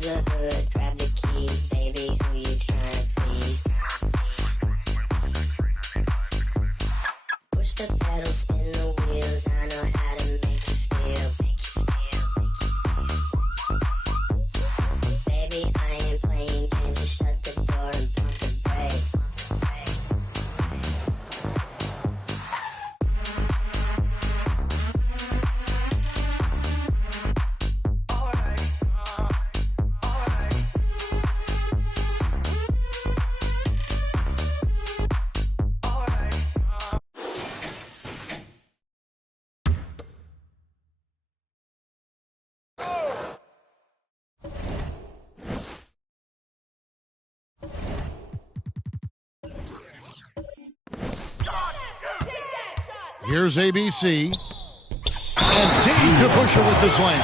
close the hood, grab the keys, baby, who you trying to please? Push the pedal, spin the wheels, I know how to make you feel. Baby, I ain't playing games, just shut the door and pump the brakes. Here's ABC. And Dave DeBuscher with the slam.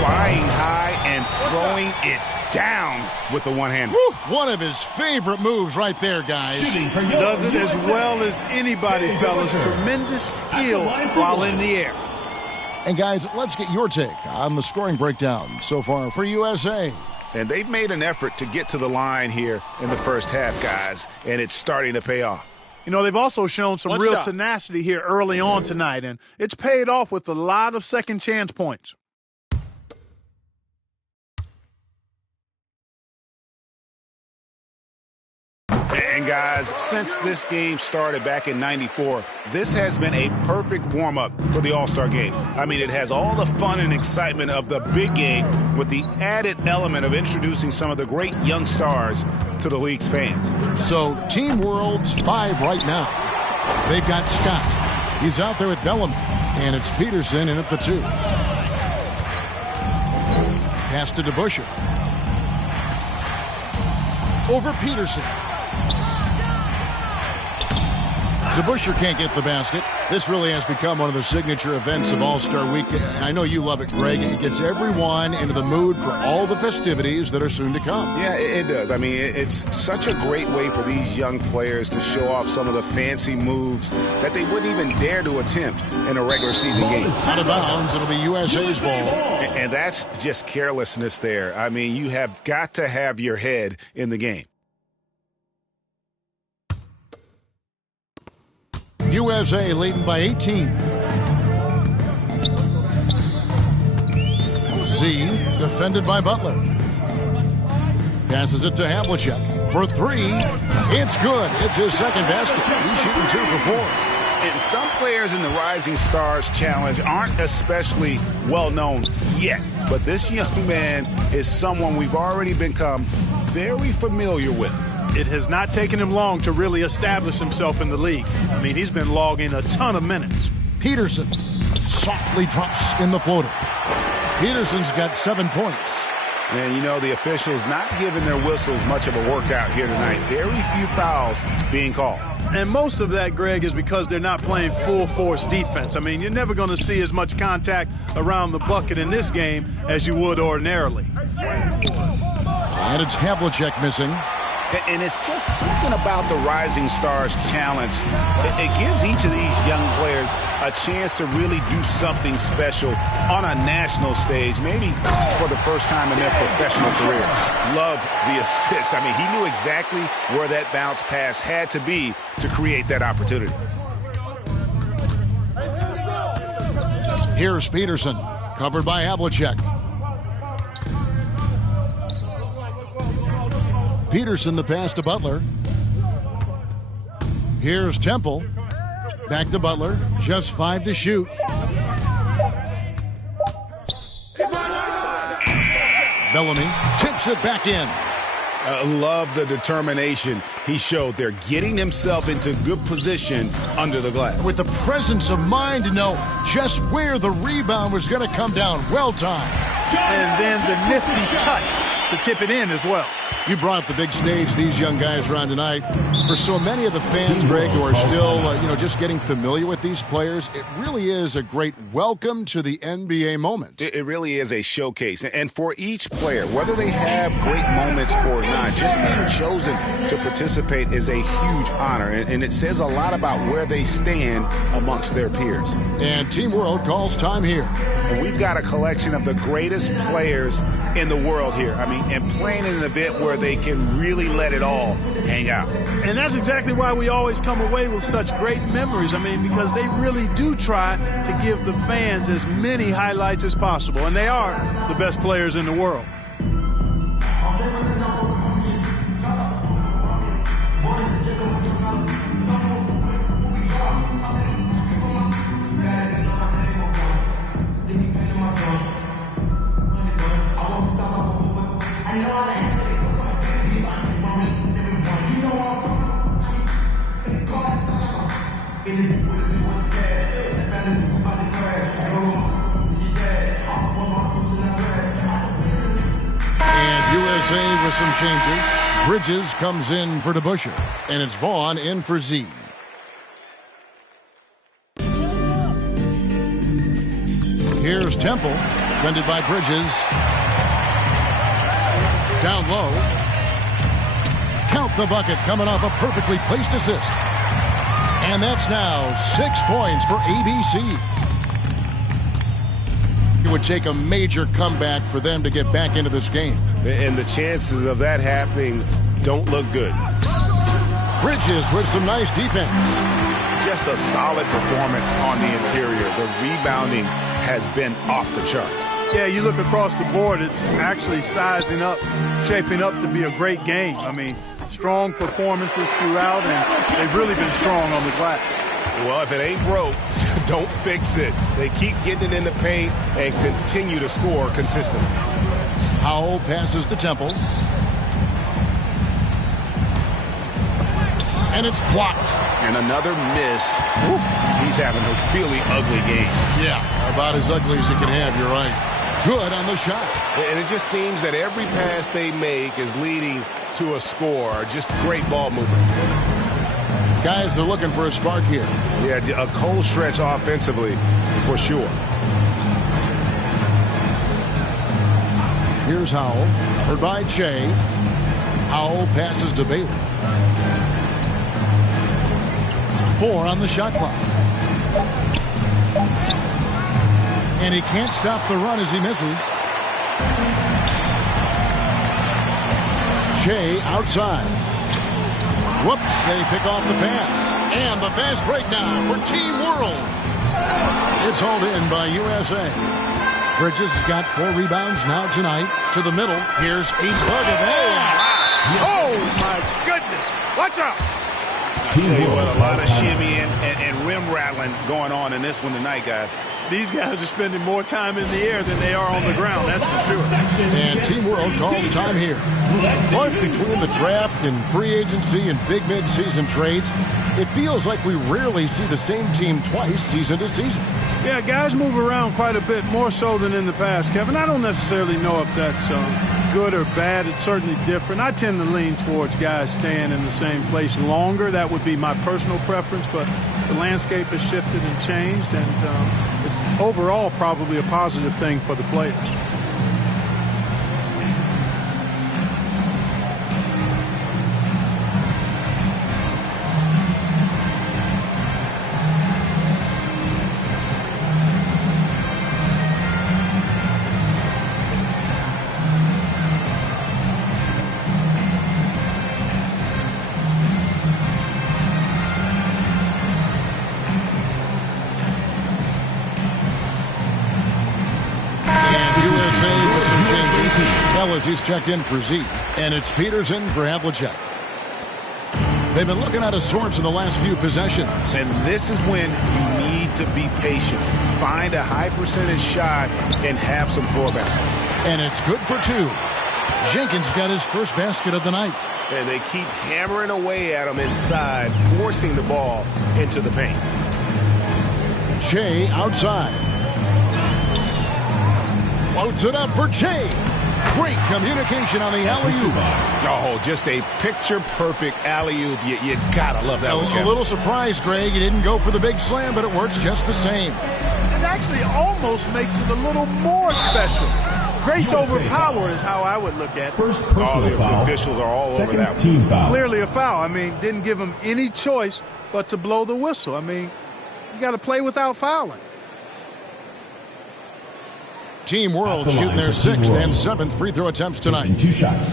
Flying high and throwing it down with the one-hander. One of his favorite moves right there, guys. Does it as well as anybody, fellas. Tremendous skill while in the air. And guys, let's get your take on the scoring breakdown so far for USA. And they've made an effort to get to the line here in the first half, guys, and it's starting to pay off. You know, they've also shown some real tenacity here early on tonight, and it's paid off with a lot of second chance points. And guys, since this game started back in '94, this has been a perfect warm-up for the All-Star game. I mean, it has all the fun and excitement of the big game with the added element of introducing some of the great young stars to the league's fans. So, Team World's 5 right now. They've got Scott. He's out there with Bellamy. And it's Peterson in at the 2. Pass to DeBuscher. Over Peterson. DeBuscher can't get the basket. This really has become one of the signature events of All-Star Week. I know you love it, Greg. It gets everyone into the mood for all the festivities that are soon to come. Yeah, it does. I mean, it's such a great way for these young players to show off some of the fancy moves that they wouldn't even dare to attempt in a regular season game. Out of bounds, it'll be USA's ball. And that's just carelessness there. I mean, you have got to have your head in the game. USA leading by 18. Z defended by Butler. Passes it to Havlicek for 3. It's good. It's his second basket. He's shooting 2 for 4. And some players in the Rising Stars Challenge aren't especially well known yet. But this young man is someone we've already become very familiar with. It has not taken him long to really establish himself in the league. I mean, he's been logging a ton of minutes. Peterson softly drops in the floater. Peterson's got 7 points. And, you know, the officials not giving their whistles much of a workout here tonight. Very few fouls being called. And most of that, Greg, is because they're not playing full-force defense. I mean, you're never going to see as much contact around the bucket in this game as you would ordinarily. And it's Havlicek missing. And it's just something about the Rising Stars Challenge. It gives each of these young players a chance to really do something special on a national stage, maybe for the first time in their professional career. Love the assist. I mean, he knew exactly where that bounce pass had to be to create that opportunity. Here's Peterson, covered by Havlicek. Peterson the pass to Butler. Here's Temple. Back to Butler. Just 5 to shoot. Bellamy tips it back in. Love the determination he showed there, getting himself into good position under the glass. With the presence of mind to know just where the rebound was going to come down. Well timed. And then the nifty touch to tip it in as well. You brought up the big stage these young guys are on tonight. For so many of the fans, Greg, who are still, just getting familiar with these players, it really is a great welcome to the NBA moment. It really is a showcase. And for each player, whether they have great moments or not, just being chosen to participate is a huge honor. And it says a lot about where they stand amongst their peers. And Team World calls time here. And we've got a collection of the greatest players in the world here. And playing in an event where they can really let it all hang out. And that's exactly why we always come away with such great memories. Because they really do try to give the fans as many highlights as possible. And they are the best players in the world. With some changes, Bridges comes in for DeBusschere, and it's Vaughn in for Z. Here's Temple, defended by Bridges. Down low. Count the bucket, coming off a perfectly placed assist. And that's now 6 points for ABC. It would take a major comeback for them to get back into this game. And the chances of that happening don't look good. Bridges with some nice defense. Just a solid performance on the interior. The rebounding has been off the charts. Yeah, you look across the board, it's actually sizing up, shaping up to be a great game. Strong performances throughout, and they've really been strong on the glass. Well, if it ain't broke, don't fix it. They keep getting it in the paint and continue to score consistently. Howell passes to Temple. And it's blocked. And another miss. Oof. He's having a really ugly game. Yeah, about as ugly as you can have, you're right. Good on the shot. And it just seems that every pass they make is leading to a score. Just great ball movement. Guys are looking for a spark here. Yeah, a cold stretch offensively, for sure. Here's Howell, covered by Che. Howell passes to Bailey. 4 on the shot clock. And he can't stop the run as he misses. Che outside. Whoops, they pick off the pass. And the fast break now for Team World. It's hauled in by USA. Bridges has got 4 rebounds now tonight. To the middle. Here's H. Bugger. Oh, my goodness. What's up? I tell you what, a lot of shimmy and rim rattling going on in this one tonight, guys. These guys are spending more time in the air than they are on the ground, that's for sure. And Team World calls time here. But between the draft and free agency and big mid-season trades, it feels like we rarely see the same team twice season to season. Yeah, guys move around quite a bit, more so than in the past, Kevin. I don't necessarily know if that's good or bad. It's certainly different. I tend to lean towards guys staying in the same place longer. That would be my personal preference, but the landscape has shifted and changed, and it's overall probably a positive thing for the players. He's checked in for Z, and it's Peterson for Havlicek. They've been looking out of sorts in the last few possessions. And this is when you need to be patient. Find a high percentage shot and have some floor balance. And it's good for 2. Jenkins got his first basket of the night. And they keep hammering away at him inside, forcing the ball into the paint. Che outside. Floats it up for Che. Great communication on the alley-oop. Oh, just a picture-perfect alley-oop. You gotta love that one, A Kevin. little surprise, Greg. He didn't go for the big slam, but it works just the same. It actually almost makes it a little more special. Grace over power is how I would look at it. First personal the foul. officials are all over Second that one. team foul. Clearly a foul. I mean, didn't give him any choice but to blow the whistle. I mean, you got to play without fouling. Team World At the shooting line their for Team 6th World. and 7th free throw attempts Taking tonight. 2 shots.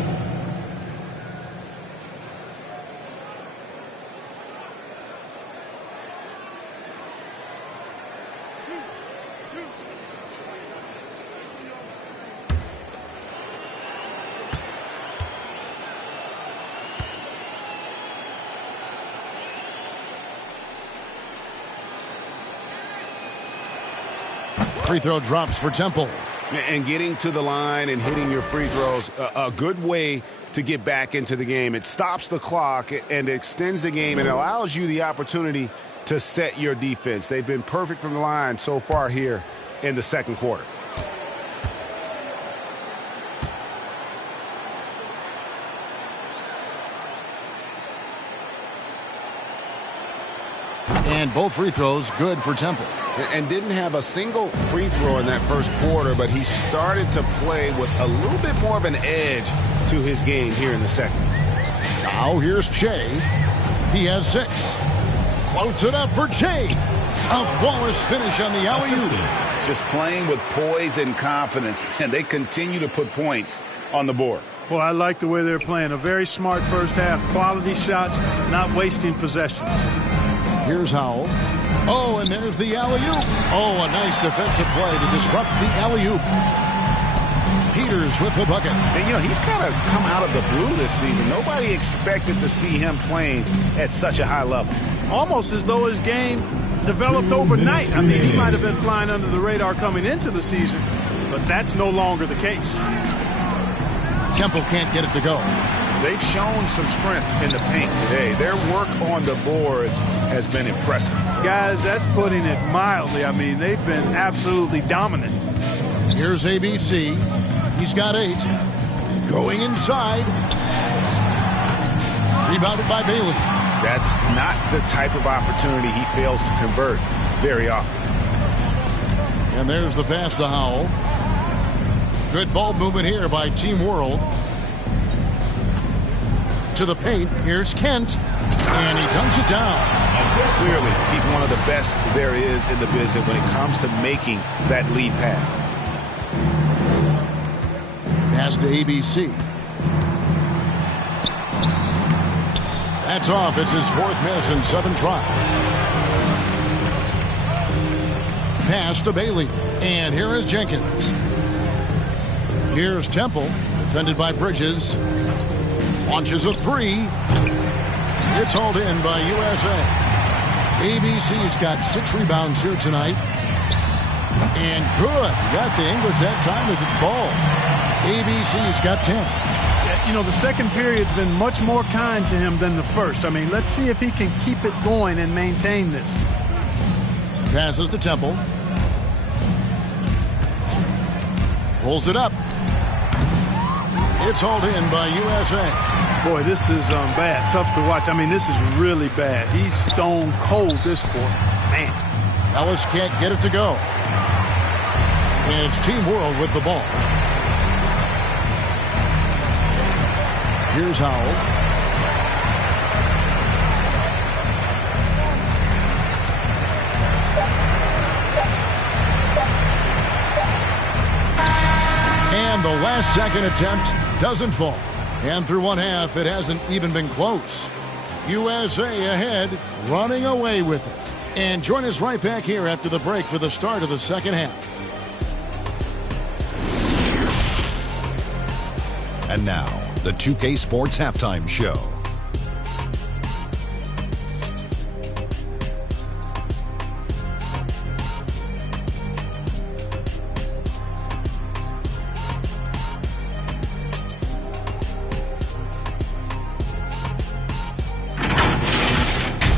Free throw drops for Temple. And getting to the line and hitting your free throws, a good way to get back into the game. It stops the clock and extends the game and allows you the opportunity to set your defense. They've been perfect from the line so far here in the second quarter. And both free throws good for Temple. And didn't have a single free throw in that first quarter, but he started to play with a little bit more of an edge to his game here in the second. Now here's Che. He has 6. Floats it up for Che. A flawless finish on the alley-oop. Just playing with poise and confidence, and they continue to put points on the board. Well, I like the way they're playing. A very smart first half. Quality shots, not wasting possessions. Here's Howell. Oh, and there's the alley-oop. Oh, a nice defensive play to disrupt the alley-oop. Peters with the bucket. And, you know, he's kind of come out of the blue this season. Nobody expected to see him playing at such a high level. Almost as though his game developed overnight. I mean, he might have been flying under the radar coming into the season, but that's no longer the case. Temple can't get it to go. They've shown some strength in the paint today. Their work on the boards has been impressive. Guys, that's putting it mildly. I mean, they've been absolutely dominant. Here's ABC. He's got 8. Going inside. Rebounded by Bailey. That's not the type of opportunity he fails to convert very often. And there's the pass to Howell. Good ball movement here by Team World. To the paint. Here's Kent. And he dunks it down. Clearly, he's one of the best there is in the business when it comes to making that lead pass. Pass to ABC. That's off. It's his 4th miss in 7 tries. Pass to Bailey. And here is Jenkins. Here's Temple. Defended by Bridges. Launches a 3. It's hauled in by USA. ABC's got 6 rebounds here tonight. And good. Got the English that time as it falls. ABC's got 10. Yeah, you know, the second period's been much more kind to him than the first. I mean, let's see if he can keep it going and maintain this. Passes to Temple. Pulls it up. It's hauled in by USA. Boy, this is bad. Tough to watch. I mean, this is really bad. He's stone cold this quarter. Man. Ellis can't get it to go. And it's Team World with the ball. Here's Howell. And the last second attempt doesn't fall. And through one half, it hasn't even been close. USA ahead, running away with it. And join us right back here after the break for the start of the second half. And now, the 2K Sports Halftime Show.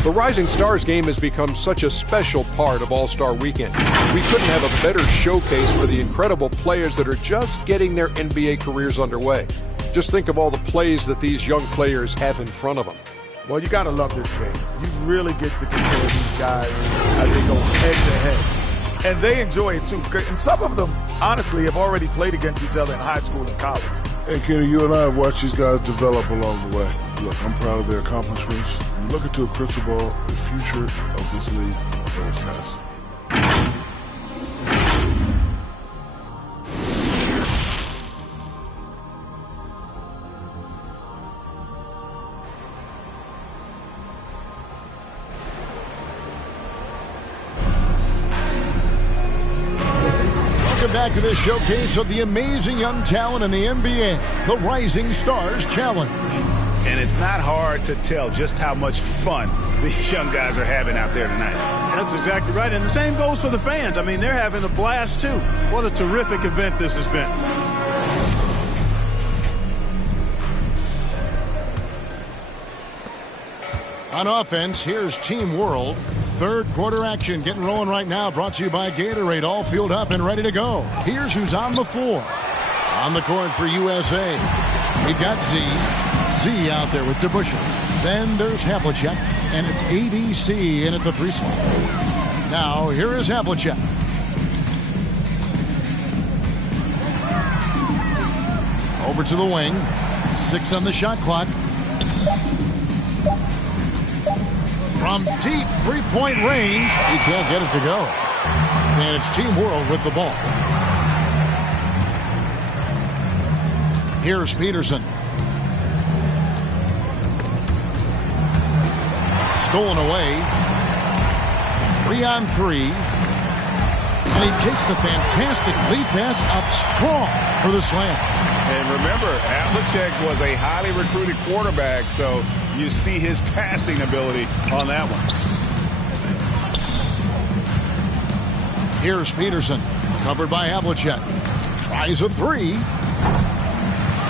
The Rising Stars game has become such a special part of All-Star Weekend. We couldn't have a better showcase for the incredible players that are just getting their NBA careers underway. Just think of all the plays that these young players have in front of them. Well, you got to love this game. You really get to compare these guys as they go head to head. And they enjoy it, too. And some of them, honestly, have already played against each other in high school and college. Hey, Kenny, you and I have watched these guys develop along the way. Look, I'm proud of their accomplishments. You look into a crystal ball, the future of this league is us. Back to this showcase of the amazing young talent in the NBA, the Rising Stars Challenge. And it's not hard to tell just how much fun these young guys are having out there tonight. That's exactly right. And the same goes for the fans. I mean, they're having a blast, too. What a terrific event this has been. On offense, here's Team World. Third quarter action getting rolling right now, brought to you by Gatorade, all fueled up and ready to go. Here's who's on the floor. On the court for USA, we've got Z out there with DeBuscher. Then there's Havlicek, and it's ABC in at the 3 slot. Now, here is Havlicek. Over to the wing. 6 on the shot clock. From deep three-point range, he can't get it to go. And it's Team World with the ball. Here's Peterson. Stolen away. 3-on-3. And he takes the fantastic lead pass up strong for the slam. And remember, Havlicek was a highly recruited quarterback, so you see his passing ability on that one. Here's Peterson, covered by Havlicek. Tries a 3.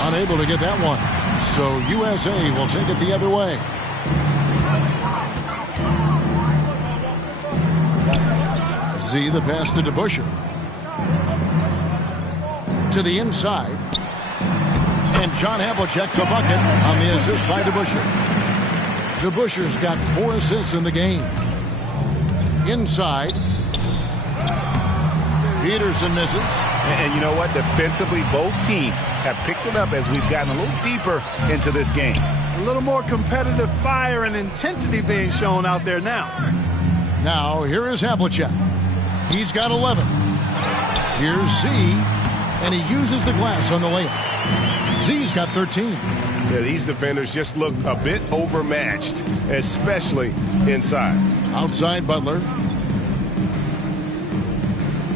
Unable to get that one. So USA will take it the other way. Z, the pass to DeBuscher. To the inside. And John Havlicek the bucket on the assist by DeBuscher. DeBuscher's got 4 assists in the game. Inside. Peterson misses. And you know what? Defensively, both teams have picked it up as we've gotten a little deeper into this game. A little more competitive fire and intensity being shown out there now. Now, here is Havlicek. He's got 11. Here's Z, and he uses the glass on the layup. Z's got 13. Yeah, these defenders just look a bit overmatched, especially inside. Outside Butler.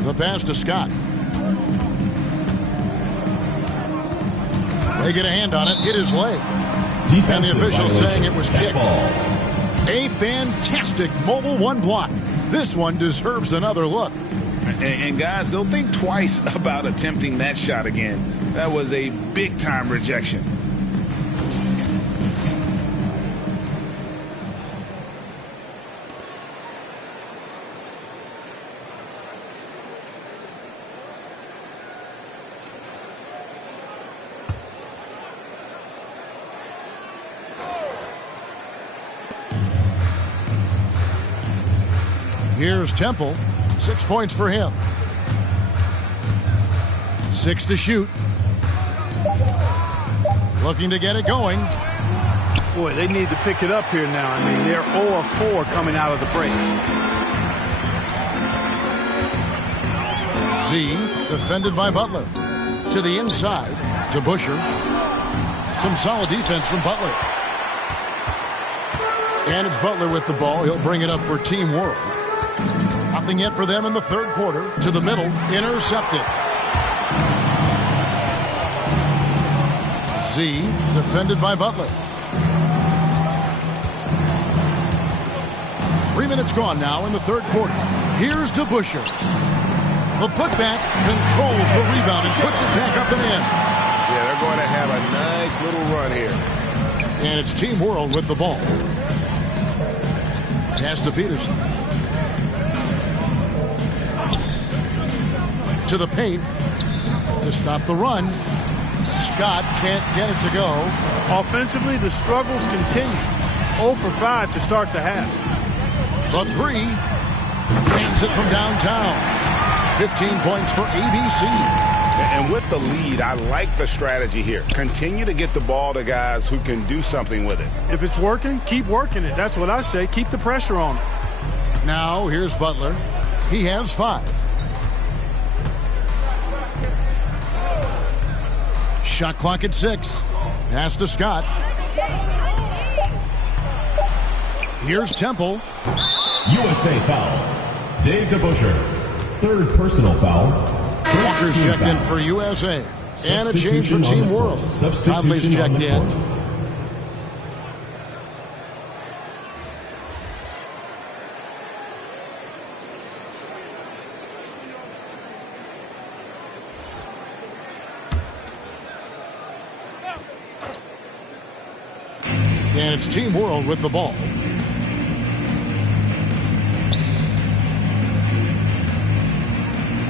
The pass to Scott. They get a hand on it, hit his leg. And the official saying it was kicked. A fantastic mobile 1 block. This one deserves another look. And guys, they'll think twice about attempting that shot again. That was a big-time rejection. Here's Temple. 6 points for him. 6 to shoot. Looking to get it going. Boy, they need to pick it up here now. I mean, they're 0 of 4 coming out of the break. Z, defended by Butler. To the inside, to Busher. Some solid defense from Butler. And it's Butler with the ball. He'll bring it up for Team World. Nothing yet for them in the third quarter. To the middle, intercepted. Z, defended by Butler. 3 minutes gone now in the third quarter. Here's DeBuscher. The putback controls the rebound and puts it back up and in. Yeah, they're going to have a nice little run here. And it's Team World with the ball. Pass to Peterson. To the paint to stop the run. Scott can't get it to go. Offensively, the struggles continue. 0 for 5 to start the half. The three. Hands it from downtown. 15 points for ABC. And with the lead, I like the strategy here. Continue to get the ball to guys who can do something with it. If it's working, keep working it. That's what I say. Keep the pressure on it. Now, here's Butler. He has 5. Shot clock at 6. Pass to Scott. Here's Temple. USA foul. Dave DeBuscher. Third personal foul. Walker's checked in for USA. And a change for Team World. Conley's checked in. And it's Team World with the ball.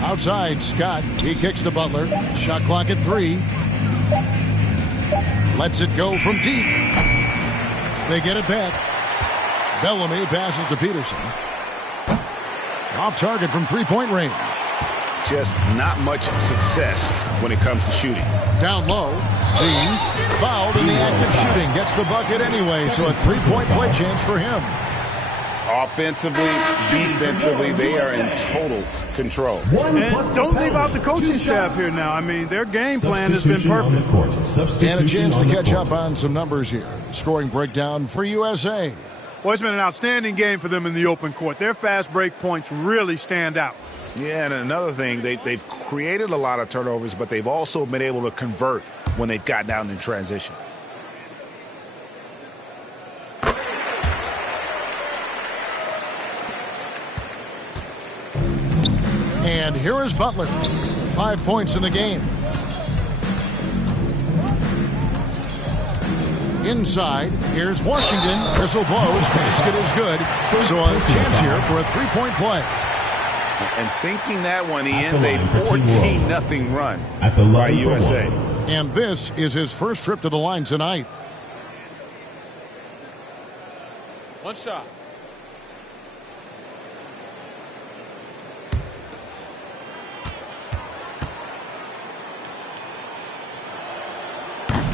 Outside, Scott. He kicks to Butler. Shot clock at 3. Lets it go from deep. They get it back. Bellamy passes to Peterson. Off target from three-point range. Just not much success when it comes to shooting. Down low. Z. Fouled in the act of shooting. Gets the bucket anyway, so a three-point play chance for him. Offensively, defensively, they are in total control. And don't leave out the coaching staff here now. I mean, their game plan has been perfect. And a chance to catch up on some numbers here. The scoring breakdown for USA. Well, it's been an outstanding game for them in the open court. Their fast break points really stand out. Yeah, and another thing, they've created a lot of turnovers, but they've also been able to convert when they've gotten down in transition. And here is Butler. 5 points in the game. Inside, here's Washington. Whistle blows. Basket is good. So a chance here for a three-point play. And sinking that one, he ends a 14-0 run by USA. And this is his first trip to the line tonight. One shot.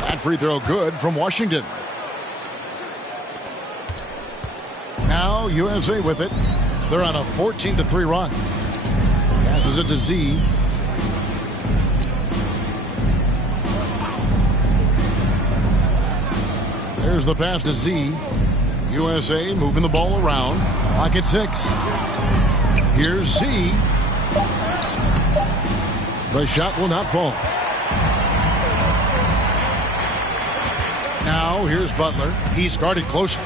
That free throw good from Washington. Now USA with it. They're on a 14-3 run. Passes it to Z. There's the pass to Z. USA moving the ball around. Clock at 6. Here's Z. The shot will not fall. Now here's Butler. He's guarded closely.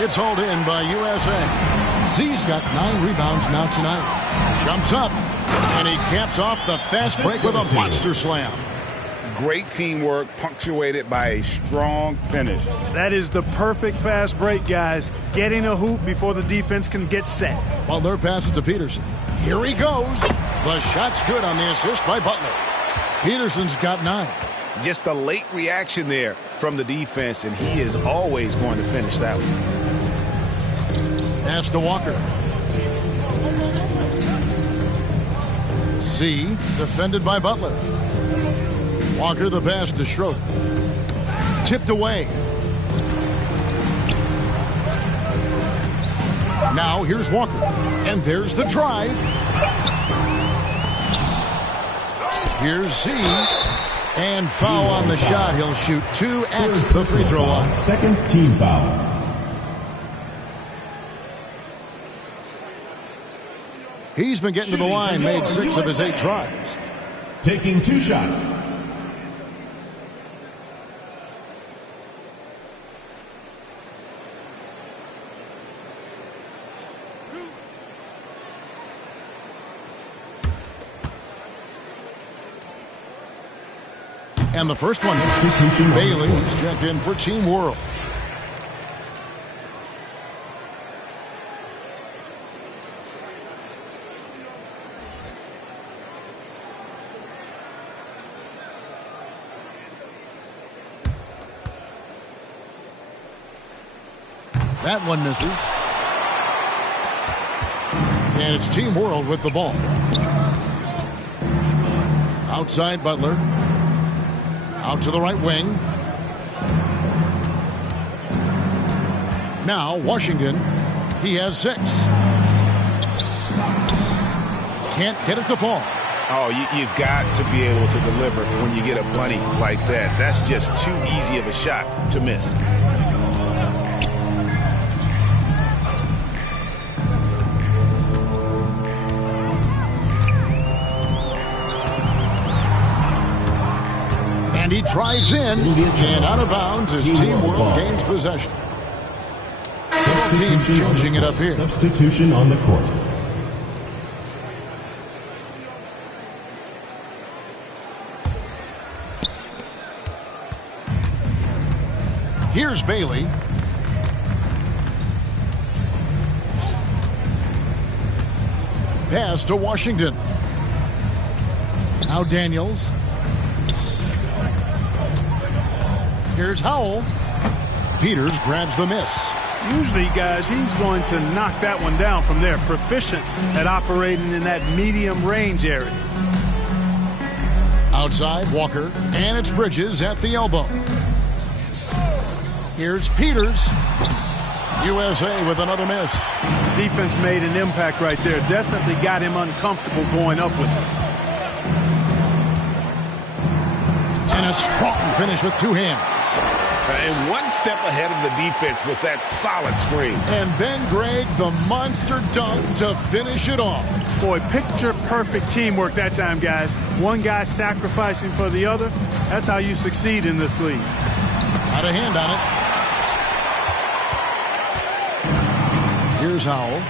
It's hauled in by USA. Z's got 9 rebounds now tonight. Jumps up, and he caps off the fast break with a monster slam. Great teamwork, punctuated by a strong finish. That is the perfect fast break, guys. Getting a hoop before the defense can get set. Butler passes to Peterson. Here he goes. The shot's good on the assist by Butler. Peterson's got 9. Just a late reaction there from the defense, and he is always going to finish that one. Pass to Walker. Z defended by Butler. Walker the pass to Schroeder. Tipped away. Now here's Walker. And there's the drive. Here's Z. And foul on the shot. He'll shoot 2 at the free throw line. Second team foul. He's been getting to the line, made 6 of his 8 tries. Taking 2 shots. And the first one, Bailey, he's checked in for Team World. That one misses. And it's Team World with the ball. Outside Butler. Out to the right wing. Now Washington. He has 6. Can't get it to fall. Oh, you've got to be able to deliver when you get a bunny like that. That's just too easy of a shot to miss. And he drives in, and out of bounds as Team World gains possession. Both teams changing it up here. Substitution on the court. Here's Bailey. Pass to Washington. Now Daniels. Here's Howell. Peters grabs the miss. Usually, guys, he's going to knock that one down from there. Proficient at operating in that medium range area. Outside, Walker. And it's Bridges at the elbow. Here's Peters. USA with another miss. Defense made an impact right there. Definitely got him uncomfortable going up with it. And a strong finish with 2 hands. And one step ahead of the defense with that solid screen. And then, Greg, the monster dunk to finish it off. Boy, picture-perfect teamwork that time, guys. One guy sacrificing for the other. That's how you succeed in this league. Got a hand on it. Here's Howell.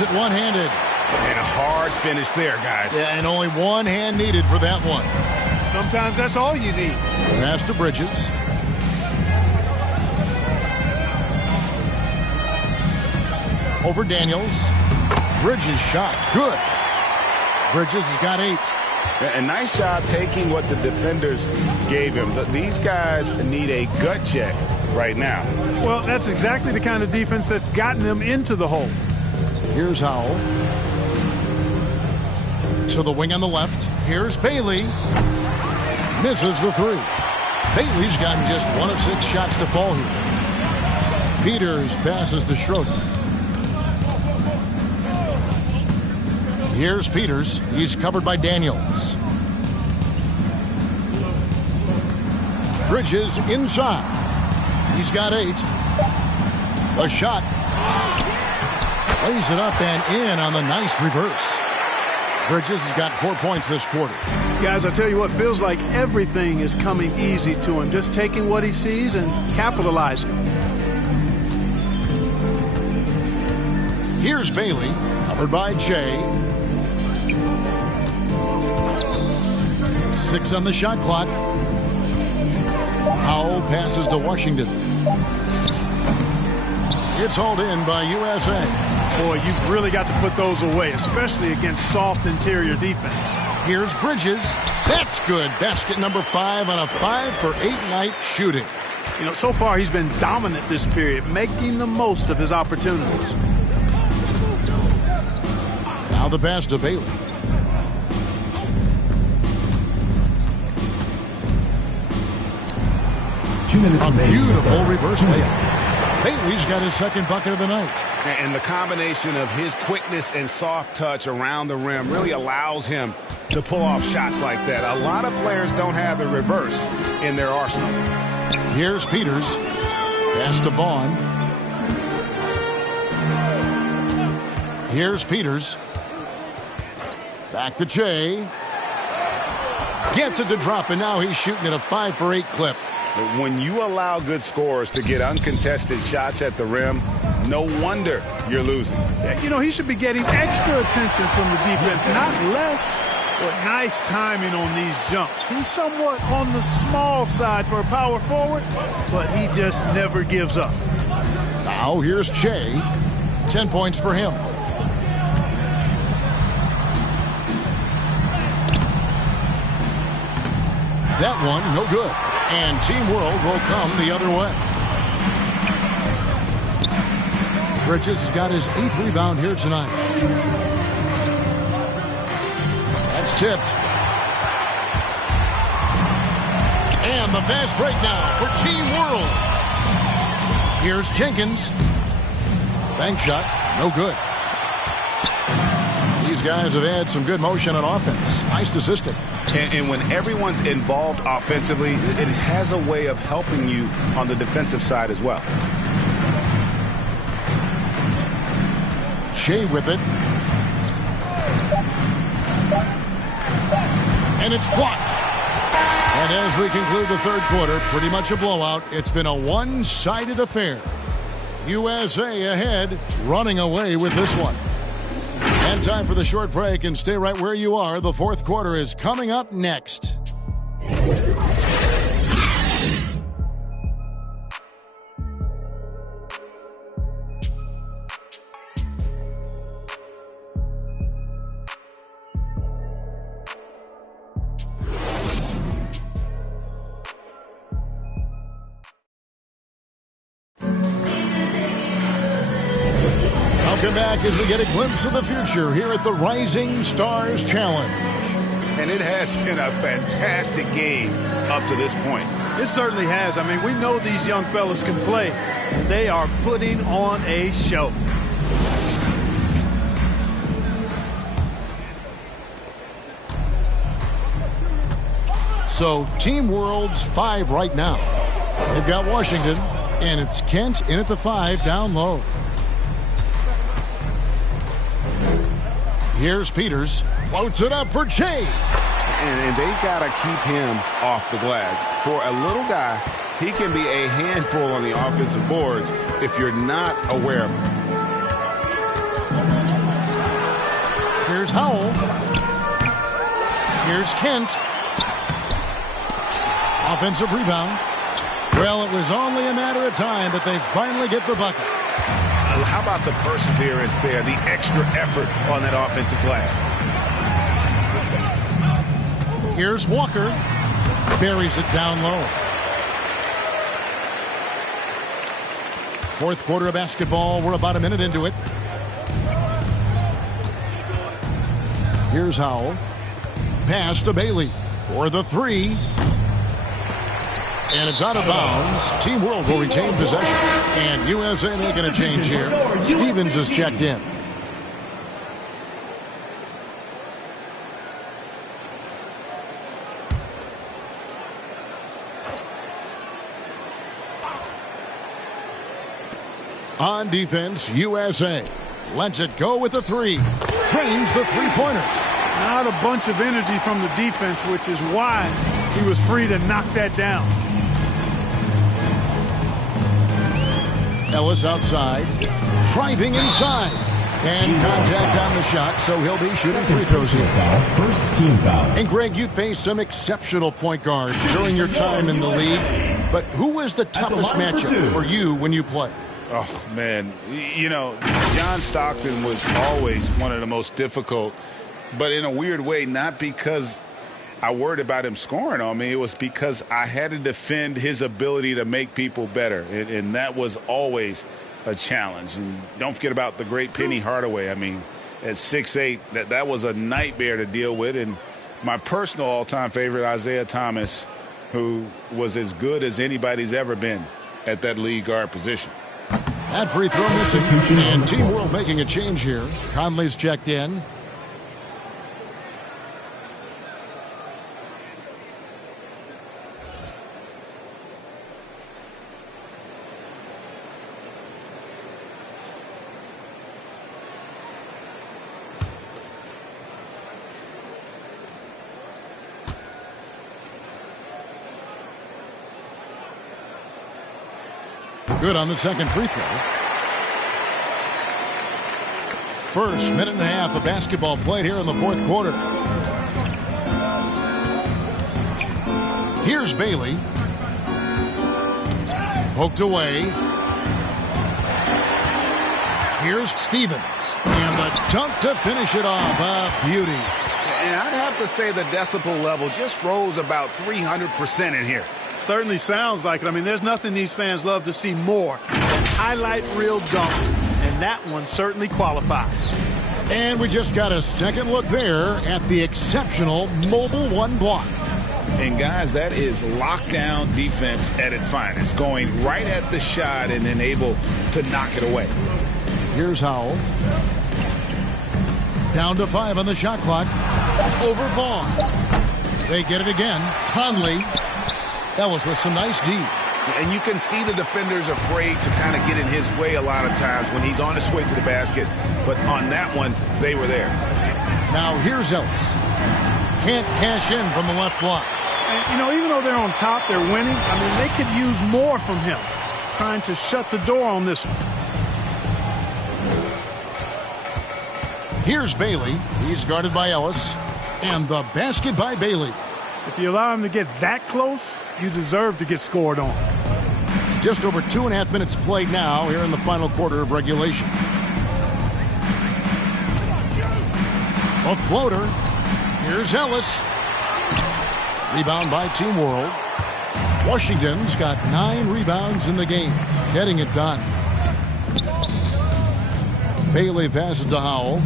It one-handed. And a hard finish there, guys. Yeah, and only one hand needed for that one. Sometimes that's all you need. Pass to Bridges. Over Daniels. Bridges shot. Good. Bridges has got 8. A nice job taking what the defenders gave him. But these guys need a gut check right now. Well, that's exactly the kind of defense that's gotten them into the hole. Here's Howell. To the wing on the left. Here's Bailey. Misses the 3. Bailey's gotten just 1 of 6 shots to fall here. Peters passes to Schroeder. Here's Peters. He's covered by Daniels. Bridges inside. He's got 8. A shot. Lays it up and in on the nice reverse. Bridges has got 4 points this quarter. Guys, I tell you what, feels like everything is coming easy to him. Just taking what he sees and capitalizing. Here's Bailey, covered by Jay. 6 on the shot clock. Howell passes to Washington. It's hauled in by USA. Boy, you've really got to put those away, especially against soft interior defense. Here's Bridges. That's good. Basket number 5 on a 5-for-8 night shooting. You know, so far he's been dominant this period, making the most of his opportunities. Now the pass to Bailey. A beautiful reverse layup. Bailey's got his second bucket of the night. And the combination of his quickness and soft touch around the rim really allows him to pull off shots like that. A lot of players don't have the reverse in their arsenal. Here's Peters. Pass to Vaughn. Here's Peters. Back to Jay. Gets it to drop, and now he's shooting at a 5-for-8 clip. When you allow good scorers to get uncontested shots at the rim, no wonder you're losing. You know, he should be getting extra attention from the defense, not less. But nice timing on these jumps. He's somewhat on the small side for a power forward, but he just never gives up. Now here's Che. 10 points for him. That one, no good. And Team World will come the other way. Bridges has got his 8th rebound here tonight. That's tipped. And the fast break now for Team World. Here's Jenkins. Bank shot, no good. These guys have had some good motion on offense. Nice assisting. And when everyone's involved offensively, it has a way of helping you on the defensive side as well. Shea with it. And it's blocked. And as we conclude the third quarter, pretty much a blowout. It's been a one-sided affair. USA ahead, running away with this one. And time for the short break, and stay right where you are. The fourth quarter is coming up next. Welcome back as we get a glimpse of the future here at the Rising Stars Challenge. And it has been a fantastic game up to this point. It certainly has. I mean, we know these young fellas can play, and they are putting on a show. So, Team World's 5 right now. They've got Washington, and it's Kent in at the 5 down low. Here's Peters. Floats it up for Che. And they got to keep him off the glass. For a little guy, he can be a handful on the offensive boards if you're not aware of him. Here's Howell. Here's Kent. Offensive rebound. Well, it was only a matter of time, but they finally get the bucket. How about the perseverance there, the extra effort on that offensive glass? Here's Walker. Buries it down low. Fourth quarter of basketball. We're about a minute into it. Here's Howell. Pass to Bailey for the 3. And it's out of bounds. Team World will retain possession. And USA making a change here. Stevens is checked in. On defense, USA lets it go with the 3. Trains the three-pointer. Not a bunch of energy from the defense, which is why he was free to knock that down. Ellis outside, driving inside, and contact on the shot, so he'll be shooting free throws here. First team foul. And Greg, you faced some exceptional point guards during your time in the league, but who was the toughest matchup for you when you played? Oh, man, you know, John Stockton was always one of the most difficult, but in a weird way, not because I worried about him scoring on me. It was because I had to defend his ability to make people better, and that was always a challenge. And don't forget about the great Penny Hardaway. I mean, at 6'8", that was a nightmare to deal with. And my personal all-time favorite, Isaiah Thomas, who was as good as anybody's ever been at that lead guard position. That free throw missing, and Team World making a change here. Conley's checked in. Good on the second free throw. First minute and a half of basketball played here in the fourth quarter. Here's Bailey. Poked away. Here's Stevens. And the dunk to finish it off. A beauty. And I'd have to say the decibel level just rose about 300% in here. Certainly sounds like it. I mean, there's nothing these fans love to see more than highlight reel dunks. And that one certainly qualifies. And we just got a second look there at the exceptional Mobile One block. And guys, that is lockdown defense at its finest, going right at the shot and then able to knock it away. Here's Howell. Down to 5 on the shot clock. Over Vaughn. They get it again. Conley. Ellis with some nice D. And you can see the defenders afraid to kind of get in his way a lot of times when he's on his way to the basket. But on that one, they were there. Now here's Ellis. Can't cash in from the left block. And, you know, even though they're on top, they're winning. I mean, they could use more from him. Trying to shut the door on this one. Here's Bailey. He's guarded by Ellis. And the basket by Bailey. If you allow him to get that close, you deserve to get scored on. Just over 2.5 minutes played now here in the final quarter of regulation. A floater. Here's Ellis. Rebound by Team World. Washington's got 9 rebounds in the game, getting it done. Bailey passes to Howell.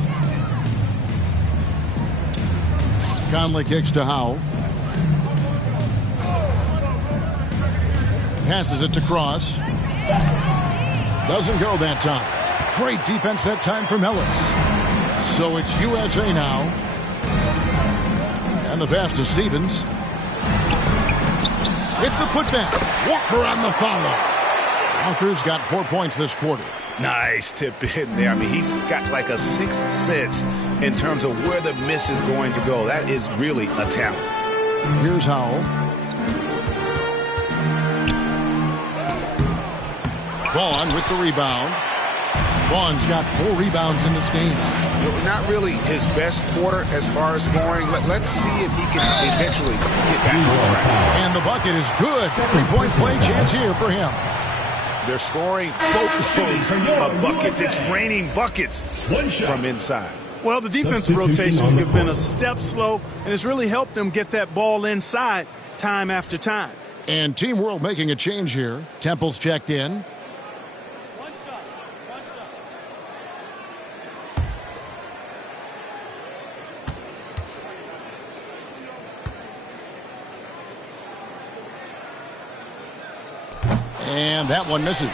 Conley kicks to Howell. Passes it to Cross. Doesn't go that time. Great defense that time from Ellis. So it's USA now. And the pass to Stevens. With the putback. Walker on the follow. Walker's got 4 points this quarter. Nice tip in there. I mean, he's got like a sixth sense in terms of where the miss is going to go. That is really a talent. Here's Howell. Vaughn with the rebound. Vaughn's got 4 rebounds in this game. Not really his best quarter as far as scoring. Let's see if he can eventually get back on track. And the bucket is good. 3-point play chance here for him. They're scoring both of buckets. It's raining buckets from inside. Well, the defensive rotations have been a step slow, and it's really helped them get that ball inside time after time. And Team World making a change here. Temple's checked in. And that one misses.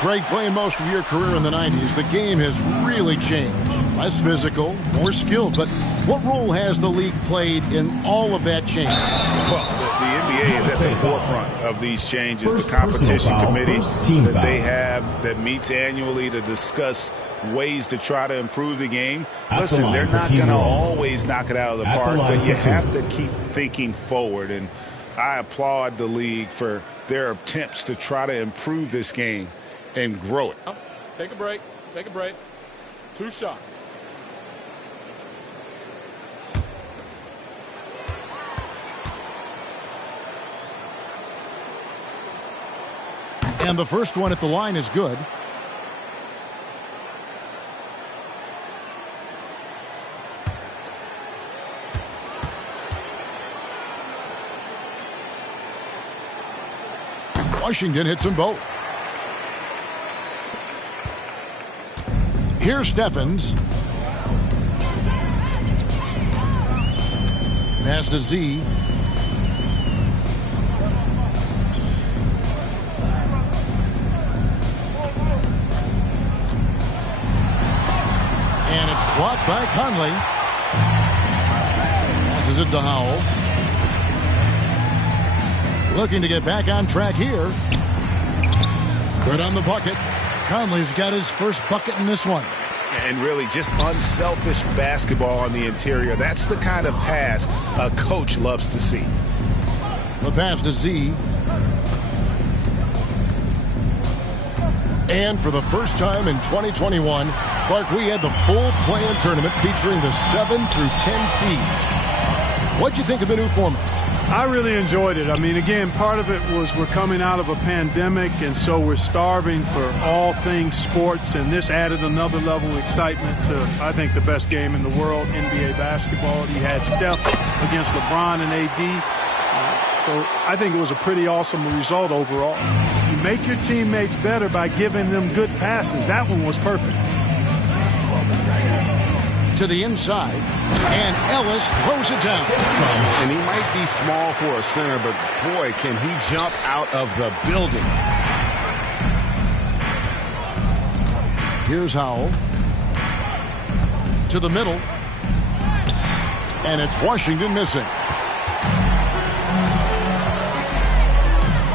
Greg, playing most of your career in the 90s, the game has really changed. Less physical, more skilled. But what role has the league played in all of that change? Well, the NBA is at the forefront of these changes. The competition committee that they have that meets annually to discuss ways to try to improve the game. Listen, they're not going to always knock it out of the park, but you have to keep thinking forward. And I applaud the league for their attempts to try to improve this game and grow it. Take a break. Take a break. 2 shots. And the first one at the line is good. Washington hits them both. Here's Stephens. Pass to Z. And it's blocked by Conley. Passes it to Howell. Looking to get back on track here. Good on the bucket. Conley's got his first bucket in this one. And really just unselfish basketball on the interior. That's the kind of pass a coach loves to see. The pass to Z. And for the first time in 2021, Clark, we had the full play-in tournament featuring the 7 through 10 seeds. What'd you think of the new format? I really enjoyed it. I mean, again, part of it was we're coming out of a pandemic, and so we're starving for all things sports, and this added another level of excitement to, I think, the best game in the world, NBA basketball. You had Steph against LeBron and AD. So I think it was a pretty awesome result overall. You make your teammates better by giving them good passes. That one was perfect. To the inside, and Ellis throws it down. And he might be small for a center, but boy, can he jump out of the building. Here's Howell. To the middle. And it's Washington missing.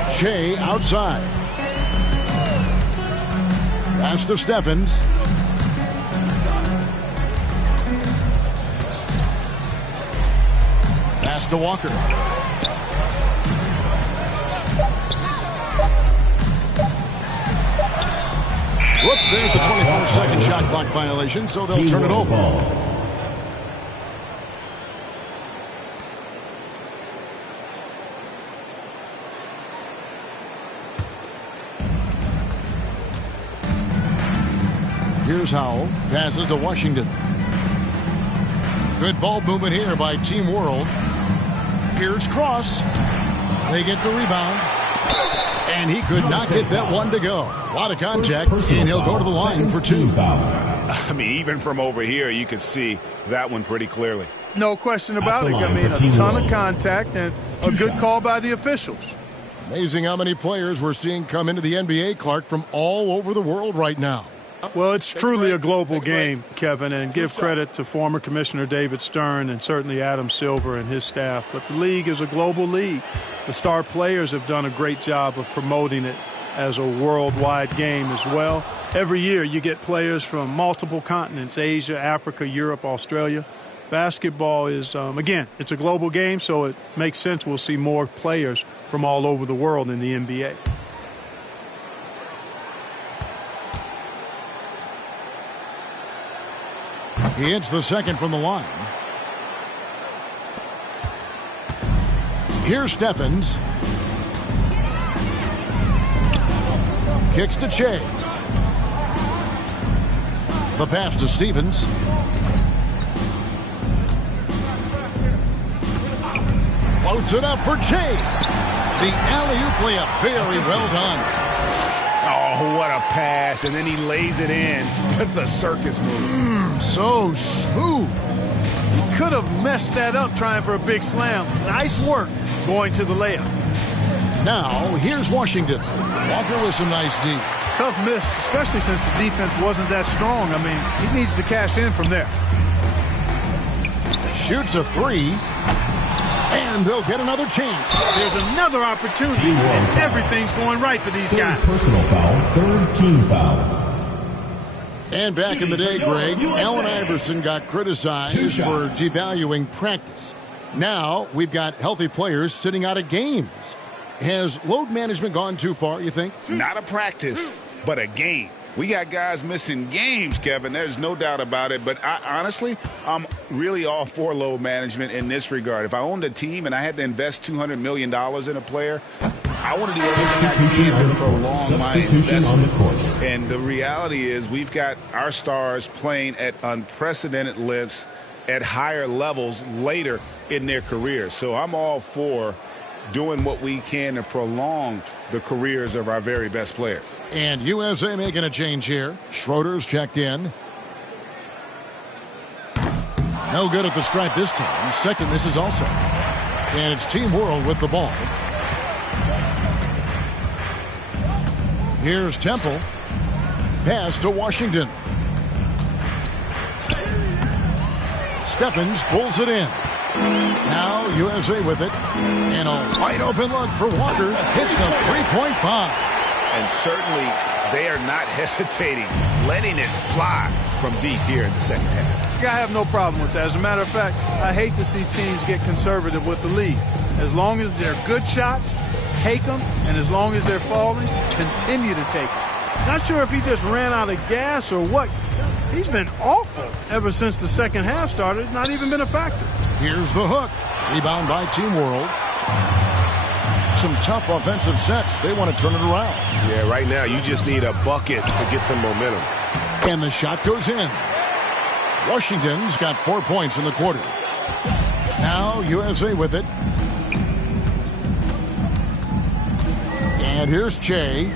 Shea outside. Pass to Stephens. Pass to Walker. Whoops, there's the 24-second shot clock violation, so they'll turn it over. Here's Howell. Passes to Washington. Good ball movement here by Team World. Here's Cross. They get the rebound. And he could not get that one to go. A lot of contact, and he'll go to the line for 2. I mean, even from over here, you could see that one pretty clearly. No question about it. I mean, a ton of contact and a good call by the officials. Amazing how many players we're seeing come into the NBA, Clark, from all over the world right now. Well, it's truly a global game, Kevin, and give credit to former Commissioner David Stern and certainly Adam Silver and his staff. But the league is a global league. The star players have done a great job of promoting it as a worldwide game as well. Every year you get players from multiple continents, Asia, Africa, Europe, Australia. Basketball is, again, it's a global game, so it makes sense we'll see more players from all over the world in the NBA. He hits the second from the line. Here's Stephens. Kicks to Shea. The pass to Stevens. Floats it up for Shea. The alley-oop layup. Very well done. Oh, what a pass. And then he lays it in with the circus move. So smooth. He could have messed that up trying for a big slam. Nice work going to the layup. Now, here's Washington. Walker with some nice D. Tough miss, especially since the defense wasn't that strong. I mean, he needs to cash in from there. Shoots a 3. And they'll get another chance. There's another opportunity, and everything's going right for these guys. Personal foul, third team foul. And back in the day, Greg, Allen Iverson got criticized for devaluing practice. Now we've got healthy players sitting out of games. Has load management gone too far, you think? Not a practice, but a game. We got guys missing games, Kevin. There's no doubt about it. But honestly, I'm really all for load management in this regard. If I owned a team and I had to invest $200 million in a player, I want to do everything I can to prolong my investment. And the reality is we've got our stars playing at unprecedented lengths at higher levels later in their careers. So I'm all for doing what we can to prolong the careers of our very best players. And USA making a change here. Schroeder's checked in. No good at the stripe this time. Second misses also. And it's Team World with the ball. Here's Temple. Pass to Washington. Stephens pulls it in. Now USA with it. And a wide open look for Walker. Hits the three-point bomb. And certainly they are not hesitating, letting it fly from deep here in the second half. I have no problem with that. As a matter of fact, I hate to see teams get conservative with the lead. As long as they're good shots, take them. And as long as they're falling, continue to take them. Not sure if he just ran out of gas or what. He's been awful ever since the second half started. Not even been a factor. Here's the hook. Rebound by Team World. Some tough offensive sets. They want to turn it around. Yeah, right now you just need a bucket to get some momentum. And the shot goes in. Washington's got 4 points in the quarter. Now USA with it. And here's Che.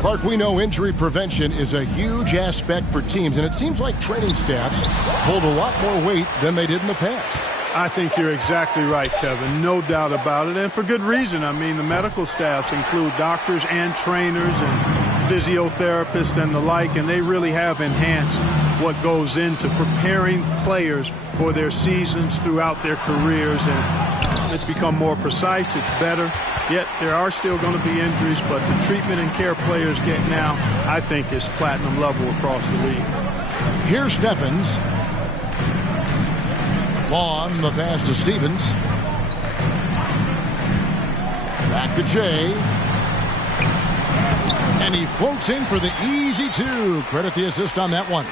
Clark, we know injury prevention is a huge aspect for teams, and it seems like training staffs hold a lot more weight than they did in the past. I think you're exactly right, Kevin. No doubt about it, and for good reason. I mean, the medical staffs include doctors and trainers and physiotherapists and the like, and they really have enhanced what goes into preparing players for their seasons throughout their careers, and it's become more precise, it's better. Yet there are still going to be injuries, but the treatment and care players get now, I think, is platinum level across the league. Here's Steffens. Vaughn, the pass to Stevens. Back to Jay. And he floats in for the easy two. Credit the assist on that one.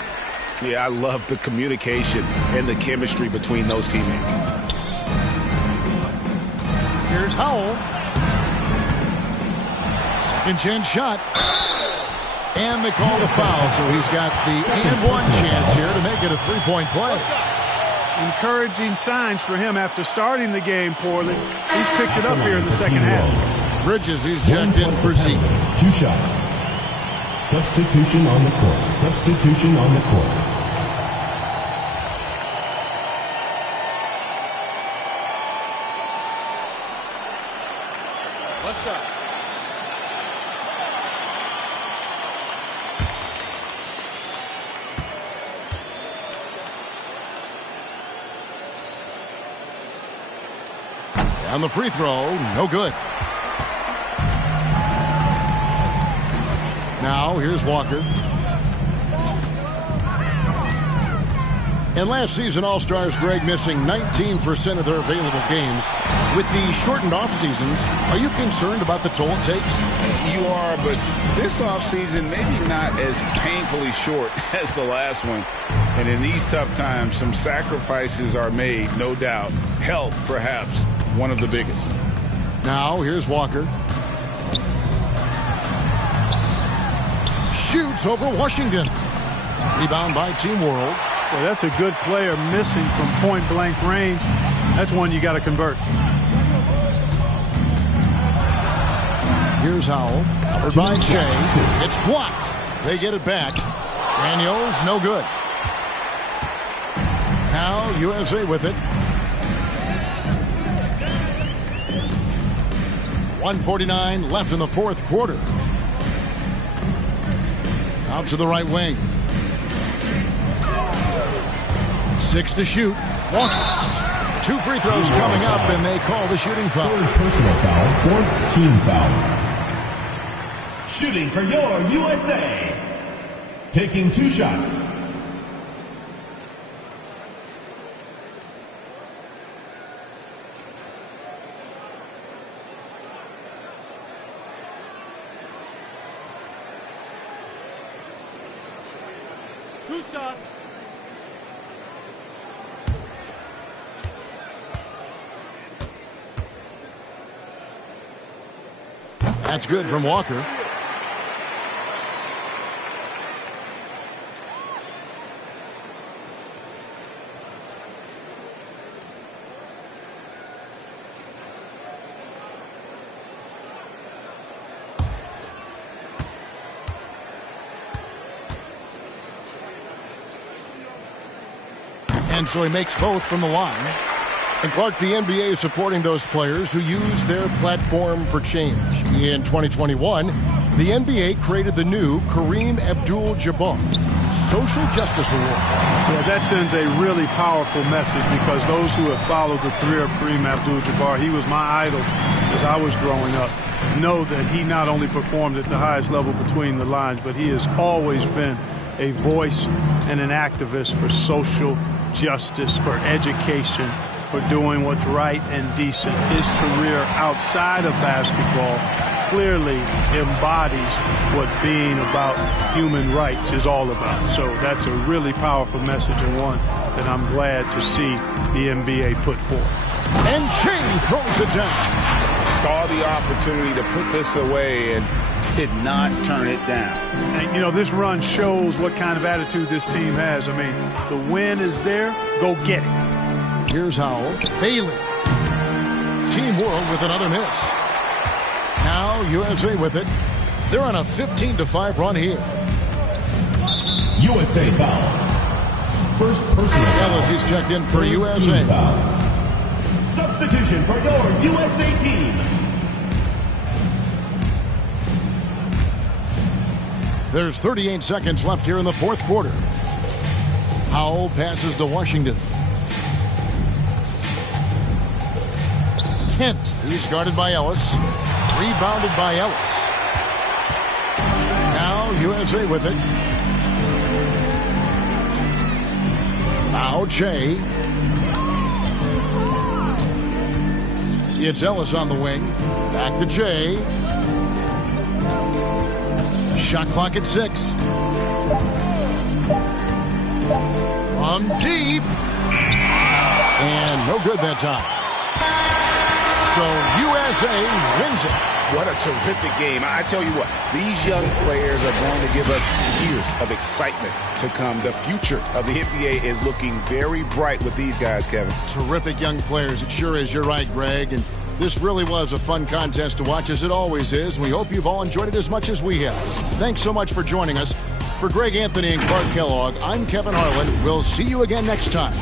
Yeah, I love the communication and the chemistry between those teammates. Here's Howell. Second chance shot. And they call the foul, so he's got the and one chance here to make it a three-point play. Encouraging signs for him after starting the game poorly. He's picked it up here in the second half. Bridges, he's checked in for Z. 2 shots. Substitution on the court. Substitution on the court. What's up? On the free throw, no good. Now, here's Walker. And last season, All-Stars, Greg, missing 19% of their available games. With the shortened off-seasons, are you concerned about the toll it takes? You are, but this offseason maybe not as painfully short as the last one. And in these tough times, some sacrifices are made, no doubt. Health, perhaps, one of the biggest. Now, here's Walker. Shoots over Washington. Rebound by Team World. Well, that's a good player missing from point-blank range. That's one you got to convert. Here's Howell. Covered by Shea. It's blocked. They get it back. Daniels, no good. Now, USA with it. 1:49 left in the fourth quarter. Out to the right wing. 6 to shoot. Walker. 2 free throws coming up, and they call the shooting foul. Personal foul, 4th team foul. Shooting for your USA. Taking 2 shots. That's good from Walker. And so he makes both from the line. And Clark, the NBA is supporting those players who use their platform for change. In 2021, the NBA created the new Kareem Abdul-Jabbar Social Justice Award. Yeah, that sends a really powerful message because those who have followed the career of Kareem Abdul-Jabbar, he was my idol as I was growing up, know that he not only performed at the highest level between the lines, but he has always been a voice and an activist for social justice, for education, for doing what's right and decent. His career outside of basketball clearly embodies what being about human rights is all about. So that's a really powerful message, and one that I'm glad to see the NBA put forth. And Shane throws it down. Saw the opportunity to put this away and did not turn it down. And, you know, this run shows what kind of attitude this team has. I mean, the win is there. Go get it. Here's Howell. Bailey. Team World with another miss. Now USA with it. They're on a 15-5 run here. USA foul. First personal foul. Ellis, he's checked in for USA. Team foul. Substitution for your USA team. There's 38 seconds left here in the fourth quarter. Howell passes to Washington. Kent, who's guarded by Ellis. Rebounded by Ellis. Now USA with it. Now Jay. It's Ellis on the wing. Back to Jay. Shot clock at 6. From deep. And no good that time. So USA wins it. What a terrific game. I tell you what, these young players are going to give us years of excitement to come. The future of the NBA is looking very bright with these guys, Kevin. Terrific young players. It sure is. You're right, Greg. And this really was a fun contest to watch, as it always is. We hope you've all enjoyed it as much as we have. Thanks so much for joining us. For Greg Anthony and Clark Kellogg, I'm Kevin Harlan. We'll see you again next time.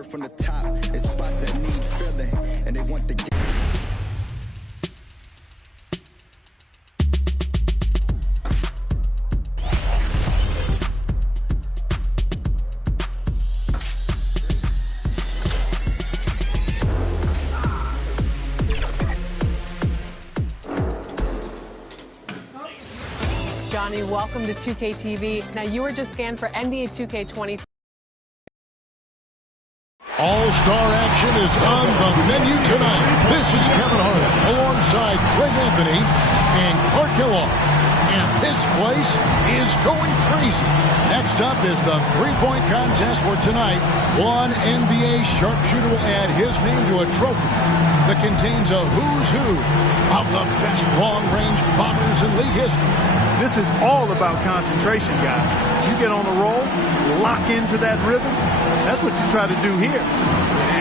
word from the top. It's spots that need filling, and they want the game. Johnny, welcome to 2K TV. Now, you were just scanned for NBA 2K20. All-star action is on the menu tonight. This is Kevin Hart alongside Craig Anthony and Clark Kellogg. And this place is going crazy. Next up is the three-point contest for tonight. One NBA sharpshooter will add his name to a trophy that contains a who's who of the best long-range bombers in league history. This is all about concentration, guys. You get on a roll, lock into that rhythm. That's what you try to do here.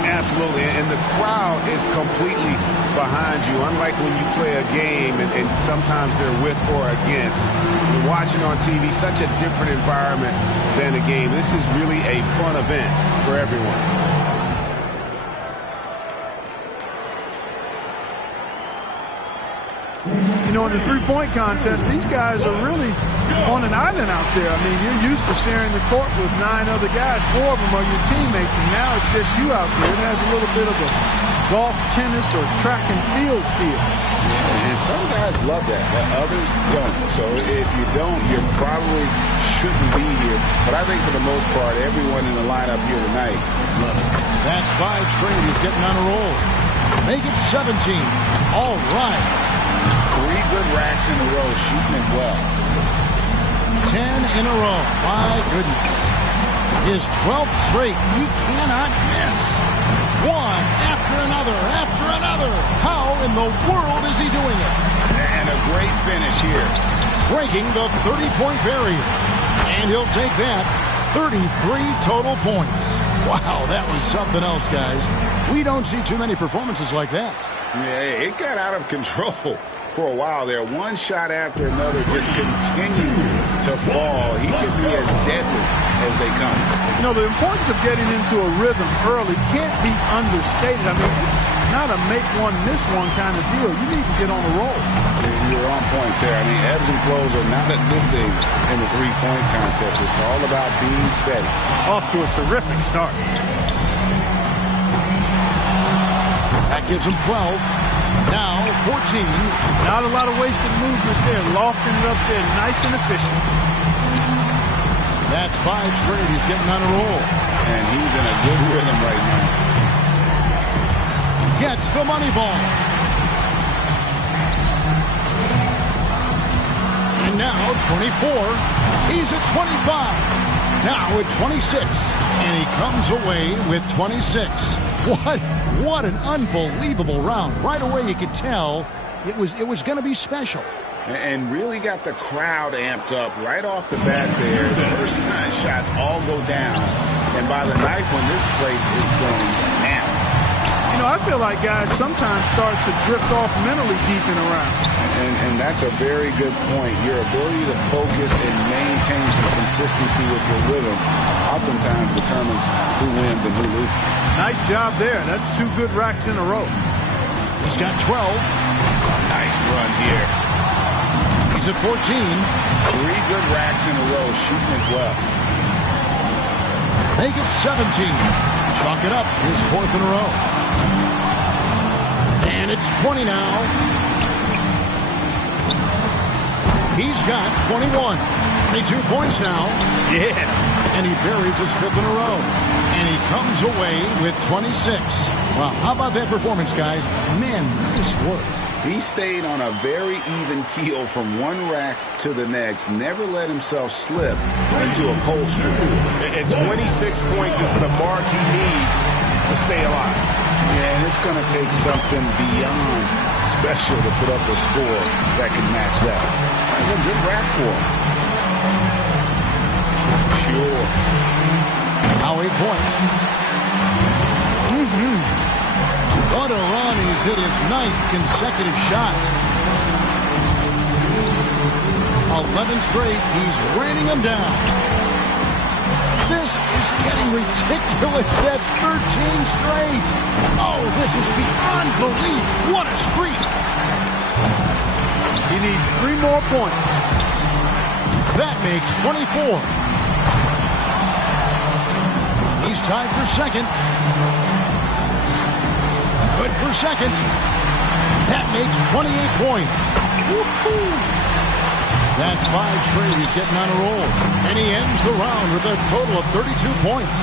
Absolutely, and the crowd is completely behind you, unlike when you play a game and sometimes they're with or against. You're watching on TV, such a different environment than a game. This is really a fun event for everyone. You know, in the three-point contest, these guys are really on an island out there. I mean, you're used to sharing the court with 9 other guys. 4 of them are your teammates, and now it's just you out there. It has a little bit of a golf, tennis, or track and field feel. Yeah, and some guys love that, but others don't. So if you don't, you probably shouldn't be here. But I think for the most part, everyone in the lineup here tonight loves it. That's 5 straight. He's getting on a roll. Make it 17. All right. 3 good racks in a row, shooting it well. 10 in a row. My goodness. His 12th straight. He cannot miss. One after another, after another. How in the world is he doing it? And a great finish here. Breaking the 30-point barrier. And he'll take that. 33 total points. Wow, that was something else, guys. We don't see too many performances like that. Yeah, it got out of control for a while there. One shot after another just continued to fall. He can be as deadly as they come. You know, the importance of getting into a rhythm early can't be understated. I mean, it's not a make one, miss one kind of deal. You need to get on a roll. You're on point there. I mean, ebbs and flows are not a good thing in the three-point contest. It's all about being steady. Off to a terrific start. That gives him 12. Now 14. Not a lot of wasted movement there. Lofting it up there. Nice and efficient. That's 5 straight. He's getting on a roll. And he's in a good rhythm right now. Gets the money ball. And now 24. He's at 25. Now at 26. And he comes away with 26. What an unbelievable round. Right away you could tell it was going to be special. And really got the crowd amped up right off the bat there. His first time shots all go down. And by the ninth one, this place is going down. You know, I feel like guys sometimes start to drift off mentally deep in a round. And that's a very good point. Your ability to focus and maintain some consistency with your rhythm oftentimes determines who wins and who loses. Nice job there. That's 2 good racks in a row. He's got 12. Nice run here. He's at 14. 3 good racks in a row, shooting it well. Make it 17. Chalk it up. His 4th in a row. And it's 20 now. He's got 21. 22 points now. Yeah. And he buries his 5th in a row. And he comes away with 26. Wow, how about that performance, guys? Man, nice work. He stayed on a very even keel from one rack to the next. Never let himself slip into a cold streak. And 26 points is the mark he needs to stay alive. Yeah, and it's going to take something beyond special to put up a score that can match that. That's a good rack for him. Sure. Now 8 points. Ottolani's hit his 9th consecutive shot. 11 straight. He's raining them down. This is getting ridiculous. That's 13 straight. Oh, this is beyond belief. What a streak. He needs 3 more points. That makes 24. He's tied for second. Good for second. That makes 28 points. Woo-hoo. That's 5 straight. He's getting on a roll. And he ends the round with a total of 32 points.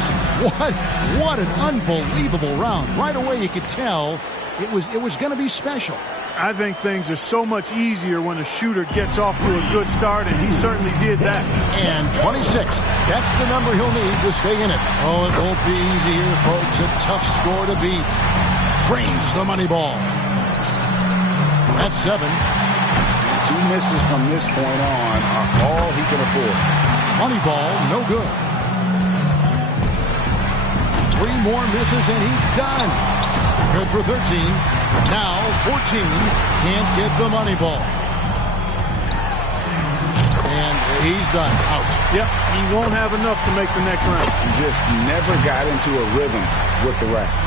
What an unbelievable round. Right away you could tell it was going to be special. I think things are so much easier when a shooter gets off to a good start, and he certainly did that. And 26. That's the number he'll need to stay in it. Oh, it won't be easy here, folks. A tough score to beat. Drains the money ball. That's 7. 2 misses from this point on are all he can afford. Money ball, no good. 3 more misses and he's done. Good for 13. Now 14. Can't get the money ball. And he's done. Out. Yep, he won't have enough to make the next round. He just never got into a rhythm with the racks.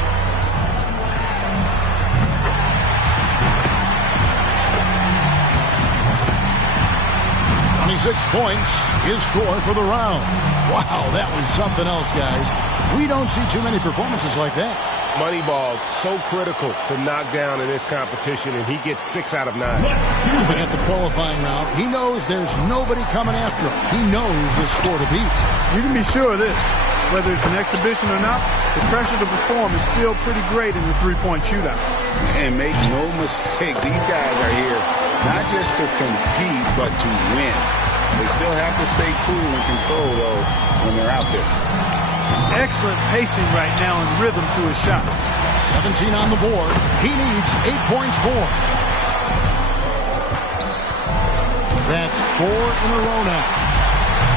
Points, his score for the round. Wow, that was something else, guys. We don't see too many performances like that. Moneyball's so critical to knock down in this competition, and he gets 6 out of 9. Looking at the qualifying round, he knows there's nobody coming after him. He knows the score to beat. You can be sure of this. Whether it's an exhibition or not, the pressure to perform is still pretty great in the 3-point shootout. And make no mistake, these guys are here not just to compete, but to win. They still have to stay cool and control, though, when they're out there. Excellent pacing right now and rhythm to his shots. 17 on the board. He needs 8 points more. That's 4 in a row now.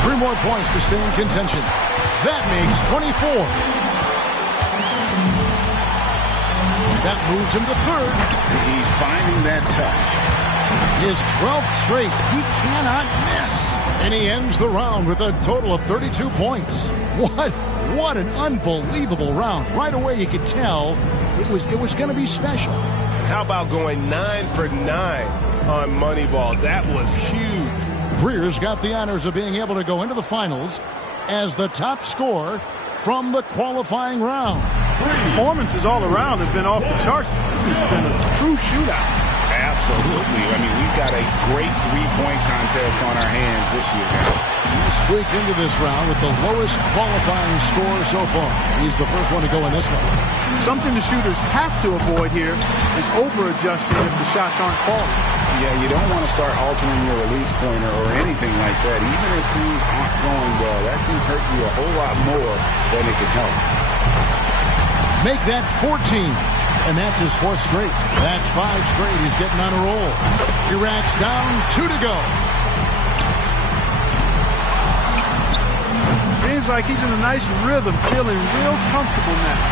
3 more points to stay in contention. That makes 24. That moves him to 3rd. He's finding that touch. His 12th straight. He cannot miss. And he ends the round with a total of 32 points. What an unbelievable round. Right away you could tell it was going to be special. How about going 9 for 9 on Moneyballs? That was huge. Greer's got the honors of being able to go into the finals as the top scorer from the qualifying round. Performances all around have been off the charts. This has been a true shootout. Absolutely. I mean, we've got a great 3-point contest on our hands this year, guys. He squeaked into this round with the lowest qualifying score so far. He's the first one to go in this one. Something the shooters have to avoid here is over-adjusting if the shots aren't falling. Yeah, you don't want to start altering your release pointer or anything like that. Even if things aren't going well, that can hurt you a whole lot more than it can help. Make that 14. And that's his 4th straight. That's 5 straight. He's getting on a roll. He racks down 2 to go. Seems like he's in a nice rhythm, feeling real comfortable now.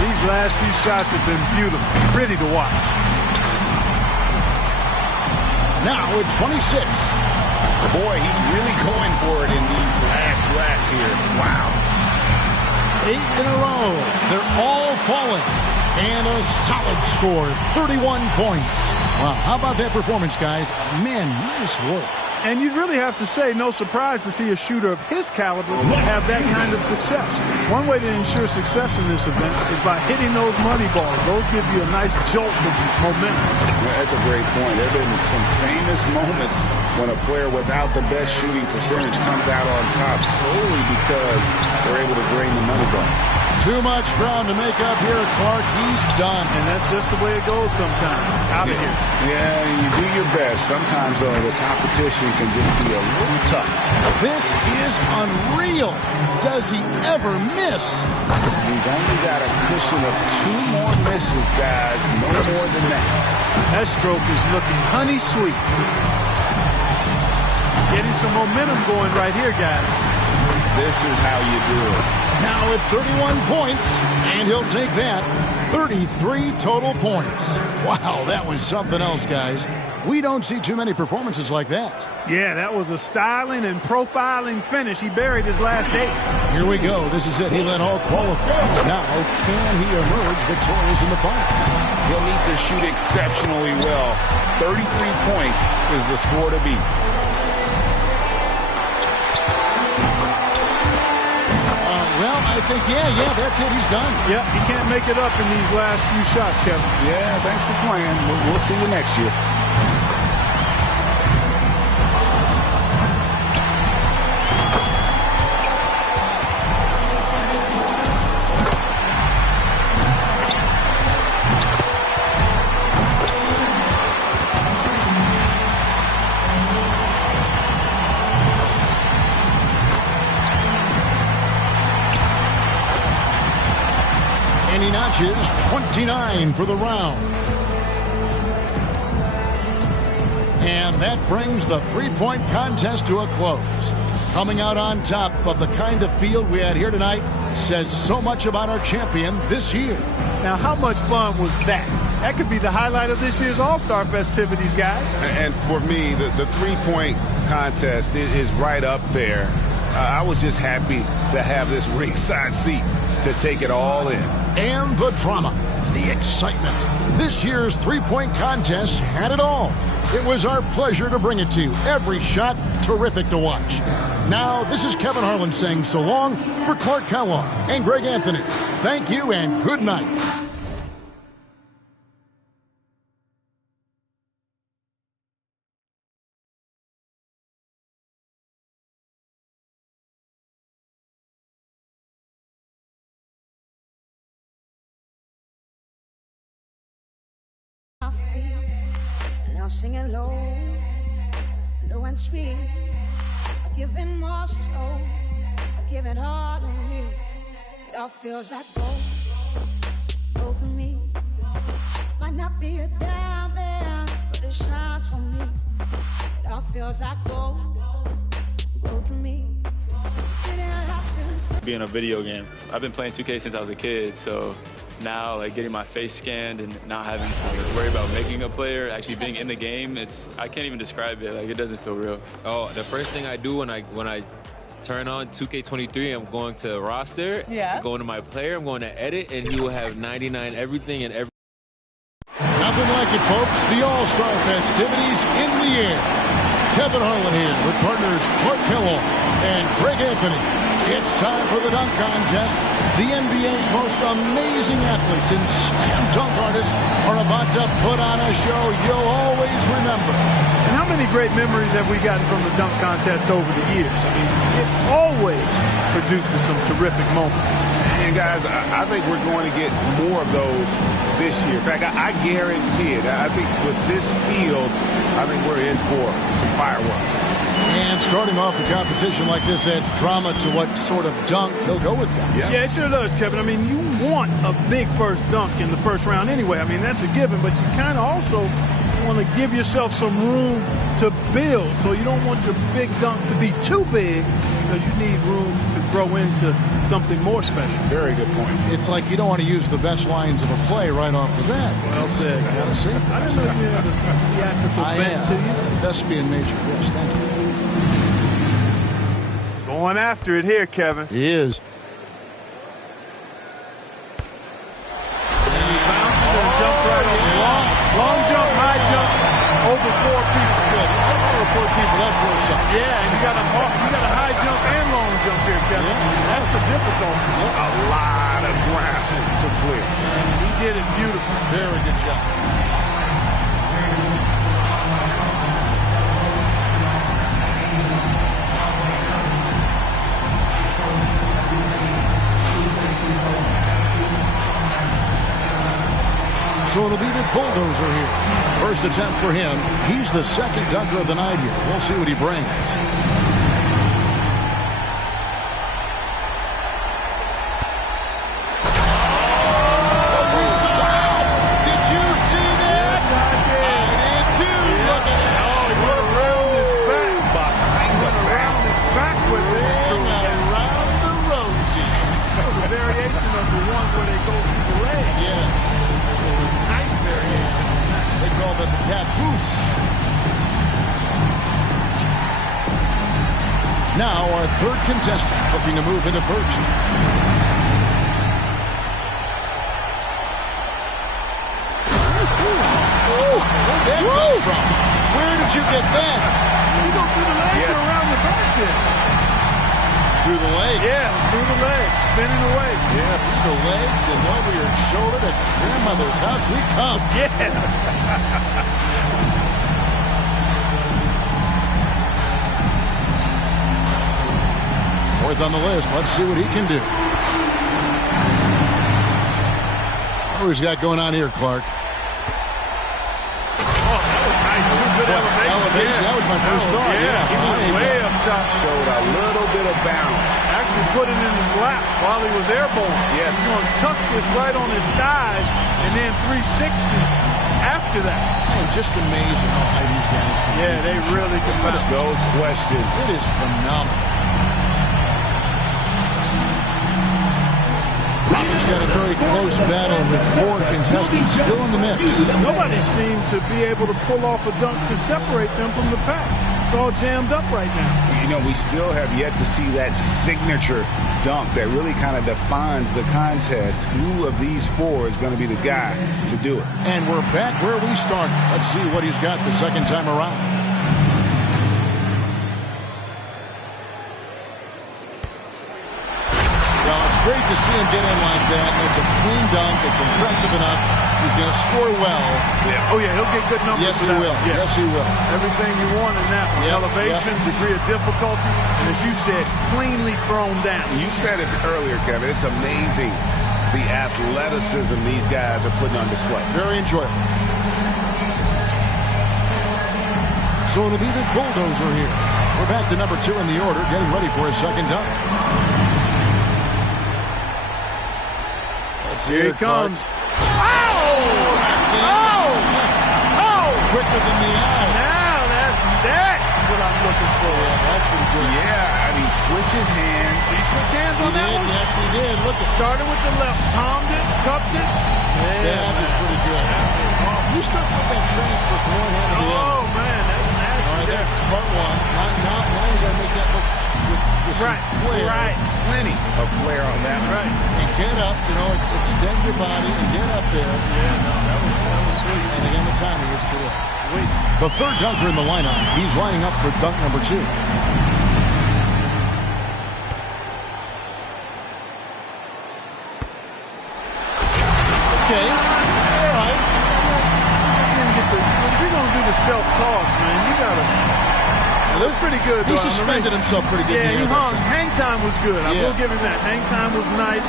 These last few shots have been beautiful, pretty to watch. Now at 26. Boy, he's really going for it in these last racks here. Wow. 8 in a row. They're all falling. And a solid score, 31 points. Wow, how about that performance, guys? Man, nice work. And you'd really have to say no surprise to see a shooter of his caliber have that kind of success. One way to ensure success in this event is by hitting those money balls. Those give you a nice jolt of momentum. Yeah, that's a great point. There have been some famous moments when a player without the best shooting percentage comes out on top solely because they're able to drain the money ball. Too much ground to make up here, Clark. He's done. And that's just the way it goes sometimes. Out of here. Yeah, you do your best. Sometimes, though, the competition can just be a little tough. This is unreal. Does he ever miss? He's only got a cushion of 2 more misses, guys. No more than that. That stroke is looking honey sweet. Getting some momentum going right here, guys. This is how you do it. Now at 31 points, and he'll take that. 33 total points. Wow, that was something else, guys. We don't see too many performances like that. Yeah, that was a styling and profiling finish. He buried his last 8. Here we go. This is it. He led all qualifiers. Now, can he emerge victorious in the finals? He'll need to shoot exceptionally well. 33 points is the score to beat. Well, I think, yeah, that's it. He's done. Yep, he can't make it up in these last few shots, Kevin. Yeah, thanks for playing. We'll see you next year. And he notches 29 for the round. And that brings the three-point contest to a close. Coming out on top of the kind of field we had here tonight says so much about our champion this year. Now, how much fun was that? That could be the highlight of this year's All-Star festivities, guys. And for me, the three-point contest is right up there. I was just happy to have this ringside seat to take it all in. And the drama, the excitement. This year's three-point contest had it all. It was our pleasure to bring it to you. Every shot, terrific to watch. Now, this is Kevin Harlan saying so long for Clark Kellogg and Greg Anthony. Thank you and good night. Now singing low and sweet, giving more soul, giving all to me. It all feels like gold to me. Might not be a diamond, but it shines for me. It all feels like gold to me. Being a video game, I've been playing 2K since I was a kid, so now like getting my face scanned and not having to worry about making a player, actually being in the game, I can't even describe it. Like, it doesn't feel real. Oh, the first thing I do when I turn on 2K23, I'm going to roster, going to my player, I'm going to edit, and he will have 99 everything and every. Nothing like it, folks. The All-Star festivities in the air. Kevin Harlan here with partners Clark Kellogg and Greg Anthony. It's time for the dunk contest. The NBA's most amazing athletes and slam dunk artists are about to put on a show you'll always remember. And how many great memories have we gotten from the dunk contest over the years? I mean, it always produces some terrific moments. And guys, I think we're going to get more of those this year. In fact, I guarantee it. I think with this field, I think we're in for some fireworks. And starting off the competition like this adds drama to what sort of dunk he'll go with, guys. Yeah, it sure does, Kevin. I mean, you want a big first dunk in the first round anyway. I mean, that's a given, but you kind of also want to give yourself some room to build. So you don't want your big dunk to be too big because you need room to grow into something more special. Very good point. It's like you don't want to use the best lines of a play right off the bat. Well said. I gotta see. I didn't know you had a theatrical bent to you. Thespian major. Yes, thank you. Going after it here, Kevin. He is. And he bounces and jumps right over. Long jump, high jump, over 4 people. Good. Over 4 people, that's worth something. Yeah, and you got a high jump and long jump here, Kevin. Yeah. That's the difficulty. A lot of ground to clear. And he did it beautifully. Very good job. So it'll be the bulldozer here. First attempt for him. He's the second dunker of the night here. We'll see what he brings. Variation of the one where they go through the leg. Yes. Now our third contestant looking to move into first. Where'd that come from? Where did you get that? You go through the legs or around the back there? Through the legs. Yeah, it was through the legs, spinning away. Yeah, through the legs and over your shoulder to grandmother's house we come. Yeah. Fourth on the list. Let's see what he can do. What he's got going on here, Clark? Nice, too good elevation. That was my first thought. Yeah, he was way up top. Showed a little bit of bounce. Actually put it in his lap while he was airborne. Yeah. He's going to tuck this right on his thighs and then 360 after that. Oh, just amazing how high these guys can Yeah, they really can bounce. No question. It is phenomenal. He's got a very close battle with 4 contestants still in the mix. Nobody seemed to be able to pull off a dunk to separate them from the pack. It's all jammed up right now. You know, we still have yet to see that signature dunk that really kind of defines the contest. Who of these 4 is going to be the guy to do it? And we're back where we started. Let's see what he's got the second time around. Great to see him get in like that. It's a clean dunk. It's impressive enough. He's going to score well. Yeah. Oh, yeah, he'll get good numbers. Yes, he will. Yeah. Yes, he will. Everything you want in that one. Yep. Elevation, degree of difficulty, and as you said, cleanly thrown down. You said it earlier, Kevin. It's amazing the athleticism these guys are putting on display. Very enjoyable. So it'll be the bulldozer here. We're back to number 2 in the order, getting ready for his second dunk. Here he comes. Oh! Oh! Quicker than the eye. Now that's what I'm looking for. Yeah, that's pretty good. Yeah, I mean, switch his hands. Did he switch hands on that one? Yes, he did. Look, it started with the left, palmed it, cupped it. Yeah, that is pretty good. You start with that transfer from one hand to the other. Oh, man, that's nasty. All right, that's part 1. Now you got to make that look with some flair. Right. Plenty of flair on that. Right. And get up, extend your body and get up there. Yeah, no, that was sweet. And again, the timing is terrific. Sweet. The third dunker in the lineup. He's lining up for dunk number 2. Okay. All right. If you're going to do the self-toss, man, you got to... That's pretty good. He suspended himself pretty good. Yeah, he hung. Hang time was good. I will give him that. Hang time was nice.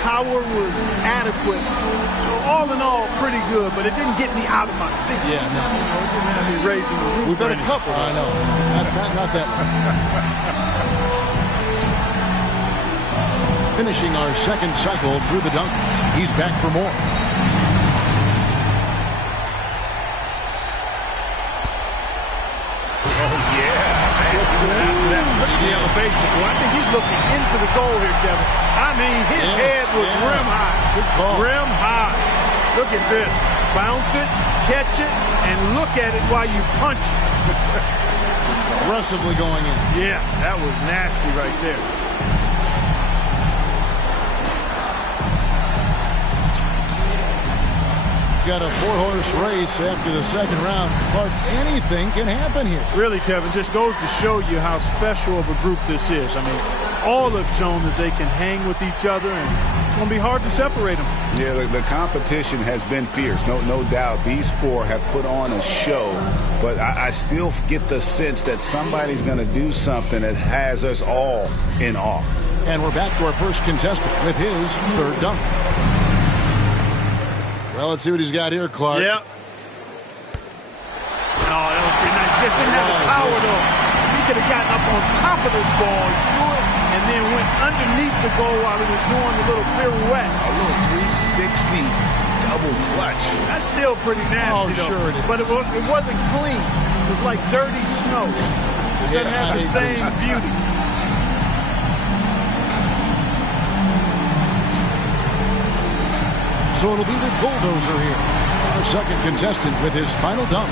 Power was adequate. So all in all, pretty good. But it didn't get me out of my seat. Yeah, no. It didn't have me raising the roof. We've had a couple. I know. Not that one. Finishing our second cycle through the dunkers. He's back for more. The elevation. Well, I think he's looking into the goal here, Kevin. I mean, his head was rim high. Good call. Rim high. Look at this. Bounce it, catch it, and look at it while you punch it. Aggressively going in. Yeah, that was nasty right there. Got a 4-horse race after the second round. Clark, anything can happen here. Really, Kevin, just goes to show you how special of a group this is. I mean, all have shown that they can hang with each other, and it's going to be hard to separate them. Yeah, the competition has been fierce, no doubt. These 4 have put on a show, but I still get the sense that somebody's going to do something that has us all in awe. And we're back to our first contestant with his third dunk. Well, let's see what he's got here, Clark. Yep. Oh, that was pretty nice. Just didn't have the power, though. He could have gotten up on top of this ball, threw it, and then went underneath the goal while he was doing the little pirouette. A little 360 double clutch. That's still pretty nasty, though. Sure it is. But it wasn't clean. It was like dirty snow. It doesn't have the same beauty. So it'll be the bulldozer here. Our second contestant with his final dunk.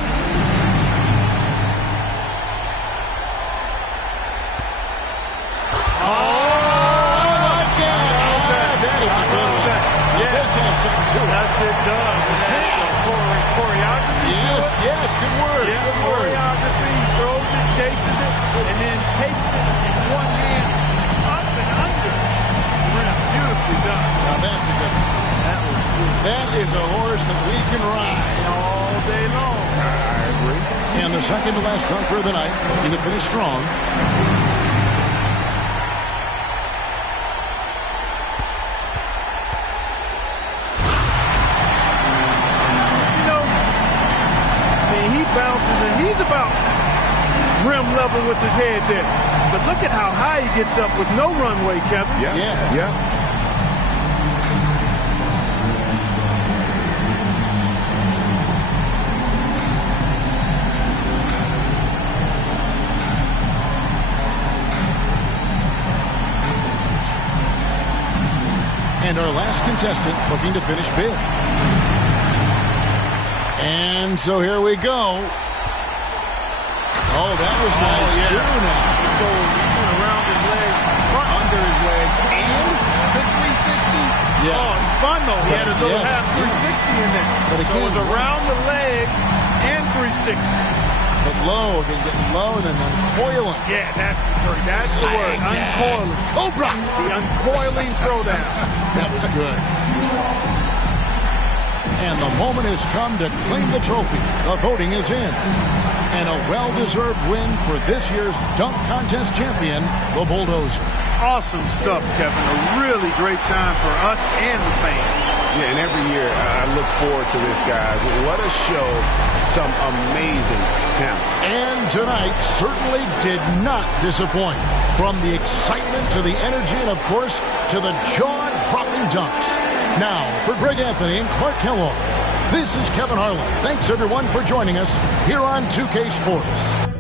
to it. Yes, it does. It has choreography to Yes, it. yes, good word. Yeah, Good word. choreography. He throws it, chases it, and then takes it in one hand up and under the rim. Beautifully done. Now that's a good one. That was sweet. That is a horse that we can ride all day long. I agree. And the second to last dunker of the night, looking to finish strong. Bounces, and he's about rim level with his head there. But look at how high he gets up with no runway, Kevin. Yeah. And our last contestant looking to finish big. And so here we go. Oh, that was nice too now. Go around his legs, under his legs, and the 360. Yeah. Oh, he spun though. He had a little Yes, half 360 in there. But So it was around the legs and 360. But low, again, getting low and then uncoiling. Yeah, that's the word. Uncoiling. Cobra. The uncoiling throwdown. That was good. And the moment has come to claim the trophy. The voting is in. And a well-deserved win for this year's dunk contest champion, the Bulldozer. Awesome stuff, Kevin. A really great time for us and the fans. Yeah, and every year I look forward to this, guys. What a show. Some amazing talent. And tonight certainly did not disappoint. From the excitement to the energy and, of course, to the jaw-dropping dunks. Now, for Greg Anthony and Clark Kellogg, this is Kevin Harlan. Thanks, everyone, for joining us here on 2K Sports.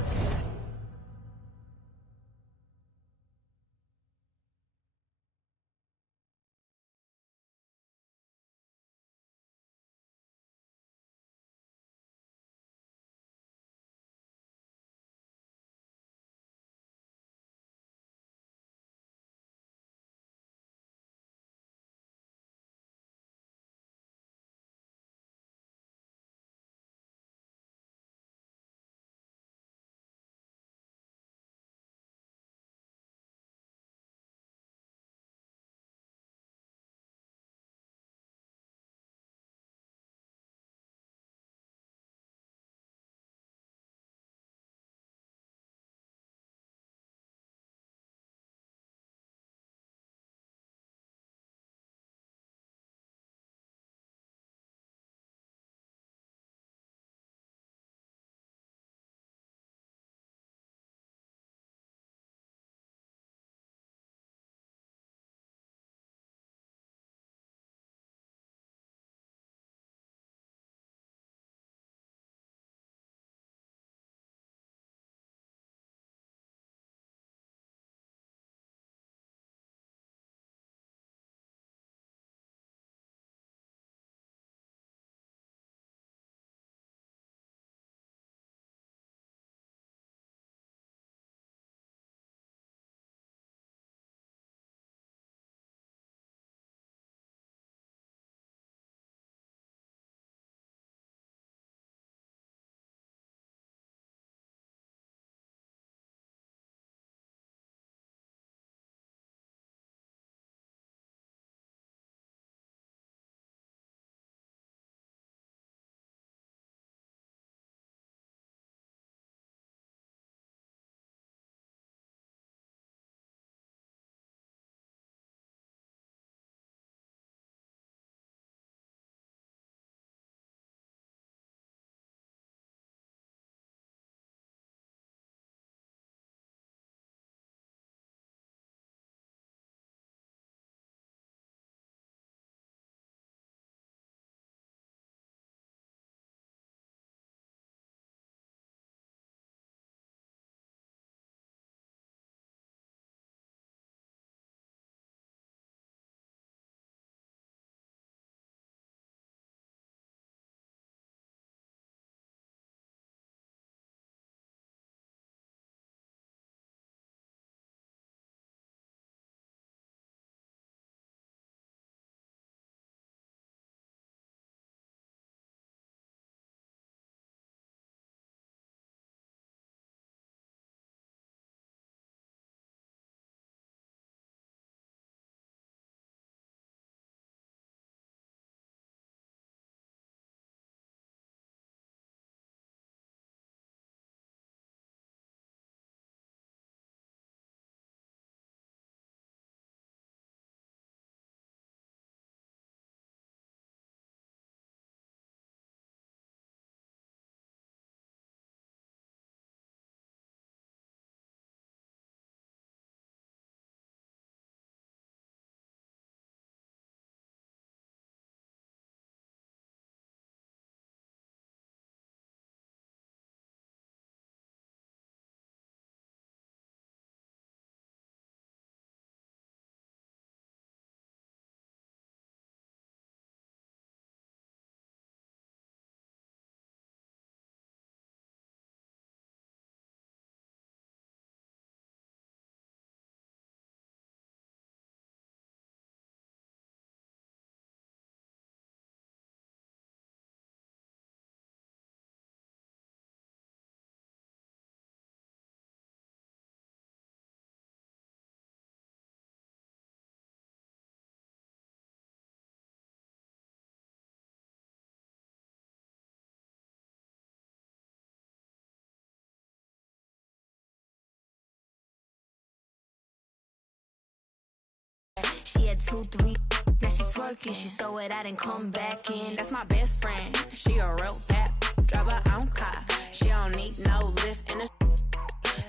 had 2, 3. Now she twerking, she throw it out and come back in. That's my best friend, she a real bad. Drive her own car, she don't need no lift in the.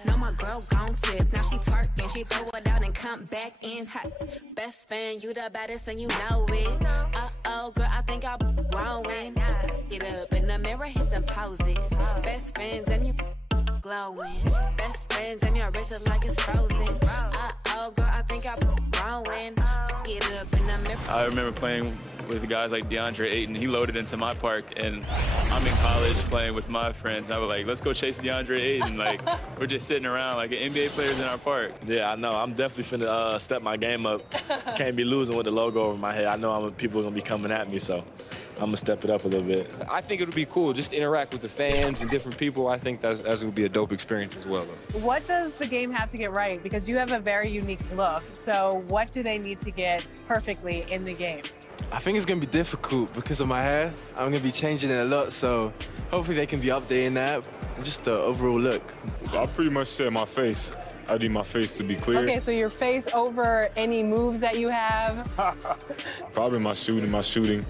No, my girl gon' tip. Now she twerking, she throw it out and come back in. Hot. Best fan, you the baddest and you know it. Uh-oh, girl, I think I'm growing. Get up in the mirror, hit them poses. Best friends and you glowing. Best friends and your wrist is like it's frozen. Uh-oh, girl, I think I'm growing. Get up in the mirror. I remember playing with guys like DeAndre Ayton. He loaded into my park, and I'm in college playing with my friends. I was like, let's go chase DeAndre Ayton. Like, we're just sitting around like NBA players in our park. Yeah, I know. I'm definitely finna step my game up. Can't be losing with the logo over my head. I know people are gonna be coming at me, so I'm gonna step it up a little bit. I think it would be cool just to interact with the fans and different people. I think that's gonna be a dope experience as well, though. What does the game have to get right? Because you have a very unique look. So what do they need to get perfectly in the game? I think it's going to be difficult because of my hair. I'm going to be changing it a lot, so hopefully they can be updating that. And just the overall look. I pretty much said my face. I need my face to be clear. Okay, so your face over any moves that you have? Probably my shooting motion,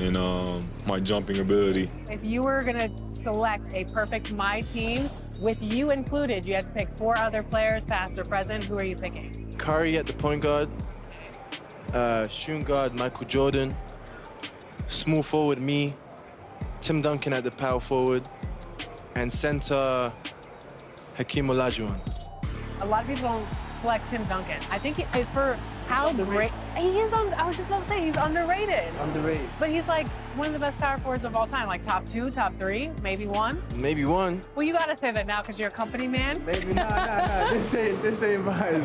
and my jumping ability. If you were going to select a perfect My Team, with you included, you had to pick 4 other players, past or present. Who are you picking? Curry at the point guard. Shooting guard, Michael Jordan. Small forward, me. Tim Duncan at the power forward. And center, Hakeem Olajuwon. A lot of people don't select Tim Duncan. I think for how great he is, I was just about to say, he's underrated. Underrated. But he's like one of the best power forwards of all time, like top 2, top 3, maybe 1. Maybe 1. Well, you got to say that now because you're a company man. Maybe, nah. This ain't mine.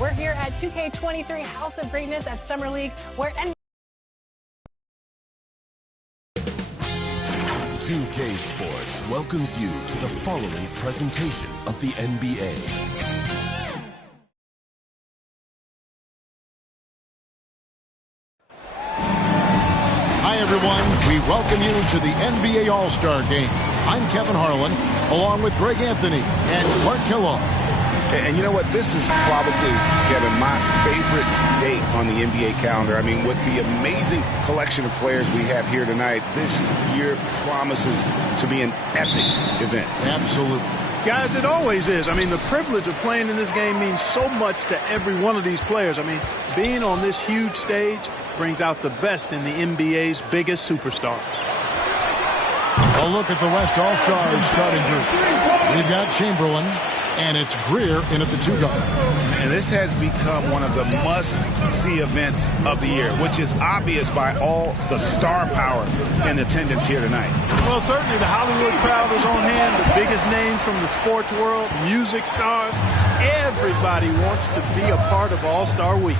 We're here at 2K23 House of Greatness at Summer League, where 2K Sports welcomes you to the following presentation of the NBA. Hi, everyone. We welcome you to the NBA All-Star Game. I'm Kevin Harlan, along with Greg Anthony and Clark Kellogg. And you know what? This is probably, Kevin, my favorite date on the NBA calendar. I mean, with the amazing collection of players we have here tonight, this year promises to be an epic event. Absolutely. Guys, it always is. I mean, the privilege of playing in this game means so much to every one of these players. I mean, being on this huge stage brings out the best in the NBA's biggest superstars. A look at the West All-Stars starting group. We've got Chamberlain, and it's Greer in at the 2 guard. And this has become one of the must-see events of the year, which is obvious by all the star power in attendance here tonight. Well, certainly the Hollywood crowd is on hand, the biggest names from the sports world, music stars. Everybody wants to be a part of All-Star Week.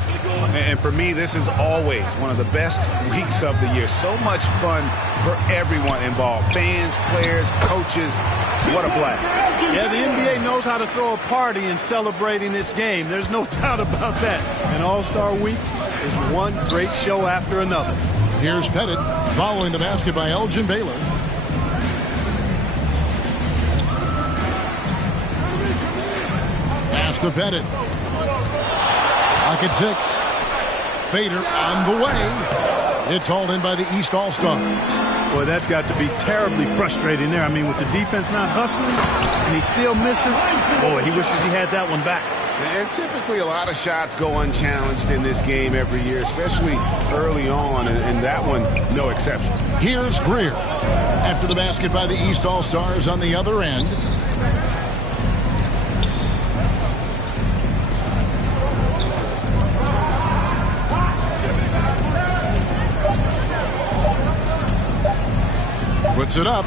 And for me, this is always one of the best weeks of the year. So much fun for everyone involved. Fans, players, coaches. What a blast. Yeah, the NBA knows how to throw a party in celebrating its game. There's no doubt about that. And All-Star Week is one great show after another. Here's Pettit following the basket by Elgin Baylor. Pass to Pettit. Pocket 6. Fader on the way. It's hauled in by the East All-Stars. Boy, that's got to be terribly frustrating there. I mean, with the defense not hustling and he still misses, boy, he wishes he had that one back. And typically a lot of shots go unchallenged in this game every year, especially early on, and that one, no exception. Here's Greer. After the basket by the East All-Stars on the other end. Puts it up.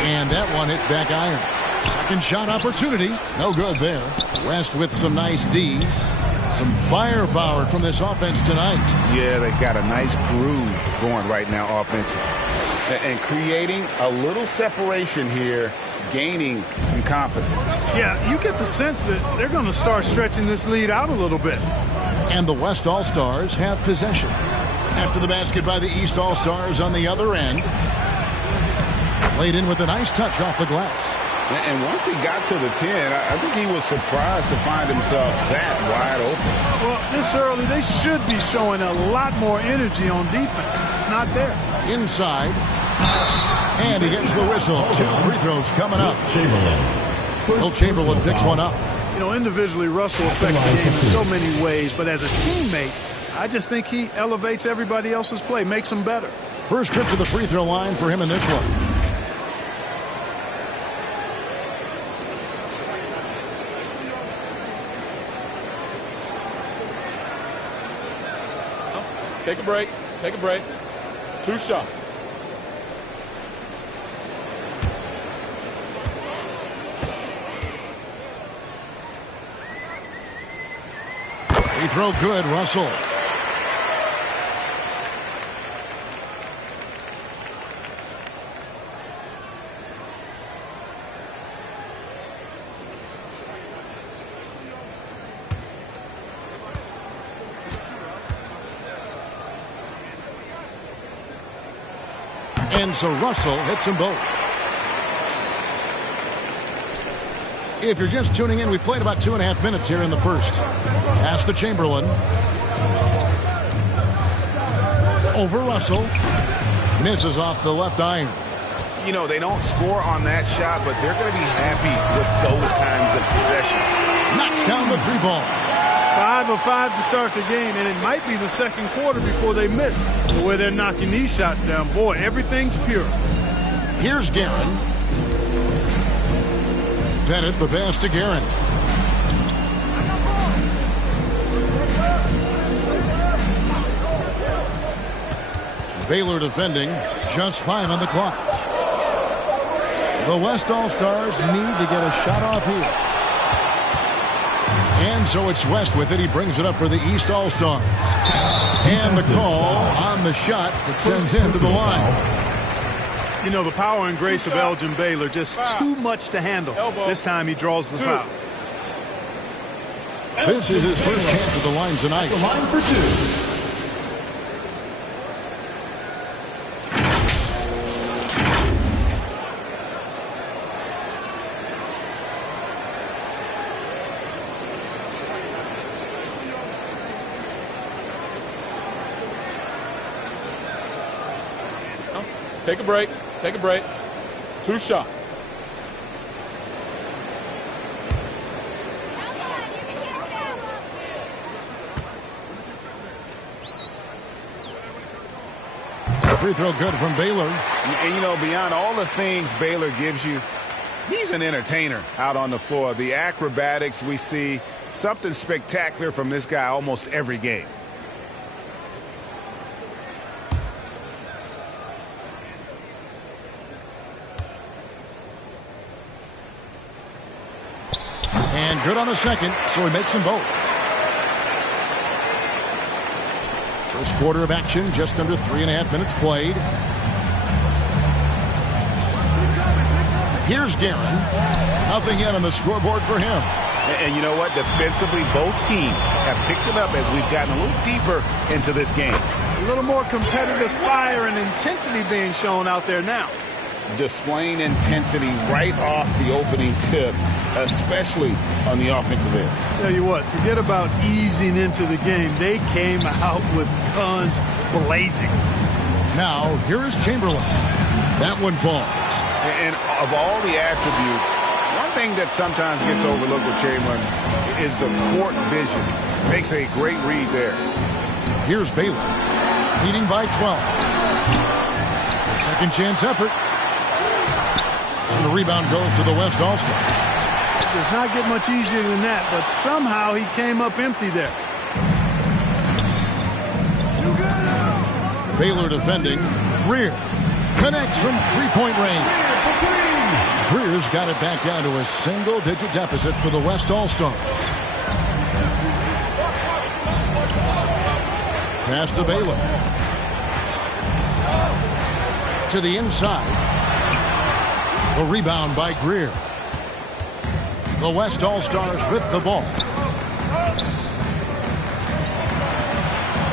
And that one hits back iron. Second shot opportunity. No good there. West with some nice D. Some firepower from this offense tonight. Yeah, they got a nice groove going right now offensively. And creating a little separation here, gaining some confidence. Yeah, you get the sense that they're going to start stretching this lead out a little bit. And the West All-Stars have possession. After the basket by the East All-Stars on the other end. Played in with a nice touch off the glass. And once he got to the 10, I think he was surprised to find himself that wide open. Well, this early, they should be showing a lot more energy on defense. It's not there. Inside. And he gets the whistle. 2 free throws coming up. Will Chamberlain picks one up. You know, individually, Russell affects the game in so many ways, but as a teammate, I just think he elevates everybody else's play, makes them better. First trip to the free throw line for him in this one. Take a break. Take a break. 2 shots. Free throw good, Russell. And so Russell hits them both. If you're just tuning in, we've played about 2.5 minutes here in the first. Pass to Chamberlain. Over Russell. Misses off the left iron. You know, they don't score on that shot, but they're going to be happy with those kinds of possessions. Knocks down the 3-ball. 5 of 5 to start the game, and it might be the second quarter before they miss. The way they're knocking these shots down, boy, everything's pure. Here's Guerin. Bennett the pass to Guerin. Baylor defending, just 5 on the clock. The West All-Stars need to get a shot off here. And so it's West with it. He brings it up for the East All-Stars. And the call on the shot that sends him to the line. You know, the power and grace of Elgin Baylor, just too much to handle. This time he draws the foul. This is his first chance at the line tonight. The line for 2. Take a break. Take a break. 2 shots. Free throw good from Baylor. And, you know, beyond all the things Baylor gives you, he's an entertainer out on the floor. The acrobatics we see, something spectacular from this guy almost every game. And good on the second, so he makes them both. First quarter of action, just under 3.5 minutes played. Here's Guerin. Nothing yet on the scoreboard for him. And you know what? Defensively, both teams have picked it up as we've gotten a little deeper into this game. A little more competitive fire and intensity being shown out there now. Displaying intensity right off the opening tip, especially on the offensive end. Tell you what, forget about easing into the game. They came out with guns blazing. Now, here is Chamberlain. That one falls. And of all the attributes, one thing that sometimes gets overlooked with Chamberlain is the court vision. Makes a great read there. Here's Baylor, leading by 12. A second chance effort. And the rebound goes to the West All-Stars. It does not get much easier than that, but somehow he came up empty there. Baylor defending. Greer connects from three-point range. Greer's got it back down to a single-digit deficit for the West All-Stars. Pass to Baylor. To the inside. A rebound by Greer. The West All-Stars with the ball.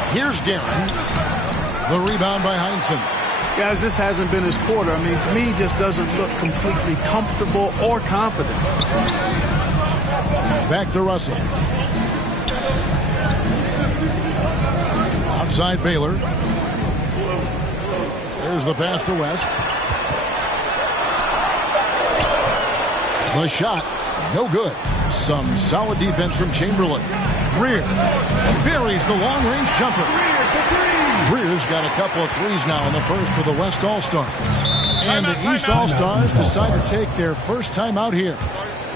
Here's Guerin. The rebound by Heinsohn. Guys, this hasn't been his quarter. I mean, to me, he just doesn't look completely comfortable or confident. Back to Russell. Outside Baylor. There's the pass to West. The shot, no good. Some solid defense from Chamberlain. Greer buries the long-range jumper. Greer's got a couple of threes now in the first for the West All-Stars. And the East All-Stars decide to take their first time out here.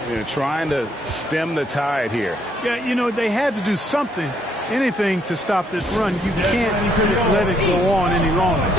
They're trying to stem the tide here. Yeah, you know, they had to do something, anything to stop this run. You can't just let it go on any longer.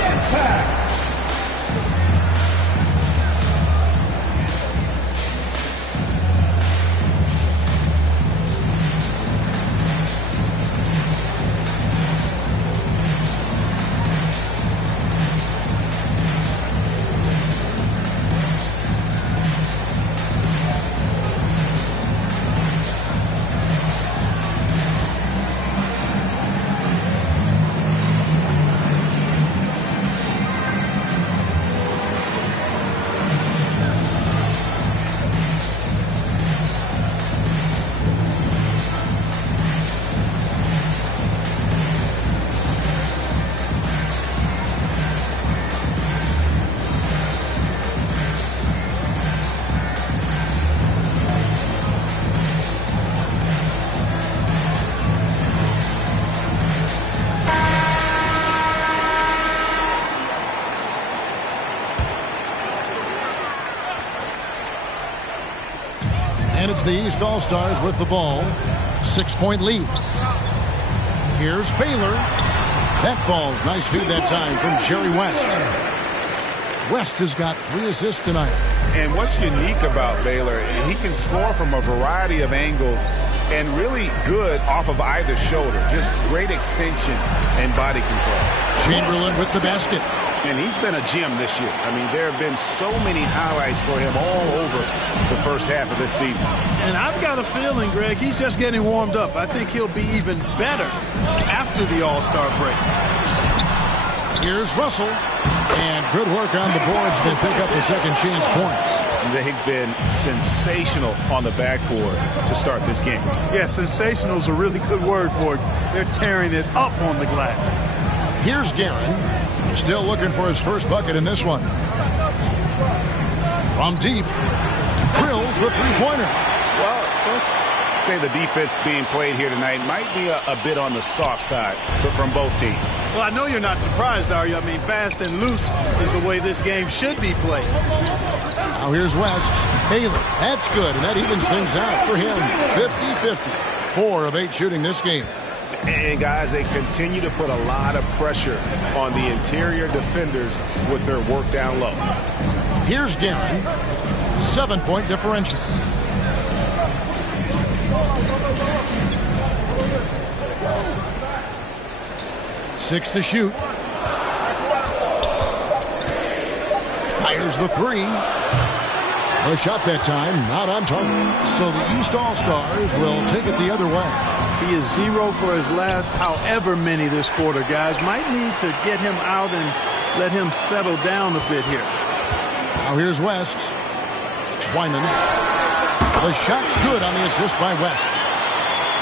And it's the East All-Stars with the ball. 6-point lead. Here's Baylor. That falls. Nice feed that time from Jerry West. West has got 3 assists tonight. And what's unique about Baylor, he can score from a variety of angles and really good off of either shoulder. Just great extension and body control. Chamberlain with the basket. And he's been a gem this year. I mean, there have been so many highlights for him all over the first half of this season. And I've got a feeling, Greg, he's just getting warmed up. I think he'll be even better after the All-Star break. Here's Russell. And good work on the boards. They pick up the second chance points. They've been sensational on the backboard to start this game. Yeah, sensational is a really good word for it. They're tearing it up on the glass. Here's Guerin. Still looking for his first bucket in this one. From deep. Drills the three-pointer. Well, let's say the defense being played here tonight might be a bit on the soft side from both teams. Well, I know you're not surprised, are you? I mean, fast and loose is the way this game should be played. Now here's West. Baylor. That's good, and that evens things out for him. 50-50. 4 of 8 shooting this game. And, guys, they continue to put a lot of pressure on the interior defenders with their work down low. Here's Guerin. 7-point differential. Six to shoot. Fires the 3. A shot that time, not on target. So the East All-Stars will take it the other way. He is 0 for his last however many this quarter, guys. Might need to get him out and let him settle down a bit here. Now here's West. Twyman. The shot's good on the assist by West.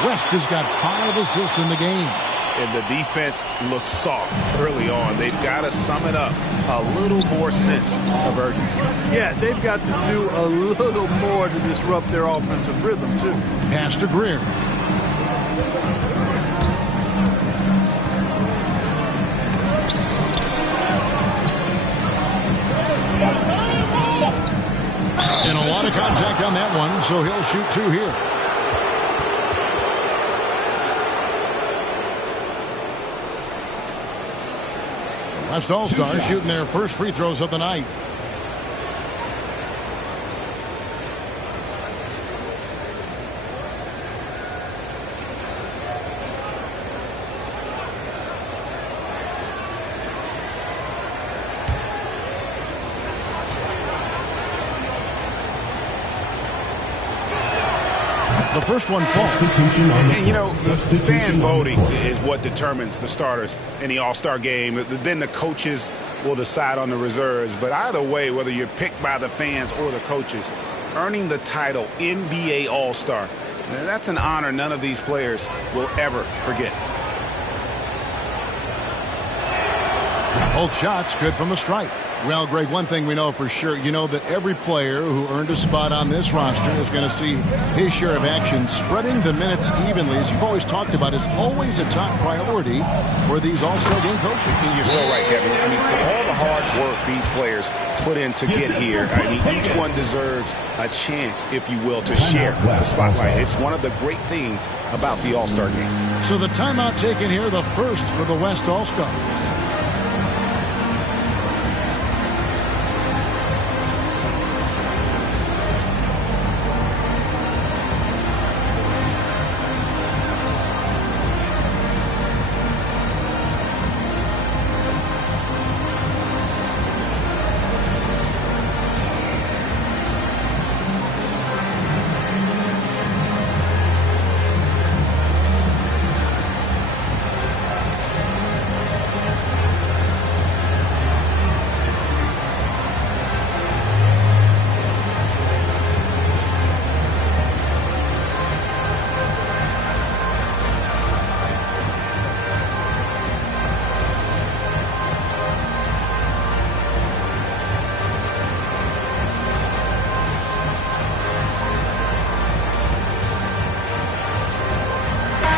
West has got 5 assists in the game. And the defense looks soft early on. They've got to sum it up. A little more sense of urgency. Yeah, they've got to do a little more to disrupt their offensive rhythm, too. Pass to Greer. And a lot of contact on that one, so he'll shoot 2 here. West All-Stars shooting their first free throws of the night. The first one falls. And, you know, fan voting is what determines the starters in the All-Star game. Then the coaches will decide on the reserves. But either way, whether you're picked by the fans or the coaches, earning the title NBA All-Star, that's an honor none of these players will ever forget. Both shots good from the stripe. Well, Greg, one thing we know for sure, you know that every player who earned a spot on this roster is going to see his share of action. Spreading the minutes evenly, as you've always talked about, is always a top priority for these All-Star game coaches. You're so right, Kevin. I mean, all the hard work these players put in to get here, I mean, each one deserves a chance, if you will, to share the spotlight. It's one of the great things about the All-Star game. So the timeout taken here, the first for the West All-Stars.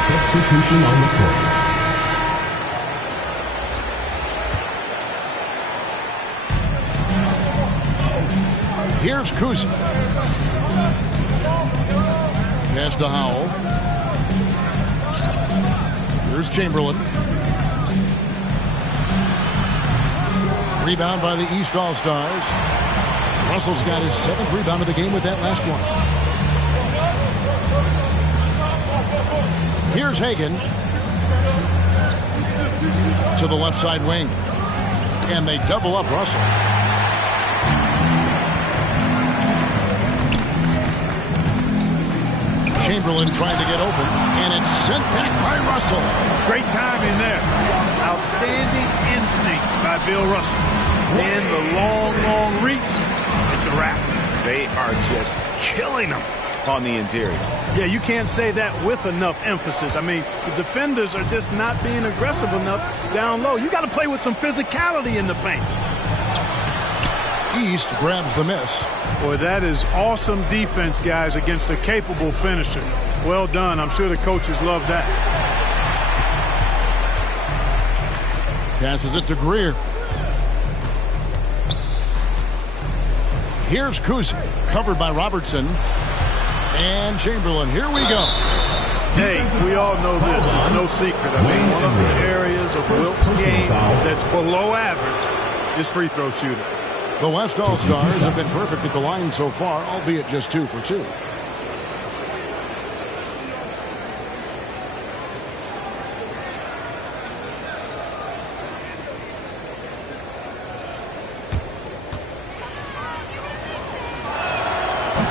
Substitution on the court. Here's Kuzi. Pass to Howell. Here's Chamberlain. Rebound by the East All-Stars. Russell's got his 7th rebound of the game with that last one. Here's Hagan to the left side wing. And they double up Russell. Chamberlain trying to get open, and it's sent back by Russell. Great timing there. Outstanding instincts by Bill Russell. And the long reach, it's a wrap. They are just killing them on the interior. Yeah, you can't say that with enough emphasis. I mean, the defenders are just not being aggressive enough down low. You got to play with some physicality in the paint. East grabs the miss. Boy, that is awesome defense, guys, against a capable finisher. Well done. I'm sure the coaches love that. Passes it to Greer. Here's Kuzi, covered by Robertson. And Chamberlain, here we go. Hey, we all know this. It's no secret. I mean, one of the areas of Wilt's game that's below average is free throw shooting. The West All-Stars have been perfect at the line so far, albeit just 2 for 2.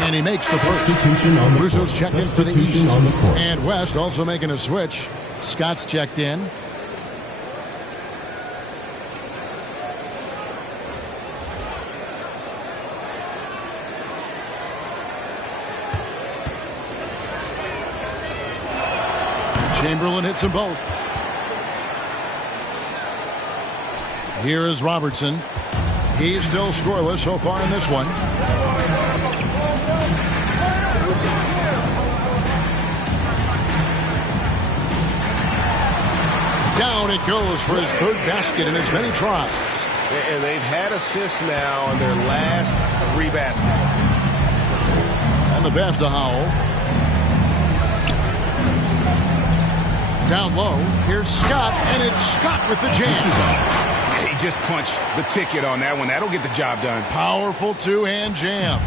And he makes the first. Russo's checked in for the East. And West also making a switch. Scott's checked in. Chamberlain hits them both. Here is Robertson. He's still scoreless so far in this one. Down it goes for his 3rd basket in as many tries. And they've had assists now on their last 3 baskets. And the pass to Howell. Down low, here's Scott, and it's Scott with the jam. He just punched the ticket on that one. That'll get the job done. Powerful 2-hand jam.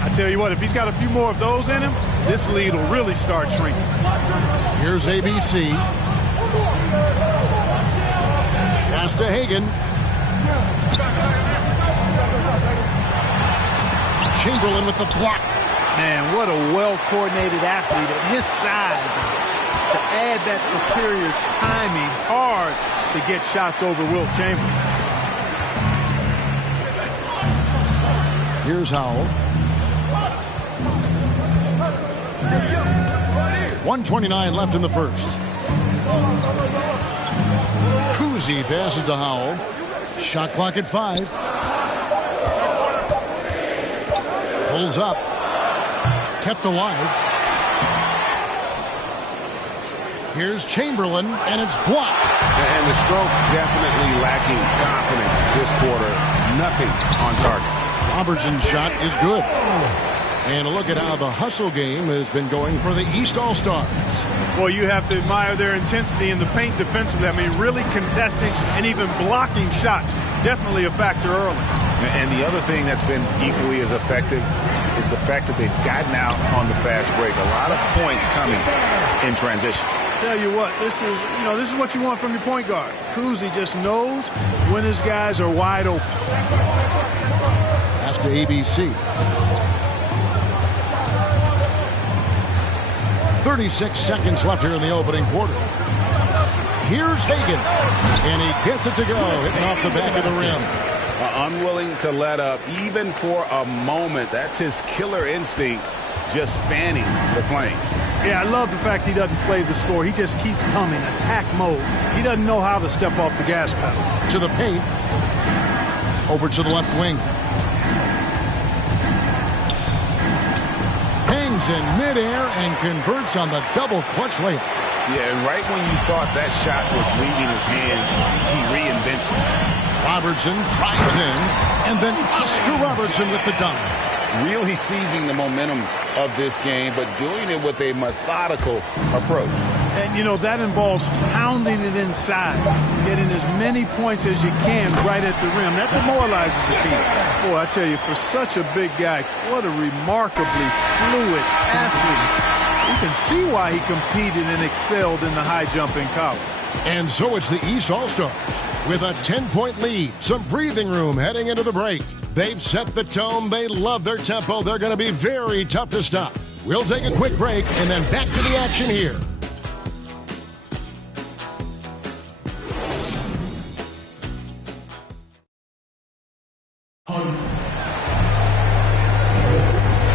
I tell you what, if he's got a few more of those in him, this lead will really start shrinking. Here's ABC. Pass to Hagan. Chamberlain with the block. Man, what a well-coordinated athlete at his size. To add that superior timing, hard to get shots over Wilt Chamberlain. Here's Howell. 1:29 left in the first. Cousy passes to Howell. Shot clock at 5. Pulls up. Kept alive. Here's Chamberlain, and it's blocked. And the stroke definitely lacking confidence this quarter. Nothing on target. Robertson's shot is good. And a look at how the hustle game has been going for the East All-Stars. Well, you have to admire their intensity in the paint defensively. I mean, really contesting and even blocking shots. Definitely a factor early. And the other thing that's been equally as effective is the fact that they've gotten out on the fast break. A lot of points coming in transition. Tell you what, this is what you want from your point guard. Cousy just knows when his guys are wide open. Pass to ABC. 36 seconds left here in the opening quarter. Here's Hagan, and he gets it to go, hitting off the back of the rim. Unwilling to let up, even for a moment. That's his killer instinct, just fanning the flame. Yeah, I love the fact he doesn't play the score. He just keeps coming, attack mode. He doesn't know how to step off the gas pedal. To the paint. Over to the left wing. Hangs in midair and converts on the double clutch layup. Yeah, and right when you thought that shot was leaving his hands, he reinvents it. Robertson drives in, and then Oscar Robertson with the dunk. Really seizing the momentum of this game, but doing it with a methodical approach. And, you know, that involves pounding it inside, getting as many points as you can right at the rim. That demoralizes the team. Boy, I tell you, for such a big guy, what a remarkably fluid athlete. You can see why he competed and excelled in the high jump in college. And so it's the East All-Stars with a 10-point lead, some breathing room heading into the break. They've set the tone. They love their tempo. They're going to be very tough to stop. We'll take a quick break and then back to the action here.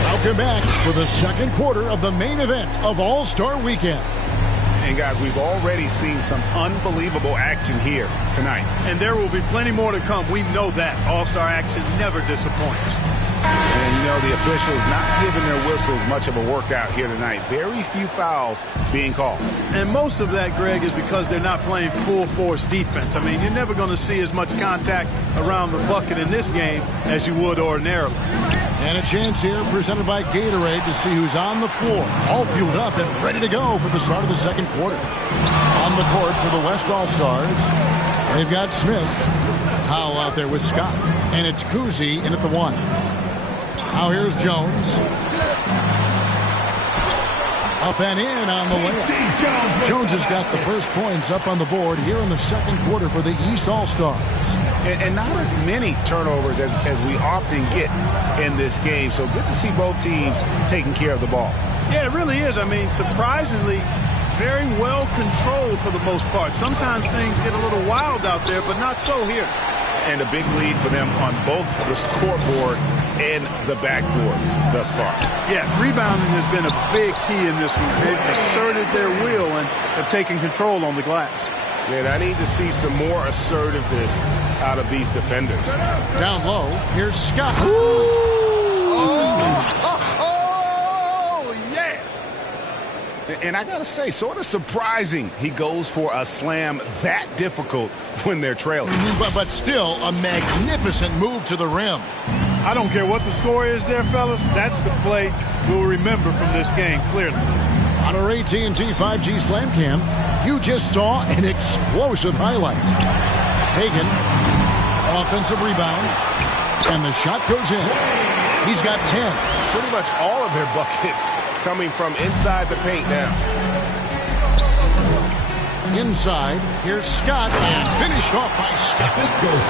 Welcome back for the second quarter of the main event of All-Star Weekend. And guys, we've already seen some unbelievable action here tonight. And there will be plenty more to come. We know that. All-Star action never disappoints. And, you know, the officials not giving their whistles much of a workout here tonight. Very few fouls being called. And most of that, Greg, is because they're not playing full-force defense. I mean, you're never going to see as much contact around the bucket in this game as you would ordinarily. And a chance here presented by Gatorade to see who's on the floor, all fueled up and ready to go for the start of the second quarter. On the court for the West All-Stars, they've got Smith. Howell out there with Scott. And it's Cousy in at the 1. Now here's Jones. Up and in on the layup. Jones has got the first points up on the board here in the second quarter for the East All-Stars. And not as many turnovers as we often get in this game. So good to see both teams taking care of the ball. Yeah, it really is. I mean, surprisingly, very well controlled for the most part. Sometimes things get a little wild out there, but not so here. And a big lead for them on both the scoreboard and the backboard thus far. Yeah, rebounding has been a big key in this one. They've asserted their will and have taken control on the glass. And I need to see some more assertiveness out of these defenders. Down low, here's Scott. Yeah! And I got to say, sort of surprising he goes for a slam that difficult when they're trailing. But still, a magnificent move to the rim. I don't care what the score is there, fellas. That's the play we'll remember from this game, clearly. On our AT&T 5G Slam Cam, you just saw an explosive highlight. Hagan, offensive rebound, and the shot goes in. He's got 10. Pretty much all of their buckets coming from inside the paint now. Inside, here's Scott, and finished off by Scott.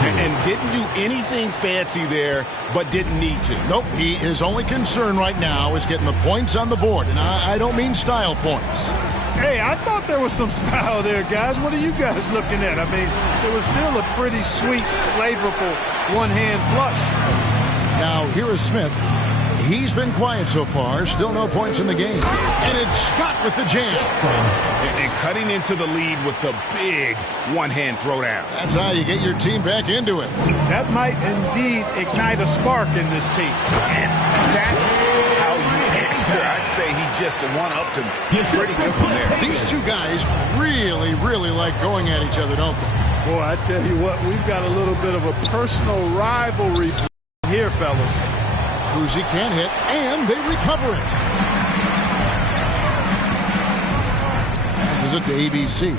And didn't do anything fancy there, but didn't need to. Nope, his only concern right now is getting the points on the board, and I don't mean style points. Hey, I thought there was some style there, guys. What are you guys looking at? I mean, it was still a pretty sweet, flavorful one-hand flush. Now, here is Smith. He's been quiet so far. Still no points in the game. And it's Scott with the jam. And cutting into the lead with the big one-hand throwdown. That's how you get your team back into it. That might indeed ignite a spark in this team. And that's how you answer. I'd say he just one-upped him pretty good from there. These two guys really, really like going at each other, don't they? Boy, I tell you what, we've got a little bit of a personal rivalry here, fellas. Kuzi can't hit, and they recover it. Passes it to ABC.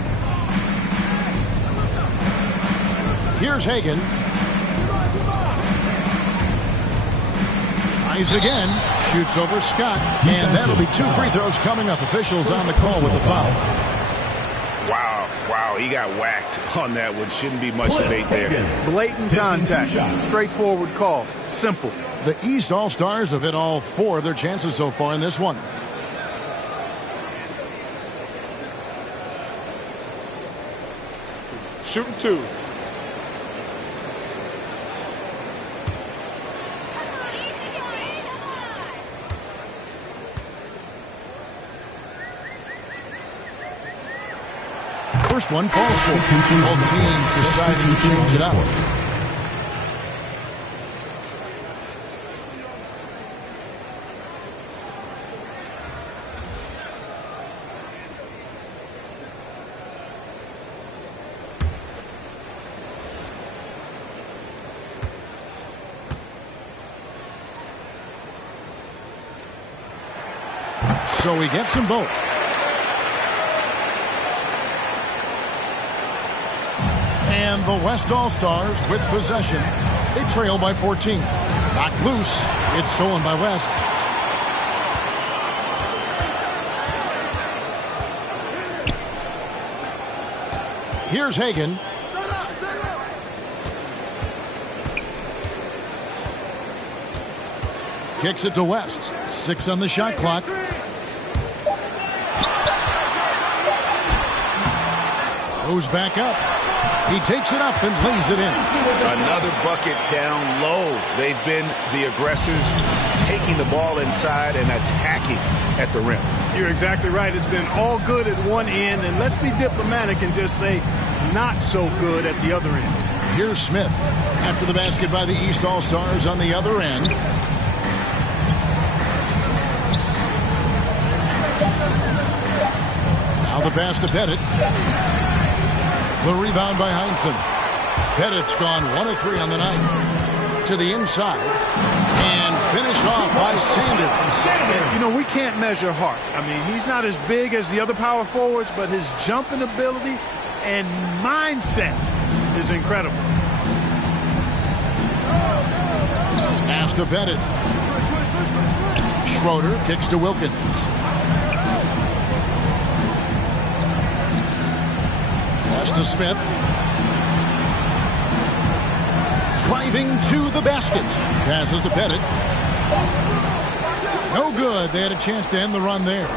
Here's Hagan. Tries again. Shoots over Scott. And that'll be 2 free throws coming up. Officials on the call with the foul. Wow, he got whacked on that one. Shouldn't be much debate there. Blatant contact. Straightforward call. Simple. The East All-Stars have hit all 4 of their chances so far in this one. Shooting 2. First one falls for both teams deciding to change it up. So he gets them both. And the West All-Stars with possession. They trail by 14. Knocked loose. It's stolen by West. Here's Hagan. Kicks it to West. 6 on the shot clock. Goes back up. He takes it up and lays it in. Another bucket down low. They've been the aggressors, taking the ball inside and attacking at the rim. You're exactly right. It's been all good at one end, and let's be diplomatic and just say not so good at the other end. Here's Smith after the basket by the East All-Stars on the other end. Now the pass to Pettit. The rebound by Heinsohn. Pettit's gone 1 of 3 on the night. To the inside. And finished off by Sanders. You know, we can't measure heart. I mean, he's not as big as the other power forwards, but his jumping ability and mindset is incredible. Pass to Pettit. Schroeder kicks to Wilkins. Pass to Smith. Driving to the basket. Passes to Pettit. No good. They had a chance to end the run there.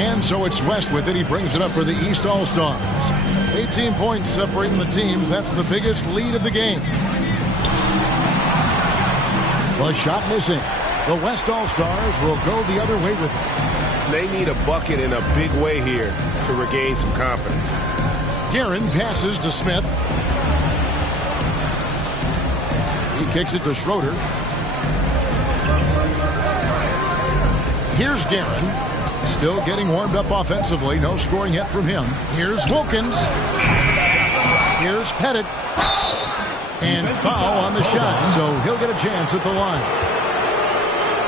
And so it's West with it. He brings it up for the East All-Stars. 18 points separating the teams. That's the biggest lead of the game. The shot missing. The West All-Stars will go the other way with it. They need a bucket in a big way here to regain some confidence. Guerin passes to Smith. He kicks it to Schroeder. Here's Guerin. Still getting warmed up offensively. No scoring yet from him. Here's Wilkins. Here's Pettit. And foul on the shot, so he'll get a chance at the line.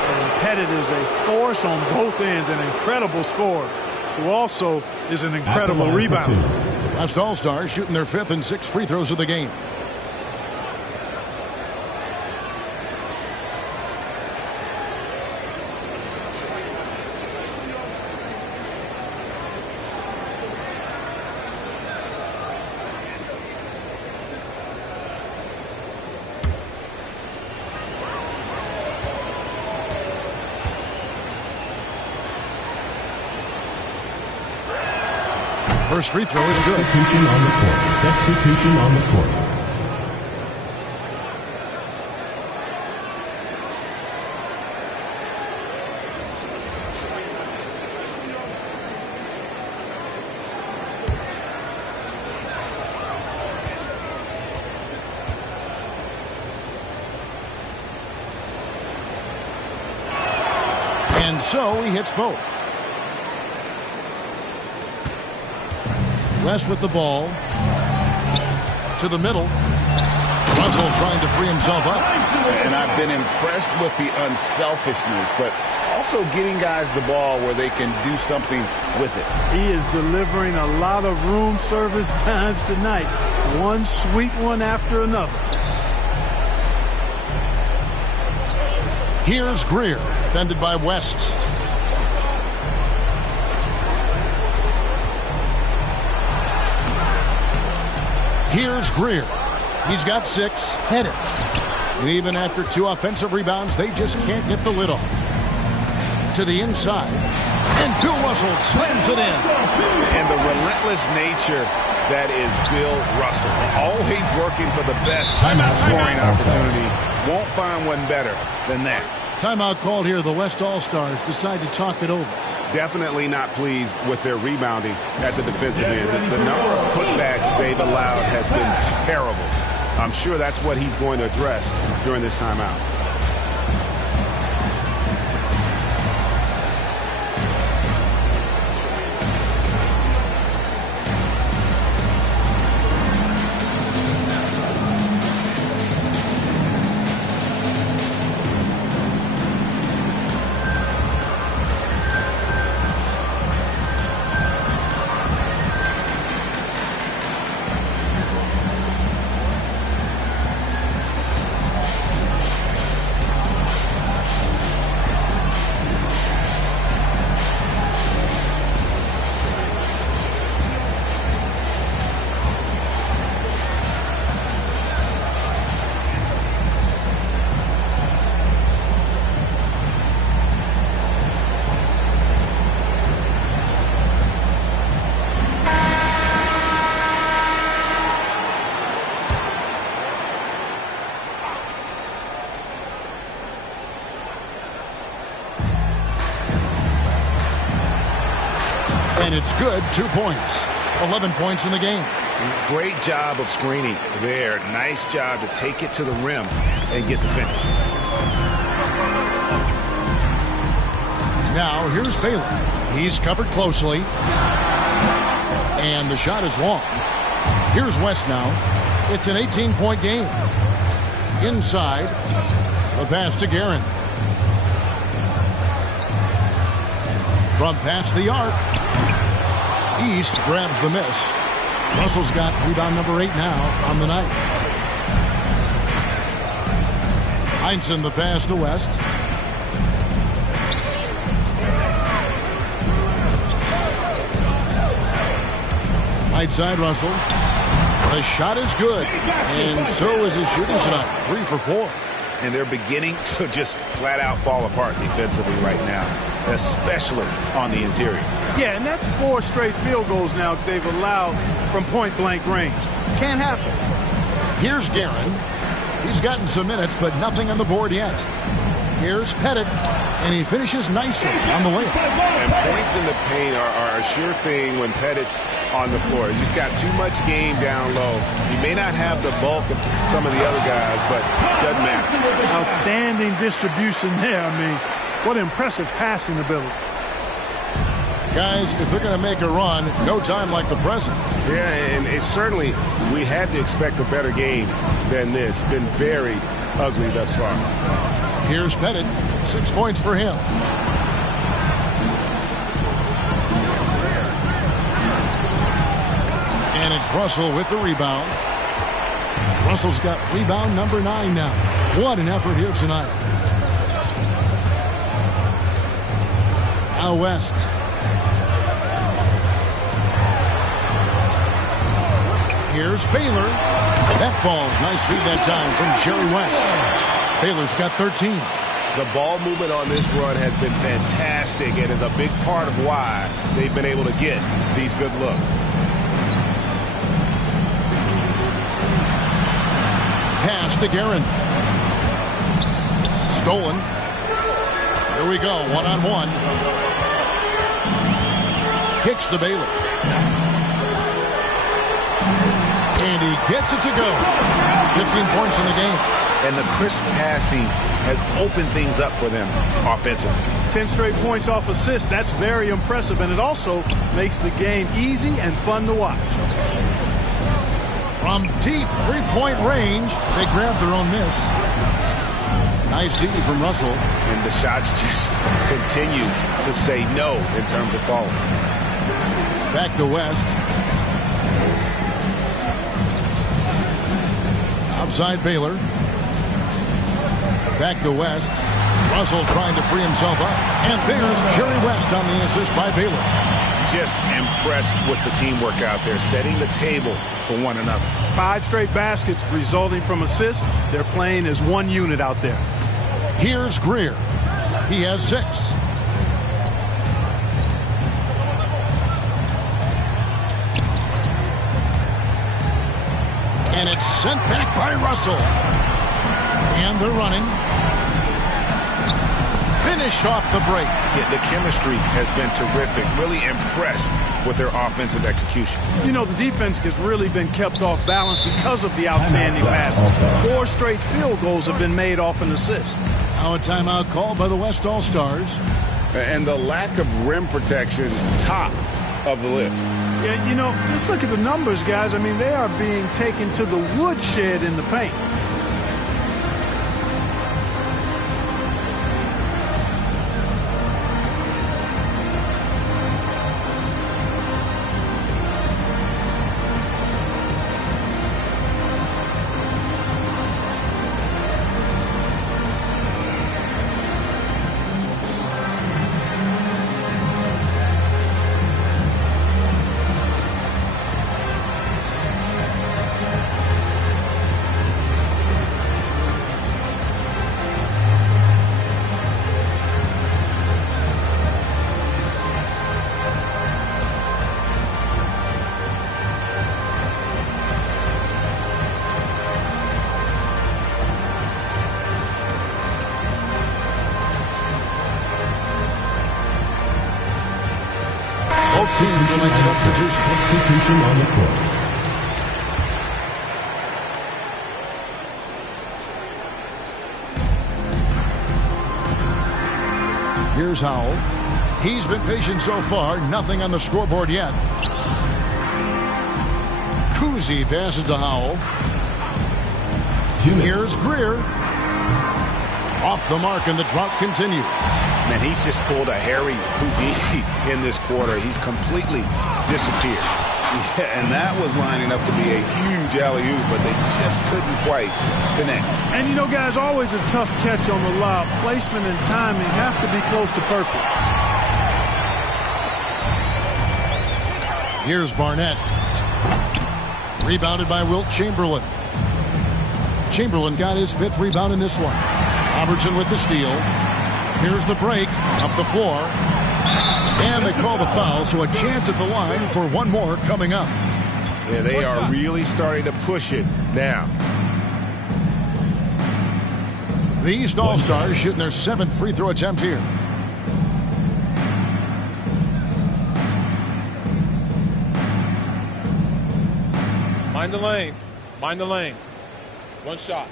And Pettit is a force on both ends, an incredible scorer, who also is an incredible rebounder. West All-Stars shooting their 5th and 6th free throws of the game. First free throw is good. Substitution on the court. Substitution on the court. And so he hits both. West with the ball. To the middle. Russell trying to free himself up. And I've been impressed with the unselfishness, but also getting guys the ball where they can do something with it. He is delivering a lot of room service times tonight. One sweet one after another. Here's Greer, defended by West. Here's Greer. He's got 6. Pettit. And even after 2 offensive rebounds, they just can't get the lid off. To the inside. And Bill Russell slams it in. And the relentless nature that is Bill Russell. Always working for the best scoring opportunity. Won't find one better than that. Timeout called here. The West All-Stars decide to talk it over. Definitely not pleased with their rebounding at the defensive end. The number of putbacks they've allowed has been terrible. I'm sure that's what he's going to address during this timeout. And it's good. 2 points. 11 points in the game. Great job of screening there. Nice job to take it to the rim and get the finish. Now here's Baylor. He's covered closely. And the shot is long. Here's West now. It's an 18-point game. Inside. The pass to Guerin. From past the arc. East grabs the miss. Russell's got rebound number 8 now on the night. Heinsohn the pass to West. Right side Russell. The shot is good. And so is his shooting tonight. 3 for 4. And they're beginning to just flat out fall apart defensively right now, especially on the interior. Yeah, and that's 4 straight field goals now they've allowed from point-blank range. Can't happen. Here's Guerin. He's gotten some minutes, but nothing on the board yet. Here's Pettit, and he finishes nicely on the layup. And points in the paint are a sure thing when Pettit's on the floor. He's just got too much game down low. He may not have the bulk of some of the other guys, but doesn't matter. Outstanding distribution there. I mean, what impressive passing ability. Guys, if they're going to make a run, no time like the present. Yeah, and it's certainly, we had to expect a better game than this. Been very ugly thus far. Here's Pettit. 6 points for him. And it's Russell with the rebound. Russell's got rebound number 9 now. What an effort here tonight. Now West. Here's Baylor. That falls. Nice feed that time from Jerry West. Baylor's got 13. The ball movement on this run has been fantastic and is a big part of why they've been able to get these good looks. pass to Guerin. Stolen. Here we go, one-on-one. Kicks to Baylor. And he gets it to go. 15 points in the game. And the crisp passing has opened things up for them offensively. 10 straight points off assists. That's very impressive, and it also makes the game easy and fun to watch. From deep three-point range, they grab their own miss. Nice D from Russell. And the shots just continue to say no in terms of falling. Back to West. Outside Baylor. Back to West. Russell trying to free himself up. And there's Jerry West on the assist by Baylor. Just impressed with the teamwork out there, setting the table for one another. 5 straight baskets resulting from assists. They're playing as one unit out there. Here's Greer. He has 6. And it's sent back by Russell. And they're running. Finished off the break. Yeah, the chemistry has been terrific. Really impressed with their offensive execution. You know, the defense has really been kept off balance because of the outstanding passes. 4 straight field goals have been made off an assist. Now a timeout called by the West All-Stars. And the lack of rim protection, top of the list. Yeah, you know, just look at the numbers, guys. I mean, they are being taken to the woodshed in the paint. Both teams will make substitution on the court. Here's Howell. He's been patient so far. Nothing on the scoreboard yet. Kuzi passes to Howell. Here's Greer. Off the mark, and the drought continues. Man, he's just pulled a Harry Houdini in this quarter. He's completely disappeared. Yeah, and that was lining up to be a huge alley-oop, but they just couldn't quite connect. And, you know, guys, always a tough catch on the lob. Placement and timing have to be close to perfect. Here's Barnett. Rebounded by Wilt Chamberlain. Chamberlain got his 5th rebound in this one. Robertson with the steal. Here's the break. Up the floor. And they call the foul, so a chance at the line for one more coming up. Yeah, they are really starting to push it now. The East All-Stars shooting their 7th free throw attempt here. Mind the lanes. Mind the lanes. One shot.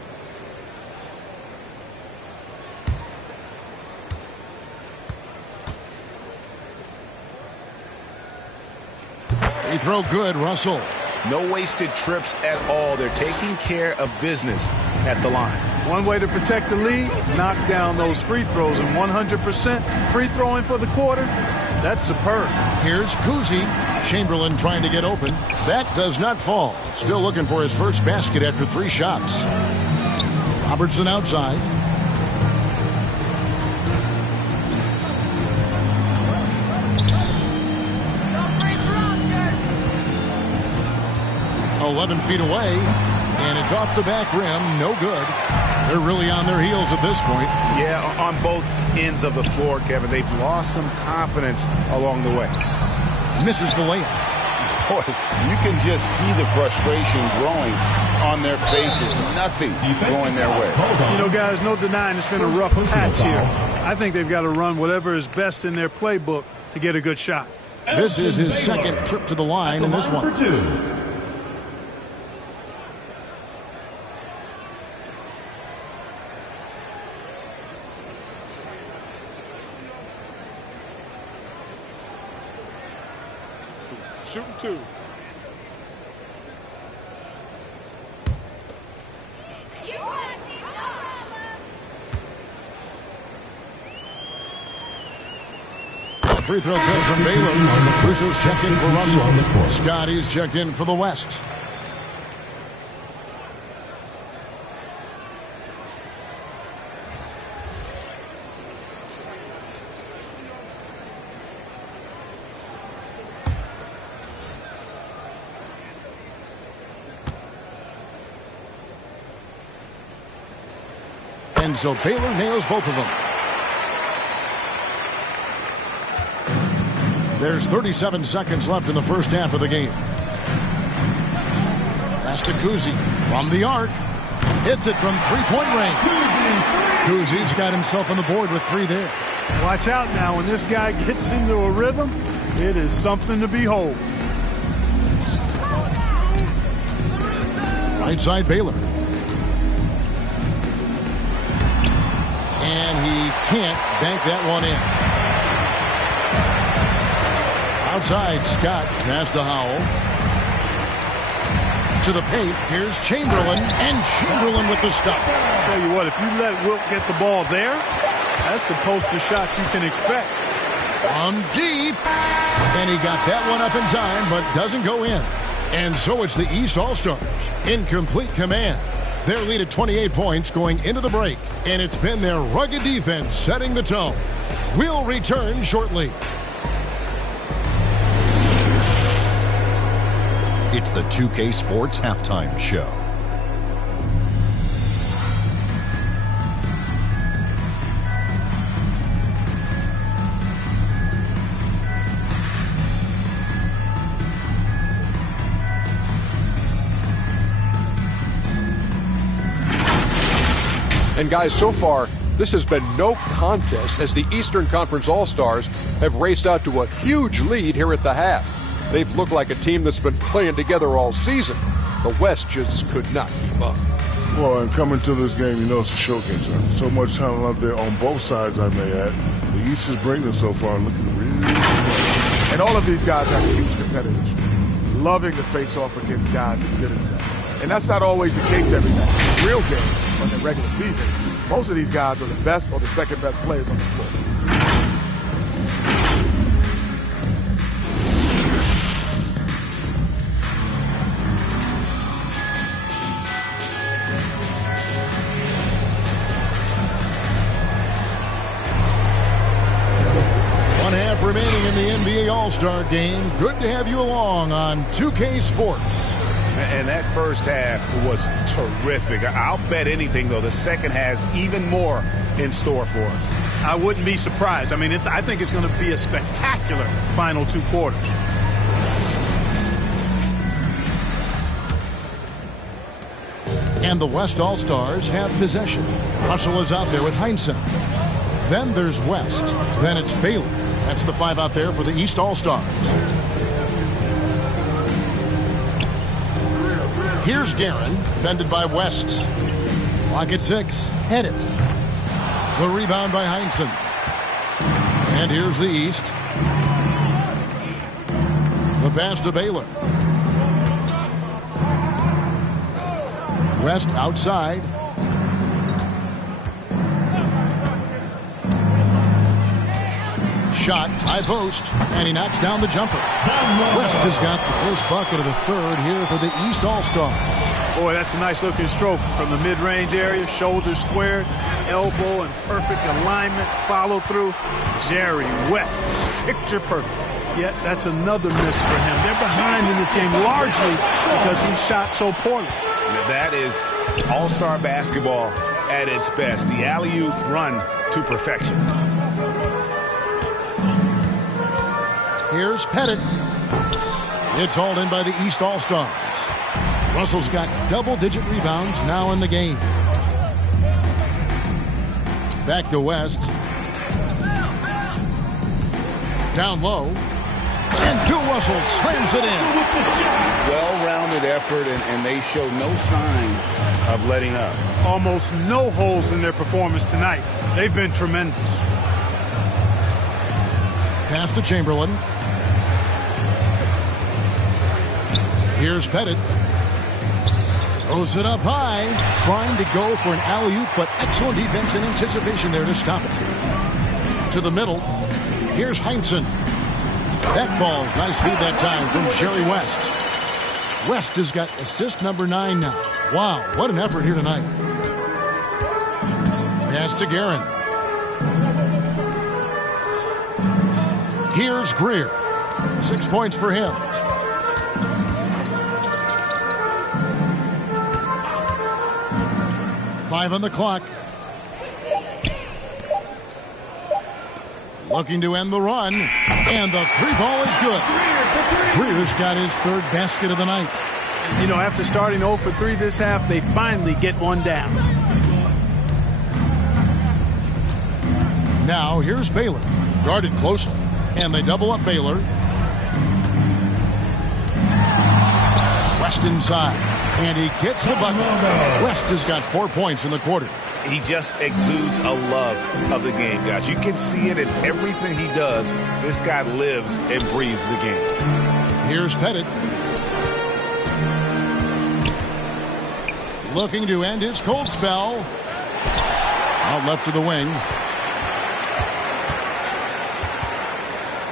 Free throw good, Russell. No wasted trips at all. They're taking care of business at the line. One way to protect the lead, knock down those free throws, and 100% free throwing for the quarter. That's superb. Here's Kuzi. Chamberlain trying to get open. That does not fall. Still looking for his first basket after 3 shots. Robertson outside. .11 feet away, and it's off the back rim. No good. They're really on their heels at this point. Yeah, on both ends of the floor, Kevin. They've lost some confidence along the way. Misses the layup. Boy, you can just see the frustration growing on their faces. Nothing going their way. You know, guys, no denying it's been a rough patch here. I think they've got to run whatever is best in their playbook to get a good shot. This is his second trip to the line in this one. Shooting two. Free throw good from Baylor. Russo's checked in for Russell. Scotty's checked in for the West. And so Baylor nails both of them. There's 37 seconds left in the first half of the game. Pass to Kuzi from the arc. Hits it from three-point range. Kuzi's got himself on the board with 3 there. Watch out now. When this guy gets into a rhythm, it is something to behold. Right side Baylor. And he can't bank that one in. Outside, Scott pass to Howell. To the paint, here's Chamberlain, and Chamberlain with the stuff. I'll tell you what, if you let Wilt get the ball there, that's the poster shot you can expect. From deep, and he got that one up in time, but doesn't go in. And so it's the East All-Stars in complete command. Their lead at 28 points going into the break, and it's been their rugged defense setting the tone. We'll return shortly. It's the 2K Sports Halftime Show. And guys, so far, this has been no contest as the Eastern Conference All-Stars have raced out to a huge lead here at the half. They've looked like a team that's been playing together all season. The West just could not keep up. Well, and coming to this game, you know it's a showcase. So much talent out there on both sides, I may add. The East is bringing so far, looking really good. And all of these guys have a huge competitive. Loving to face off against guys as good as them. And that's not always the case every night. Real games, on the regular season, most of these guys are the best or the second best players on the floor. Remaining in the NBA All-Star Game. Good to have you along on 2K Sports. And that first half was terrific. I'll bet anything, though, the second has even more in store for us. I wouldn't be surprised. I mean, I think it's going to be a spectacular final 2 quarters. And the West All-Stars have possession. Russell is out there with Heinsohn. Then there's West. Then it's Baylor. That's the 5 out there for the East All-Stars. Here's Guerin, defended by West. Clock at 6. Head it. The rebound by Heinsohn. And here's the East. The pass to Baylor. West outside. Shot, high post, and he knocks down the jumper. West has got the first bucket of the third here for the East All-Stars. Boy, that's a nice looking stroke from the mid-range area. Shoulders squared, elbow in perfect alignment, follow through. Jerry West, picture perfect. Yet that's another miss for him. They're behind in this game largely because he shot so poorly. That is all-star basketball at its best. The alley-oop run to perfection. Here's Pettit. It's hauled in by the East All-Stars. Russell's got double-digit rebounds now in the game. Back to West. Down low. And Bill Russell slams it in. Well-rounded effort, and they show no signs of letting up. Almost no holes in their performance tonight. They've been tremendous. Pass to Chamberlain. Here's Pettit. Throws it up high. Trying to go for an alley-oop, but excellent defense and anticipation there to stop it. To the middle. Here's Heinsohn. That falls. Nice feed that time from Jerry West. West has got assist number 9 now. Wow, what an effort here tonight. Pass to Guerin. Here's Greer. 6 points for him. Five on the clock. Looking to end the run. And the three ball is good. Greer's got his third basket of the night. You know, after starting 0 for 3 this half, they finally get one down. Now here's Baylor. Guarded closely. And they double up Baylor. West inside. And he gets the bucket. West has got 4 points in the quarter. He just exudes a love of the game, guys. You can see it in everything he does. This guy lives and breathes the game. Here's Pettit. Looking to end his cold spell. Out left to the wing.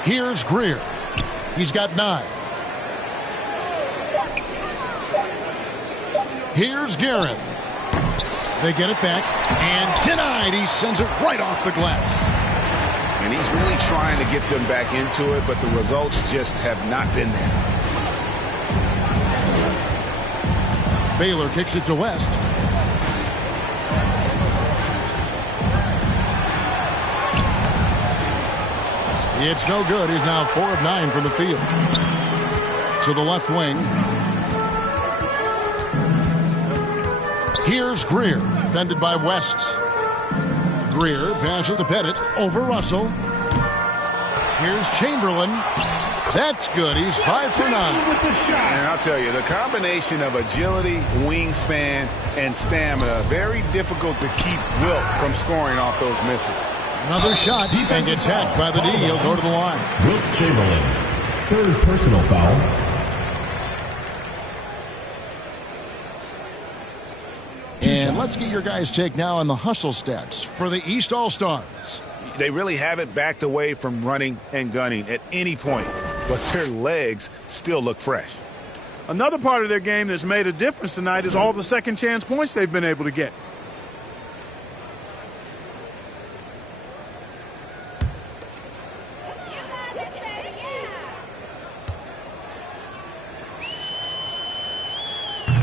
Here's Greer. He's got 9. Here's Guerin. They get it back, and denied. He sends it right off the glass. And he's really trying to get them back into it, but the results just have not been there. Baylor kicks it to West. It's no good. He's now 4 of 9 from the field. To the left wing. Here's Greer, defended by West. Greer passes to Pettit over Russell. Here's Chamberlain. That's good. He's 5 for 9. And I'll tell you, the combination of agility, wingspan, and stamina, very difficult to keep Wilt from scoring off those misses. Another shot and gets hacked by the D. He'll go to the line. Wilt Chamberlain, third personal foul. And let's get your guys' take now on the hustle stats for the East All-Stars. They really haven't backed away from running and gunning at any point, but their legs still look fresh. Another part of their game that's made a difference tonight is all the second chance points they've been able to get.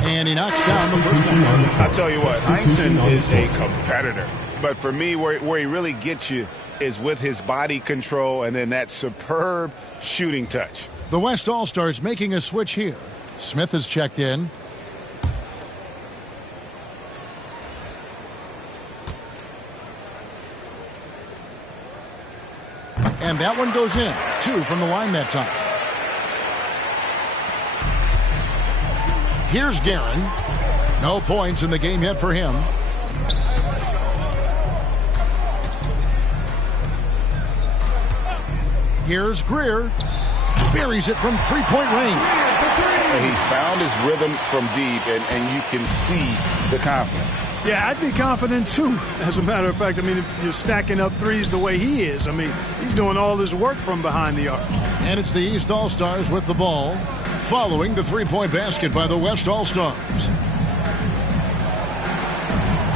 And he knocks down the first one. I'll tell you what, Heinsohn is a competitor. But for me, where he really gets you is with his body control and then that superb shooting touch. The West All-Stars making a switch here. Smith has checked in. And that one goes in. 2 from the line that time. Here's Guerin. No points in the game yet for him. Here's Greer. Buries it from three-point range. He's found his rhythm from deep, and you can see the confidence. Yeah, I'd be confident, too. As a matter of fact, I mean, if you're stacking up threes the way he is, I mean, he's doing all his work from behind the arc. And it's the East All-Stars with the ball, following the three-point basket by the West All-Stars.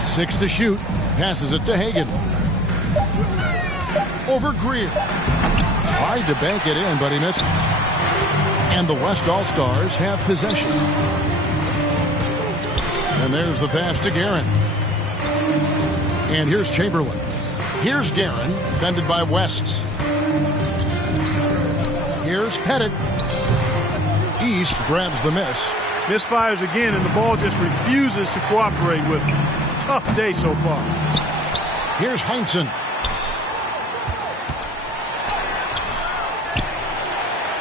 6 to shoot. Passes it to Hagan. Over Greer. Tried to bank it in, but he misses. And the West All-Stars have possession. And there's the pass to Guerin. And here's Chamberlain. Here's Guerin, defended by West. Here's Pettit. East grabs the miss. Misfires again, and the ball just refuses to cooperate with him. It's a tough day so far. Here's Heinsohn.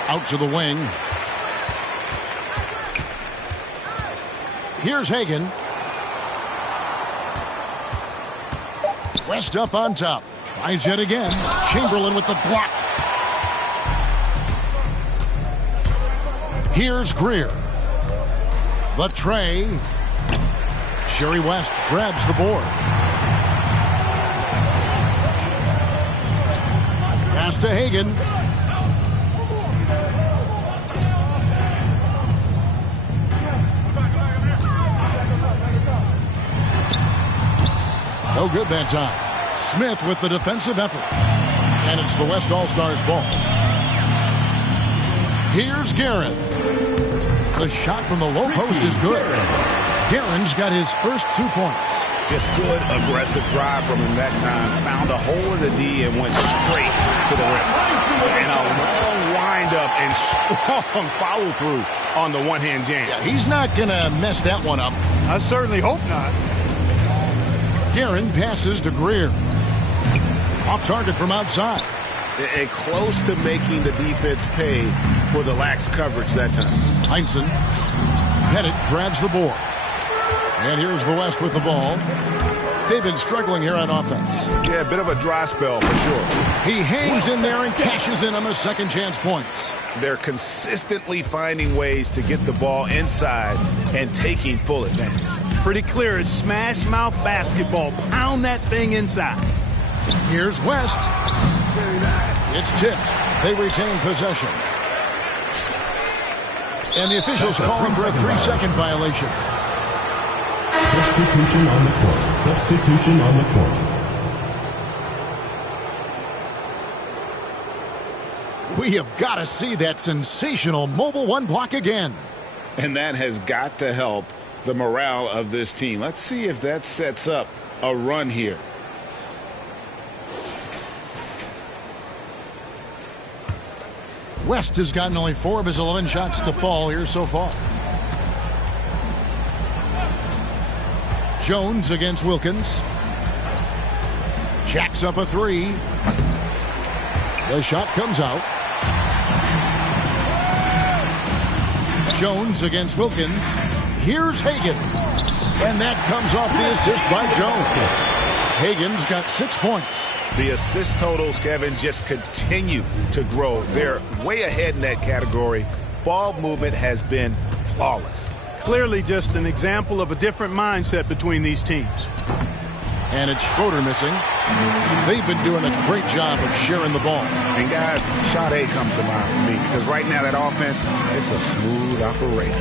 Out to the wing. Here's Hagan. West up on top. Tries yet again. Chamberlain with the block. Here's Greer. The tray. Sherry West grabs the board. Pass to Hagan. No good that time. Smith with the defensive effort. And it's the West All-Stars ball. Here's Guerin. The shot from the low post is good. Guerin's got his first 2 points. Just good, aggressive drive from him that time. Found a hole in the D and went straight to the rim. And a long wind-up and strong follow-through on the one-hand jam. Yeah, he's not going to mess that one up. I certainly hope not. Guerin passes to Greer. Off target from outside. And close to making the defense pay for the lax coverage that time. Heinsohn. Pettit grabs the board. And here's the West with the ball. They've been struggling here on offense. Yeah, a bit of a dry spell for sure. He hangs in there and cashes in on the second chance points. They're consistently finding ways to get the ball inside and taking full advantage. Pretty clear. It's smash mouth basketball. Pound that thing inside. Here's West. It's tipped. They retain possession. And the officials call him for a 3-second violation. Substitution on the court. Substitution on the court. We have got to see that sensational mobile one block again. And that has got to help the morale of this team. Let's see if that sets up a run here. West has gotten only 4 of his 11 shots to fall here so far. Jones against Wilkins. Jacks up a 3. The shot comes out. Jones against Wilkins. Here's Hagan. And that comes off the assist by Jones. Hagan's got 6 points. The assist totals, Kevin, just continue to grow. They're way ahead in that category. Ball movement has been flawless. Clearly just an example of a different mindset between these teams. And it's Schroeder missing. They've been doing a great job of sharing the ball. And guys, shot A comes to mind for me because right now that offense, it's a smooth operator.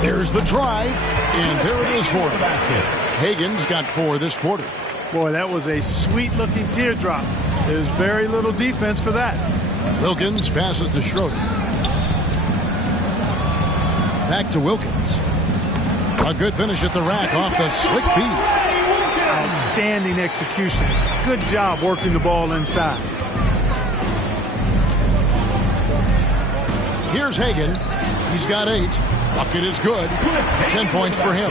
There's the drive, and there it is for him. Hagan's got 4 this quarter. Boy, that was a sweet-looking teardrop. There's very little defense for that. Wilkins passes to Schroeder. Back to Wilkins. A good finish at the rack off the slick feed. Outstanding execution. Good job working the ball inside. Here's Hagan. He's got 8. Bucket is good. 10 points for him.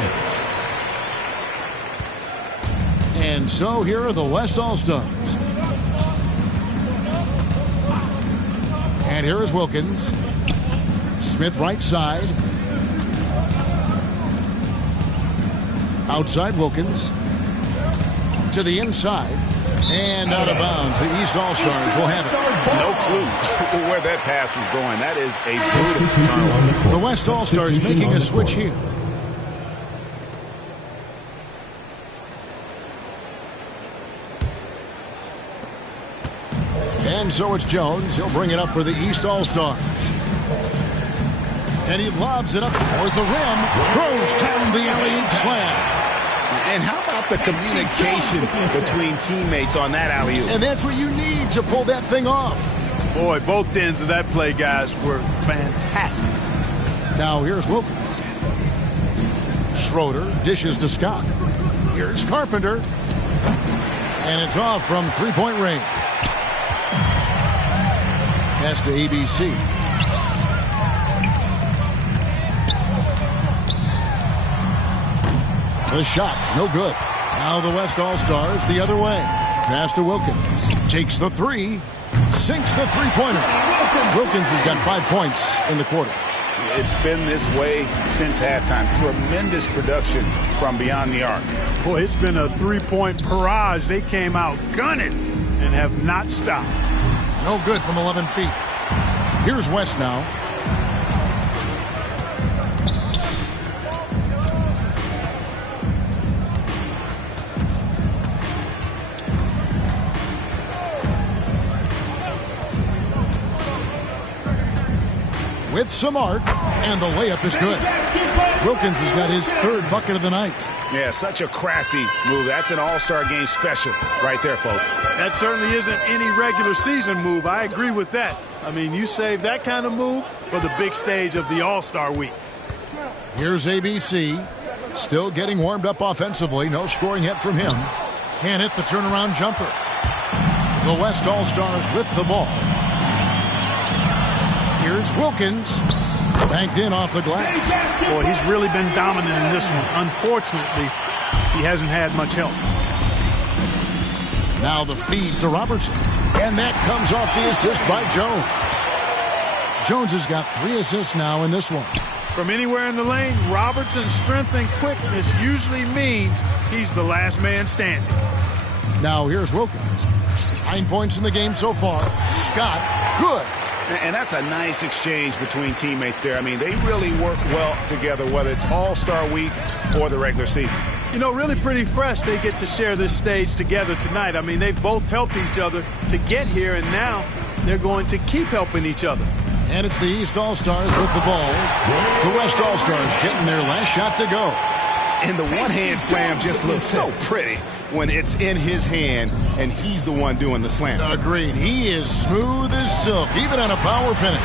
And so here are the West All-Stars. And here is Wilkins. Smith right side. Outside Wilkins. To the inside. And out of bounds. The East All-Stars will have it. No clue where that pass was going. That is a brutal turnover. The West All-Stars making a switch here. And so it's Jones. He'll bring it up for the East All-Stars. And he lobs it up toward the rim. Throws down the alley-oop slam. And how about the communication between teammates on that alley-oop? And that's what you need to pull that thing off. Boy, both ends of that play, guys, were fantastic. Now here's Wilkins. Schroeder dishes to Scott. Here's Carpenter. And it's off from three-point range. Pass to ABC. The shot, no good. Now the West All-Stars the other way. Pass to Wilkins. Takes the three. Sinks the three-pointer. Wilkins has got 5 points in the quarter. It's been this way since halftime. Tremendous production from beyond the arc. Boy, it's been a three-point barrage. They came out gunning and have not stopped. No good from 11 feet. Here's West now. With some arc, and the layup is good. Wilkins has got his third bucket of the night. Yeah, such a crafty move. That's an all-star game special right there, folks. That certainly isn't any regular season move. I agree with that. I mean, you save that kind of move for the big stage of the All-Star week. Here's ABC. Still getting warmed up offensively. No scoring yet from him. Can't hit the turnaround jumper. The West All-Stars with the ball. Here's Wilkins. Banked in off the glass. Boy, he's really been dominant in this one. Unfortunately, he hasn't had much help. Now the feed to Robertson. And that comes off the assist by Jones. Jones has got 3 assists now in this one. From anywhere in the lane, Robertson's strength and quickness usually means he's the last man standing. Now here's Wilkins. 9 points in the game so far. Scott, good. And that's a nice exchange between teammates there. I mean, they really work well together, whether it's All-Star Week or the regular season. You know, really pretty fresh they get to share this stage together tonight. I mean, they've both helped each other to get here, and now they're going to keep helping each other. And it's the East All-Stars with the ball. The West All-Stars getting their last shot to go. And the one-hand slam just looks so pretty when it's in his hand and he's the one doing the slam. Agreed. He is smooth as silk, even on a power finish.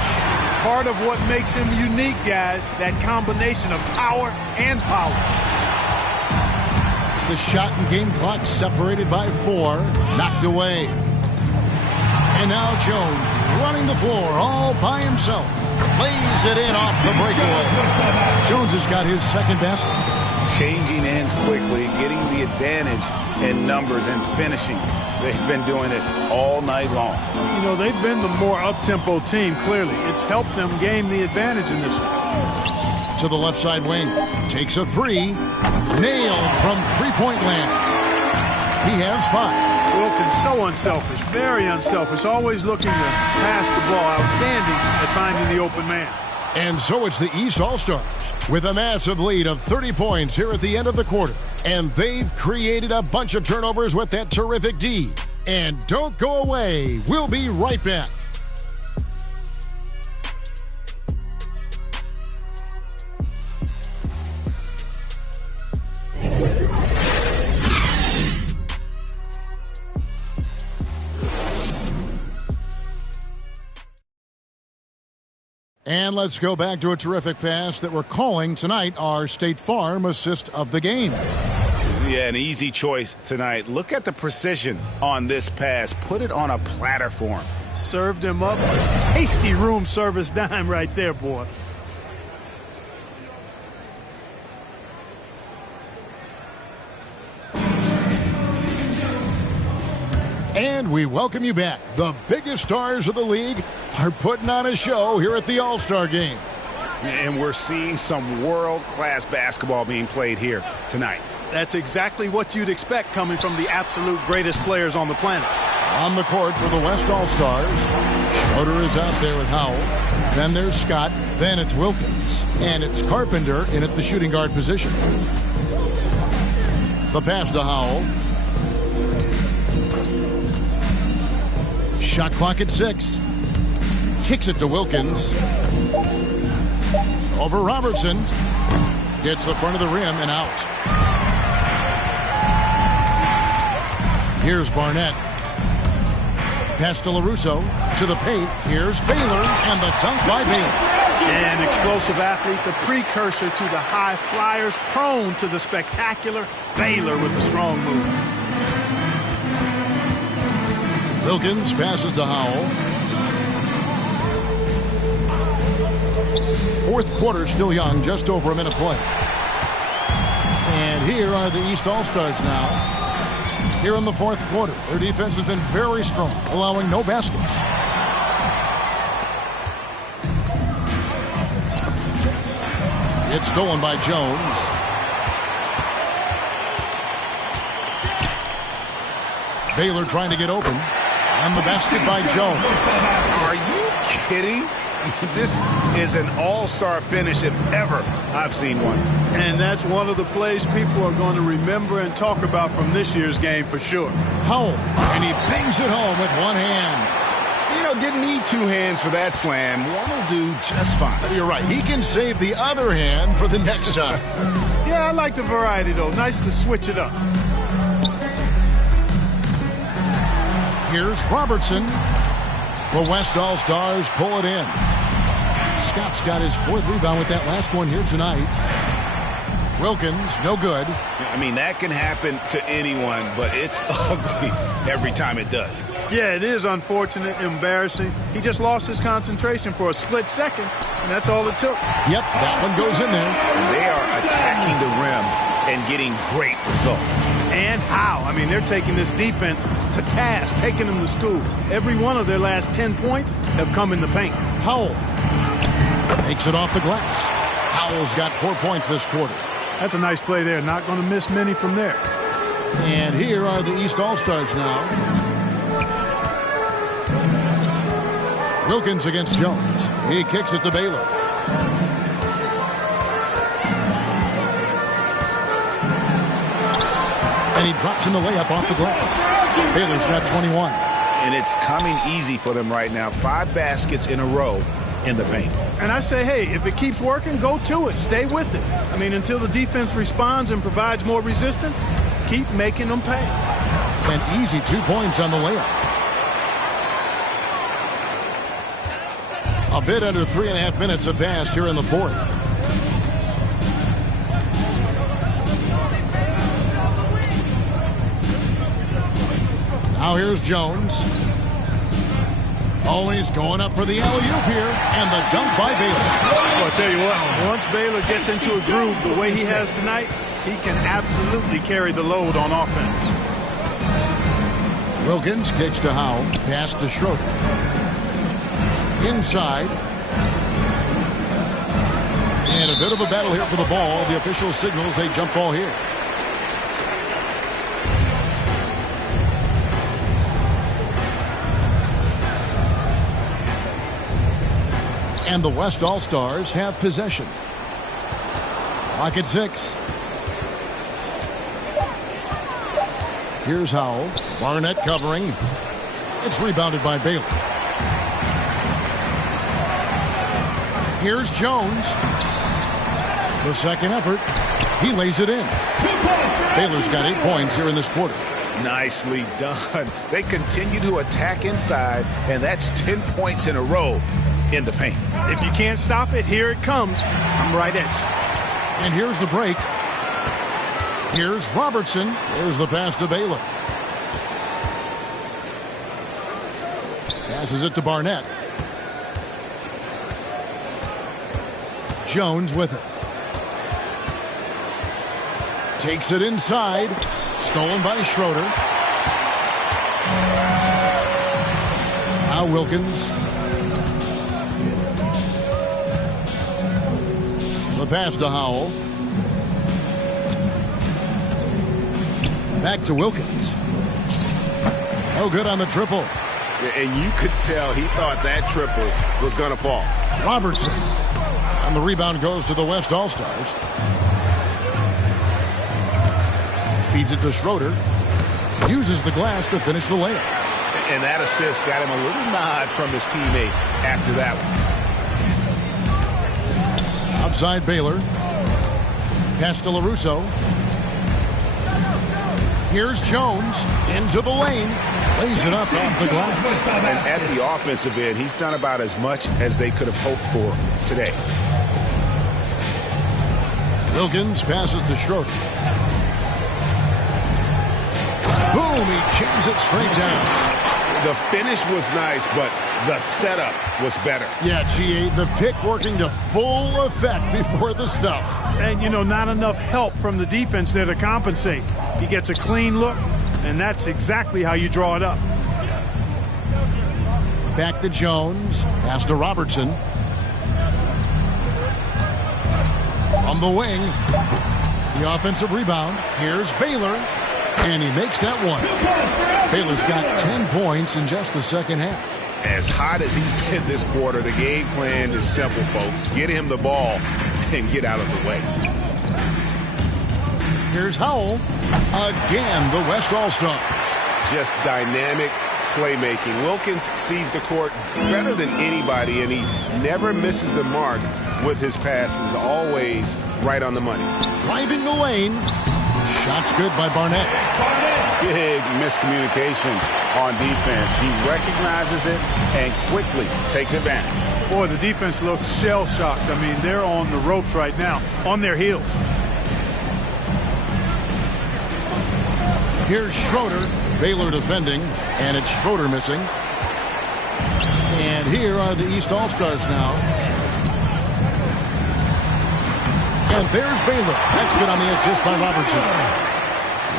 Part of what makes him unique, guys, that combination of power and polish. The shot and game clock separated by 4. Knocked away. And now Jones running the floor all by himself. Lays it in off the breakaway. Jones has got his second basket. Changing ends quickly, getting the advantage in numbers and finishing. They've been doing it all night long. You know, they've been the more up-tempo team, clearly. It's helped them gain the advantage in this one. To the left side wing. Takes a 3. Nailed from three-point land. He has 5. Wilkins, so unselfish, very unselfish, always looking to pass the ball, outstanding at finding the open man. And so it's the East All-Stars with a massive lead of 30 points here at the end of the quarter. And they've created a bunch of turnovers with that terrific D. And don't go away. We'll be right back. And let's go back to a terrific pass that we're calling tonight our State Farm assist of the game. Yeah, an easy choice tonight. Look at the precision on this pass. Put it on a platter for him. Served him up a tasty room service dime right there, boy. And we welcome you back. The biggest stars of the league are putting on a show here at the All-Star Game. And we're seeing some world-class basketball being played here tonight. That's exactly what you'd expect coming from the absolute greatest players on the planet. On the court for the West All-Stars, Schroeder is out there with Howell. Then there's Scott. Then it's Wilkins. And it's Carpenter in at the shooting guard position. The pass to Howell. Shot clock at 6. Kicks it to Wilkins. Over Robertson. Gets the front of the rim and out. Here's Barnett. Pass to LaRusso. To the paint. Here's Baylor. And the dunk by Baylor. An explosive athlete, the precursor to the high flyers, prone to the spectacular. Baylor with a strong move. Wilkins passes to Howell. Fourth quarter still young, just over a minute play. And here are the East All-Stars now. Here in the fourth quarter, their defense has been very strong, allowing no baskets. It's stolen by Jones. Baylor trying to get open. And the basket by Jones. Are you kidding? This is an all-star finish if ever I've seen one. And that's one of the plays people are going to remember and talk about from this year's game for sure. Howell, and he bangs it home with one hand. You know, didn't need two hands for that slam. One will do just fine. You're right. He can save the other hand for the next time. Yeah, I like the variety, though. Nice to switch it up. Here's Robertson. The West All-Stars pull it in. Scott's got his fourth rebound with that last one here tonight. Wilkins, no good. I mean, that can happen to anyone, but it's ugly every time it does. Yeah, it is unfortunate, embarrassing. He just lost his concentration for a split second, and that's all it took. Yep, that one goes in there. They are attacking the rim and getting great results. And how? I mean, they're taking this defense to task, taking them to school. Every one of their last 10 points have come in the paint. Howell makes it off the glass. Howell's got 4 points this quarter. That's a nice play there. Not going to miss many from there. And here are the East All-Stars now. Wilkins against Jones. He kicks it to Baylor. And he drops in the layup off the glass. Baylor's got 21. And it's coming easy for them right now. 5 baskets in a row in the paint. And I say, hey, if it keeps working, go to it. Stay with it. I mean, until the defense responds and provides more resistance, keep making them pay. An easy 2 points on the layup. A bit under 3.5 minutes have passed here in the fourth. Now here's Jones. Oh, he's going up for the alley-oop here, and the dunk by Baylor. Well, I'll tell you what, once Baylor gets into a groove the way he has tonight, he can absolutely carry the load on offense. Wilkins kicks to Howell, pass to Schroeder. Inside. And a bit of a battle here for the ball. The official signals a jump ball here. And the West All-Stars have possession. Clock at 6. Here's Howell. Barnett covering. It's rebounded by Baylor. Here's Jones. The second effort. He lays it in. Baylor's got 8 points here in this quarter. Nicely done. They continue to attack inside, and that's 10 points in a row in the paint. If you can't stop it, here it comes. I'm right at you. And here's the break. Here's Robertson. There's the pass to Baylor. Passes it to Barnett. Jones with it. Takes it inside. Stolen by Schroeder. Now Wilkins. The pass to Howell. Back to Wilkins. No good on the triple. And you could tell he thought that triple was going to fall. Robertson. And the rebound goes to the West All-Stars. Feeds it to Schroeder. Uses the glass to finish the layup. And that assist got him a little nod from his teammate after that one. Outside Baylor. Pass to LaRusso. Here's Jones into the lane. Lays it up off the glass. And at the offensive end, he's done about as much as they could have hoped for today. Wilkins passes to Schroeder. Boom, he jams it straight down. The finish was nice, but the setup was better. Yeah, GA, the pick working to full effect before the stuff. And, you know, not enough help from the defense there to compensate. He gets a clean look, and that's exactly how you draw it up. Back to Jones. Pass to Robertson. From the wing. The offensive rebound. Here's Baylor. And he makes that one. Baylor's got 10 points in just the second half. As hot as he's been this quarter, the game plan is simple, folks. Get him the ball and get out of the way. Here's Howell. Again, the West All-Star. Just dynamic playmaking. Wilkins sees the court better than anybody, and he never misses the mark with his passes. Always right on the money. Driving the lane. Shot's good by Barnett. Big miscommunication on defense. He recognizes it and quickly takes advantage. Boy, the defense looks shell-shocked. I mean, they're on the ropes right now, on their heels. Here's Schroeder. Baylor defending, and it's Schroeder missing. And here are the East All-Stars now. And there's Baylor. That's good on the assist by Robertson.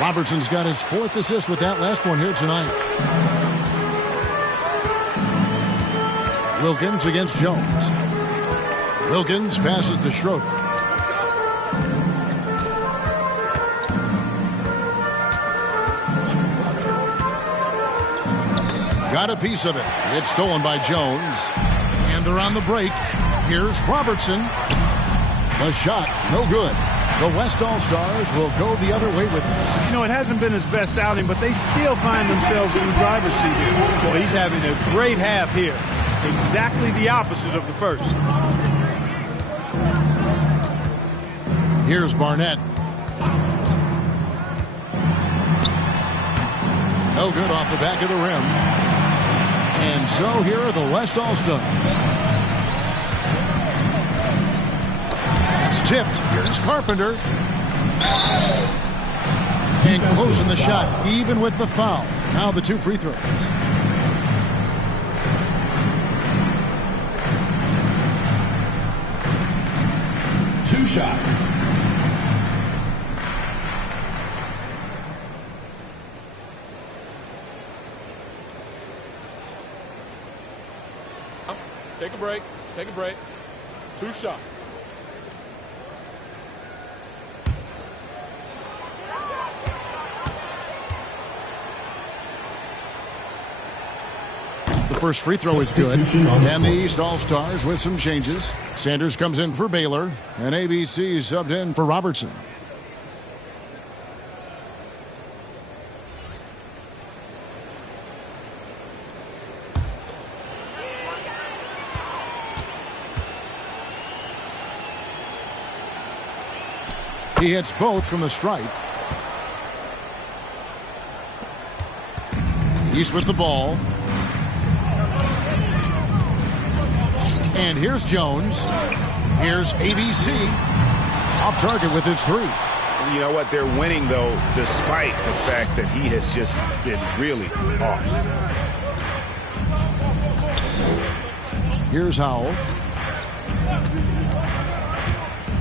Robertson's got his 4th assist with that last one here tonight. Wilkins against Jones. Wilkins passes to Schroeder. Got a piece of it. It's stolen by Jones. And they're on the break. Here's Robertson. The shot, no good. The West All-Stars will go the other way with this. You know, it hasn't been his best outing, but they still find themselves in the driver's seat here. Well, he's having a great half here. Exactly the opposite of the first. Here's Barnett. No good off the back of the rim. And so here are the West All-Stars. It's tipped. Here's Carpenter. And closing the shot, even with the foul. Now the 2 free throws. Two shots. Take a break. Take a break. 2 shots. The first free throw is good. And the East All-Stars with some changes. Sanders comes in for Baylor. And ABC subbed in for Robertson. He hits both from the stripe. He's with the ball. And here's Jones. Here's ABC. Off target with his 3. You know what? They're winning, though, despite the fact that he has just been really off. Here's Howell.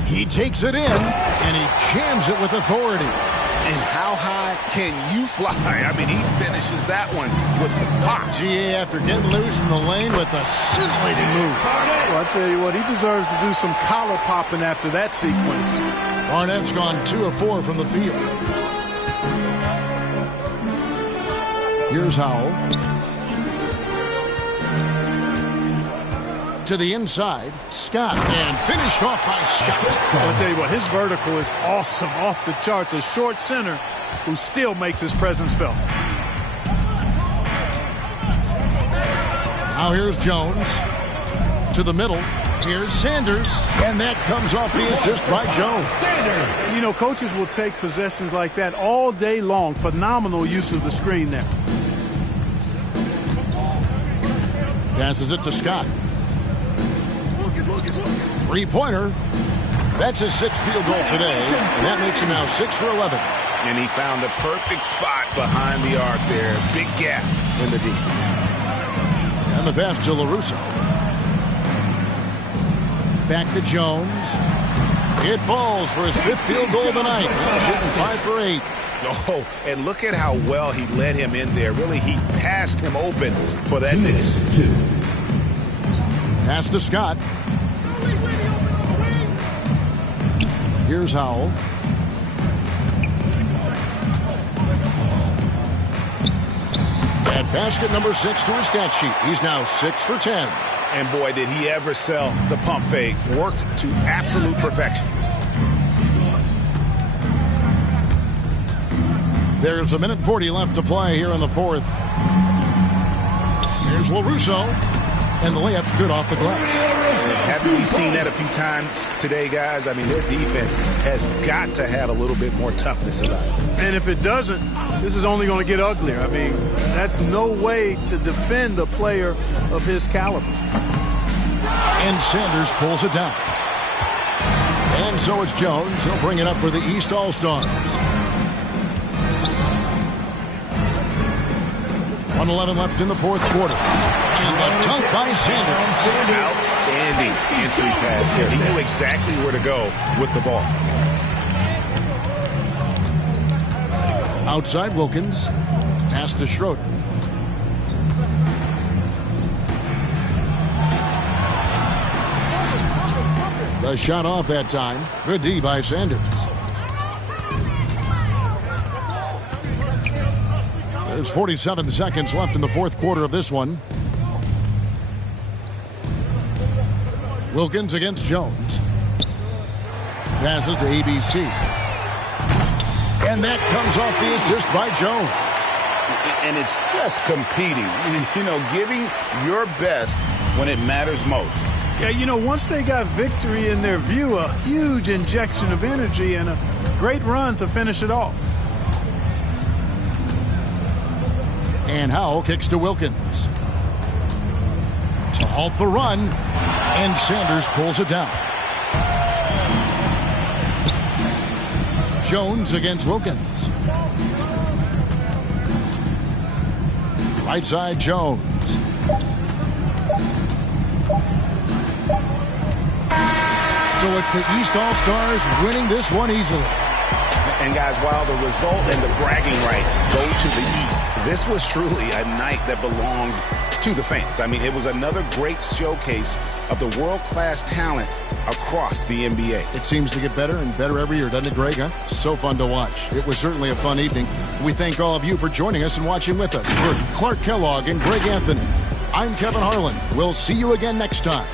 He takes it in, and he jams it with authority. And how high can you fly? I mean, he finishes that one with some pop. GA after getting loose in the lane with a scintillating move. Well, I tell you what, he deserves to do some collar popping after that sequence. Barnett's gone 2 of 4 from the field. Here's Howell. To the inside, Scott, and finished off by Scott. I'll tell you what, his vertical is awesome, off the charts. A short center who still makes his presence felt. Now here's Jones. To the middle. Here's Sanders. And that comes off the assist by Jones. Sanders. You know, coaches will take possessions like that all day long. Phenomenal use of the screen there. Passes it to Scott. 3-pointer. That's his 6th field goal today. And that makes him now 6 for 11. And he found the perfect spot behind the arc there. Big gap in the D. And the pass to LaRusso. Back to Jones. It falls for his 5th field goal of the night. Shooting 5 for 8. Oh, and look at how well he led him in there. Really, he passed him open for that miss. Pass to Scott. Here's Howell. At basket number 6 to his stat sheet. He's now 6 for 10. And boy, did he ever sell the pump fake. Worked to absolute perfection. There's 1:40 left to play here in the 4th. Here's LaRusso. And the layup's good off the glass. Haven't we seen that a few times today, guys? I mean, their defense has got to have a little bit more toughness about it. And if it doesn't, this is only going to get uglier. I mean, that's no way to defend a player of his caliber. And Sanders pulls it down. And so it's Jones. He'll bring it up for the East All-Stars. 1:11 left in the 4th quarter. And the dunk by Sanders. Outstanding entry pass there. He knew exactly where to go with the ball. Outside Wilkins. Pass to Schroeder. The shot off that time. Good D by Sanders. There's 47 seconds left in the 4th quarter of this one. Wilkins against Jones. Passes to ABC. And that comes off the assist by Jones. And it's just competing. You know, giving your best when it matters most. Yeah, you know, once they got victory in their view, a huge injection of energy and a great run to finish it off. And Howell kicks to Wilkins. To halt the run. And Sanders pulls it down. Jones against Wilkins. Right side Jones. So it's the East All-Stars winning this one easily. And guys, while the result and the bragging rights go to the East, this was truly a night that belonged to the fans. I mean, it was another great showcase of the world-class talent across the NBA. It seems to get better and better every year, doesn't it, Greg? Huh? So fun to watch. It was certainly a fun evening. We thank all of you for joining us and watching with us. For Clark Kellogg and Greg Anthony, I'm Kevin Harlan. We'll see you again next time.